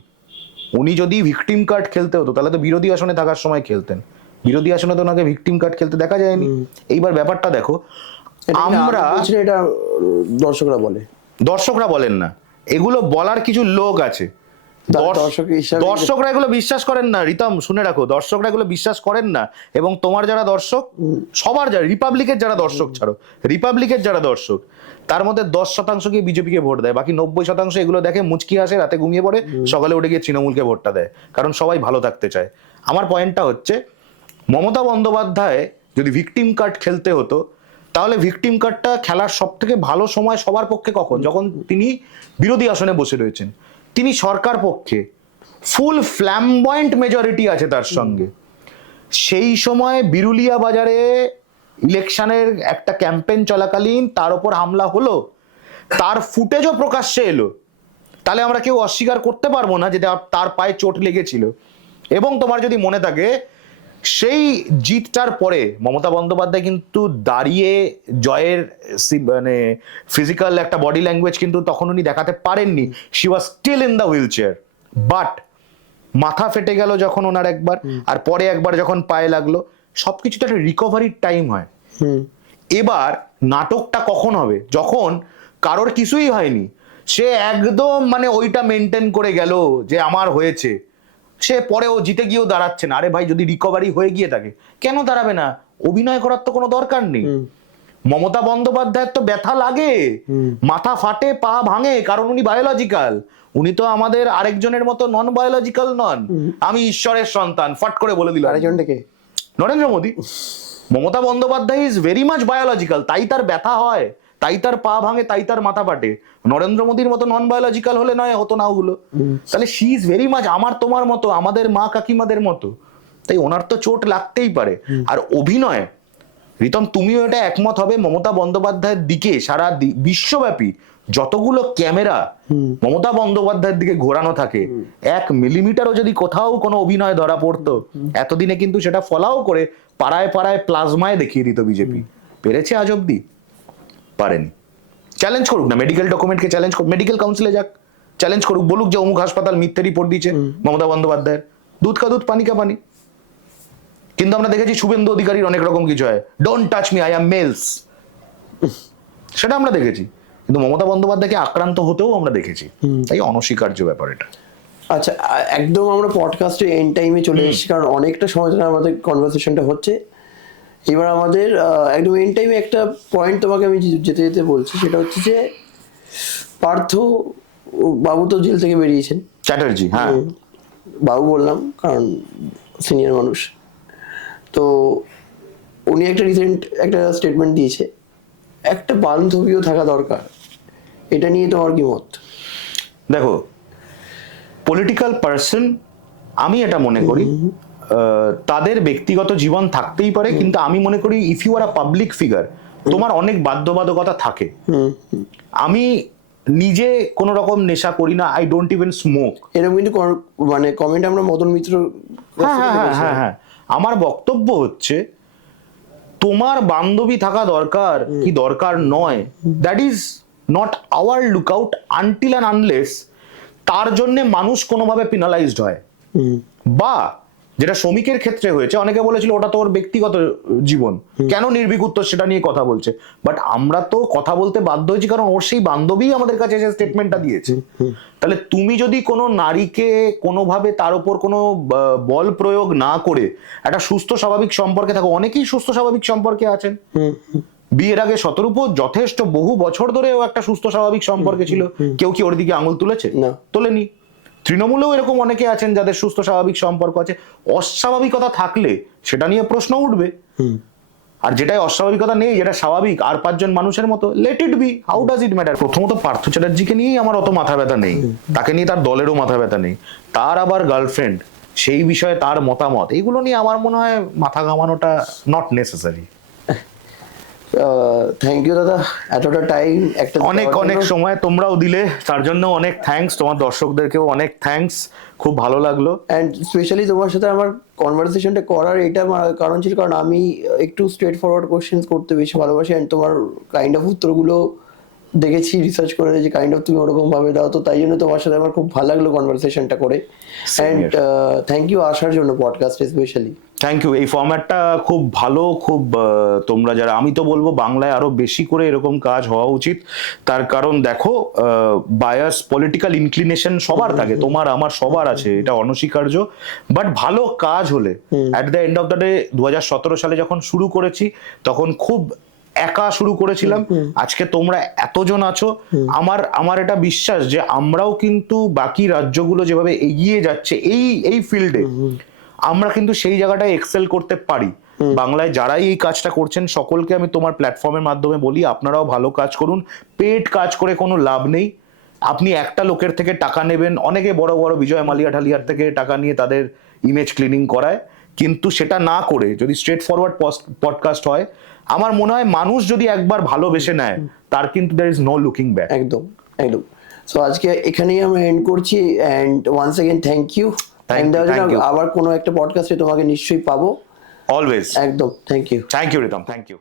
উনি যদি ভিকটিম কার্ড খেলতে হতো তাহলে তো বিরোধী আসনে থাকার সময় খেলতেন, বিরোধী আসনে তো ওনাকে ভিকটিম কার্ড খেলতে দেখা যায়নি। এইবার ব্যাপারটা দেখো, আমরা এটা দর্শকরা বলে, দর্শকরা বলেন না, এগুলো বলার কিছু লোক আছে, দর্শকরা এগুলো বিশ্বাস করেন না। রিতম শুনে রাখো, দর্শকরা এগুলো বিশ্বাস করেন না। এবং তোমার যারা দর্শক, সবার যারা রিপাবলিকের যারা দর্শক, ছাড়ো রিপাবলিকের যারা দর্শক, তার মধ্যে 10% গিয়ে বিজেপিকে ভোট দেয়, বাকি 90% এগুলো দেখে মুচকি আসে, রাতে ঘুমিয়ে পড়ে, সকালে উঠে গিয়ে তৃণমূলকে ভোটটা দেয়, কারণ সবাই ভালো থাকতে চায়। আমার পয়েন্টটা হচ্ছে, মমতা বন্দ্যোপাধ্যায় যদি ভিকটিম কার্ড খেলতে হতো, তাহলে ভিকটিম কার্ডটা খেলার সব থেকে ভালো সময় সবার পক্ষে কখন, যখন তিনি বিরোধী আসনে বসে রয়েছেন, তিনি সরকার পক্ষে, ফুল ফ্ল্যামবয়েন্ট মেজরিটি আছে তার সঙ্গে। সেই সময় বিরুলিয়া বাজারে ইলেকশনের একটা ক্যাম্পেইন চলাকালীন তার উপর হামলা হলো, তার ফুটেজও প্রকাশ্যে এলো, তাহলে আমরা কেউ অস্বীকার করতে পারবো না যে তার পায়ে চোট লেগেছিল। এবং তোমার যদি মনে থাকে, সেই জিতটার পরে মমতা বন্দ্যোপাধ্যায় কিন্তু দাঁড়িয়ে জয়ের মানে ফিজিক্যাল একটা বডি ল্যাঙ্গুয়েজ কিন্তু তখন উনি দেখাতে পারেননি, she was still in the wheel chair. But মাথা ফেটে গেল যখন ওনার একবার, আর পরে একবার যখন পায়ে লাগলো, সবকিছুতে একটা রিকভারির টাইম হয়। এবার নাটকটা কখন হবে, যখন কারোর কিছুই হয়নি, সে একদম মানে ওইটা মেনটেন করে গেল যে আমার হয়েছে, সে পরেও জিতে গিয়েও দাঁড়াচ্ছে না। আরে ভাই, যদি রিকভারি হয়ে গিয়ে থাকে কেন দাঁড়াবে না? অভিনয় করার তো কোনো দরকার নেই। মমতা বন্দ্যোপাধ্যায়ের তো ব্যথা লাগে, মাথা ফাটে, পা ভাঙে, কারণ উনি বায়োলজিক্যাল। উনি তো আমাদের আরেকজনের মতো নন বায়োলজিক্যাল নন। আমি ঈশ্বরের সন্তান, ফট করে বলে দিল। আরেকজনটাকে Narendra Modi. Mamata Bandyopadhyay is very much biological, তাই তার ব্যথা হয়, তাই তার পা ভাঙে, তাই তার মাথা ফাটে। নরেন্দ্র মোদীর মতো নন বায়োলজিক্যাল হলে নয়, হতো না ওগুলো। তাহলে শি ইজ ভেরি মাচ আমার তোমার মতো, আমাদের মা কাকিমাদের মতো, তাই ওনার তো চোট লাগতেই পারে। আর অভিনয়, রিতম তুমিও এটা একমত হবে, মমতা বন্দ্যোপাধ্যায়ের দিকে সারা বিশ্বব্যাপী যতগুলো ক্যামেরা মমতা বন্দ্যোপাধ্যায়ের দিকে ঘোরানো থাকে, 1 মিলিমিটারও যদি কোথাও কোনো অভিনয় ধরা পড়তো, এতদিনে কিন্তু সেটা ফলাও করে পাড়ায় পাড়ায় প্লাজমায় দেখিয়ে দিত বিজেপি। পেরেছে আজ অব্দি? পারেনি। চ্যালেঞ্জ করুক না, মেডিকেল ডকুমেন্টকে চ্যালেঞ্জ করুক, মেডিকেল কাউন্সিলে যাক, চ্যালেঞ্জ করুক, বলুক যে অমুক হাসপাতাল মিথ্যে রিপোর্ট দিয়েছে মমতা বন্দ্যোপাধ্যায়ের, দুধ কা দুধ পানি কা পানি। কিন্তু আমরা দেখেছি শুভেন্দু অধিকারীর অনেক রকম কিছু হয়, don't touch me, I am males, সেটা আমরা দেখেছি। কিন্তু মমতা বন্দ্যোপাধ্যায়কে আক্রান্ত হতেও আমরা দেখেছি, তাই অনস্বীকার্য ব্যাপার এটা। আচ্ছা, একদম আমরা পডকাস্টে এন্ড টাইমে চলে এসেছি, কারণ অনেকটা সময় ধরে আমাদের কনভারসেশনটা হচ্ছে। এবার আমাদের একদম এন্ড টাইমে একটা পয়েন্ট তোমাকে আমি যেতে যেতে বলছি, সেটা হচ্ছে যে পার্থ বাবু তো জেল থেকে বেরিয়েছেন, চ্যাটার্জি, হ্যাঁ বাবু বললাম কারণ সিনিয়র মানুষ, তো উনি একটা রিসেন্ট একটা স্টেটমেন্ট দিয়েছে, একটা বান্ধবীও থাকা দরকার, এটা নিয়ে তোমার কি মত? দেখো, পলিটিক্যাল পার্সন, আমি এটা মনে করি তাদের ব্যক্তিগত জীবন থাকতেই পারে, কিন্তু আমি মনে করি if you are a public figure, তোমার অনেক বাধ্যবাধকতা থাকে। আমি নিজে কোন রকম নেশা করি না, আই ডোন্ট ইভেন স্মোক। এরকম কিন্তু মানে কমেন্ট আমরা মদন মিত্র, হ্যাঁ, আমার বক্তব্য হচ্ছে, তোমার বান্ধবী থাকা দরকার কি দরকার নয়, that is not our lookout until and unless তার জন্য মানুষ কোনোভাবে পেনালাইজড হয়। বা যেটা শ্রমিকের ক্ষেত্রে হয়েছে, অনেকে বলেছিল ওটা তোর ব্যক্তিগত জীবন, কেন নির্ভীক উত্তর সেটা নিয়ে কথা বলছে, বাট আমরা তো কথা বলতে বাধ্য হয়েছি কারণ ওর সেই বান্ধবী আমাদের কাছে এসে স্টেটমেন্টটা দিয়েছে। তাহলে তুমি যদি কোনো নারীকে কোনোভাবে তার উপর কোনো বল প্রয়োগ না করে একটা সুস্থ স্বাভাবিক সম্পর্কে থাকো, অনেকেই সুস্থ স্বাভাবিক সম্পর্কে আছেন, বিয়ের আগে শতরূপও যথেষ্ট বহু বছর ধরেও একটা সুস্থ স্বাভাবিক সম্পর্কে ছিল, কেউ কি ওর দিকে আঙুল তুলেছে? তোলেনি। তৃণমূলেও এরকম অনেকে আছেন যাদের সুস্থ স্বাভাবিক সম্পর্ক আছে। অস্বাভাবিকতা থাকলে সেটা নিয়ে প্রশ্ন উঠবে, আর যেটাই অস্বাভাবিকতা নেই, যেটা স্বাভাবিক আর 5 জন মানুষের মতো, let it be, how does it matter. প্রথমত পার্থ চ্যাটার্জিকে নিয়েই আমার অত মাথা ব্যথা নেই, তাকে নিয়ে তার দলেরও মাথা ব্যথা নেই, তার আবার গার্লফ্রেন্ড, সেই বিষয়ে তার মতামত, এইগুলো নিয়ে আমার মনে হয় মাথা ঘামানোটা নট নেসেসারি। থ্যাংক ইউ দাদা, এতটা টাইম একটা অনেক সময় তোমরাও দিলে, তার জন্য অনেক থ্যাঙ্কস, তোমার দর্শকদেরকেও অনেক থ্যাঙ্কস, খুব ভালো লাগলো। অ্যান্ড স্পেশালি তোমার সাথে আমার কনভারসেশনটা করার এটা কারণ ছিল, কারণ আমি একটু স্ট্রেট ফরওয়ার্ড কোশ্চেন্স করতে বেশি ভালোবাসি, অ্যান্ড তোমার কাইন্ড অফ উত্তরগুলো দেখেছি রিসার্চ করে যে কাইন্ড অফ তুমি ওরকম ভাবে দাও, তো তাই জন্য তোমার সাথে আমার খুব ভালো লাগলো কনভারসেশনটা করে। অ্যান্ড থ্যাংক ইউ আসার জন্য পডকাস্ট স্পেশালি। Thank you. এই ফরম্যাটটা খুব ভালো, খুব তোমরা যারা, আমি তো বলবো বাংলায় আরো বেশি করে এরকম কাজ হওয়া উচিত। তার কারণ দেখো, বায়াস পলিটিক্যাল ইনক্লিনেশন সবার থাকে, তোমার আমার সবার আছে, এটা অনস্বীকার্য। বাট ভালো কাজ হলে at the end of the day, 2017 সালে যখন শুরু করেছি তখন খুব একা শুরু করেছিলাম, আজকে তোমরা এতজন আছো। আমার এটা বিশ্বাস যে আমরাও কিন্তু বাকি রাজ্যগুলো যেভাবে এগিয়ে যাচ্ছে এই ফিল্ডে, আমরা কিন্তু সেই জায়গাটায় এক্সেল করতে পারি। বাংলায় যারাই এই কাজটা করছেন সকলকে আমি তোমার প্ল্যাটফর্মের মাধ্যমে বলি, আপনারাও ভালো কাজ করুন। পেড কাজ করে কোনো লাভ নেই। আপনি একটা লোকের থেকে টাকা নেবেন, অনেকে বড় বড় বিজয় মালিয়া ঢালিয়ার থেকে টাকা নিয়ে তাদের ইমেজ ক্লিনিং করায়, কিন্তু সেটা না করে যদি স্ট্রেট ফরওয়ার্ড পডকাস্ট হয়, আমার মনে হয় মানুষ যদি একবার ভালোবেসে নেয়, তার কিন্তু there is no looking back. একদম একদম। সো আজকে এখানেই আমরা এন্ড করছি। And once again thank you. আবার কোনো একটা পডকাস্টে তোমাকে নিশ্চয়ই পাবো। অলওয়েজ। একদম। Thank you. Thank you Ritam, thank you.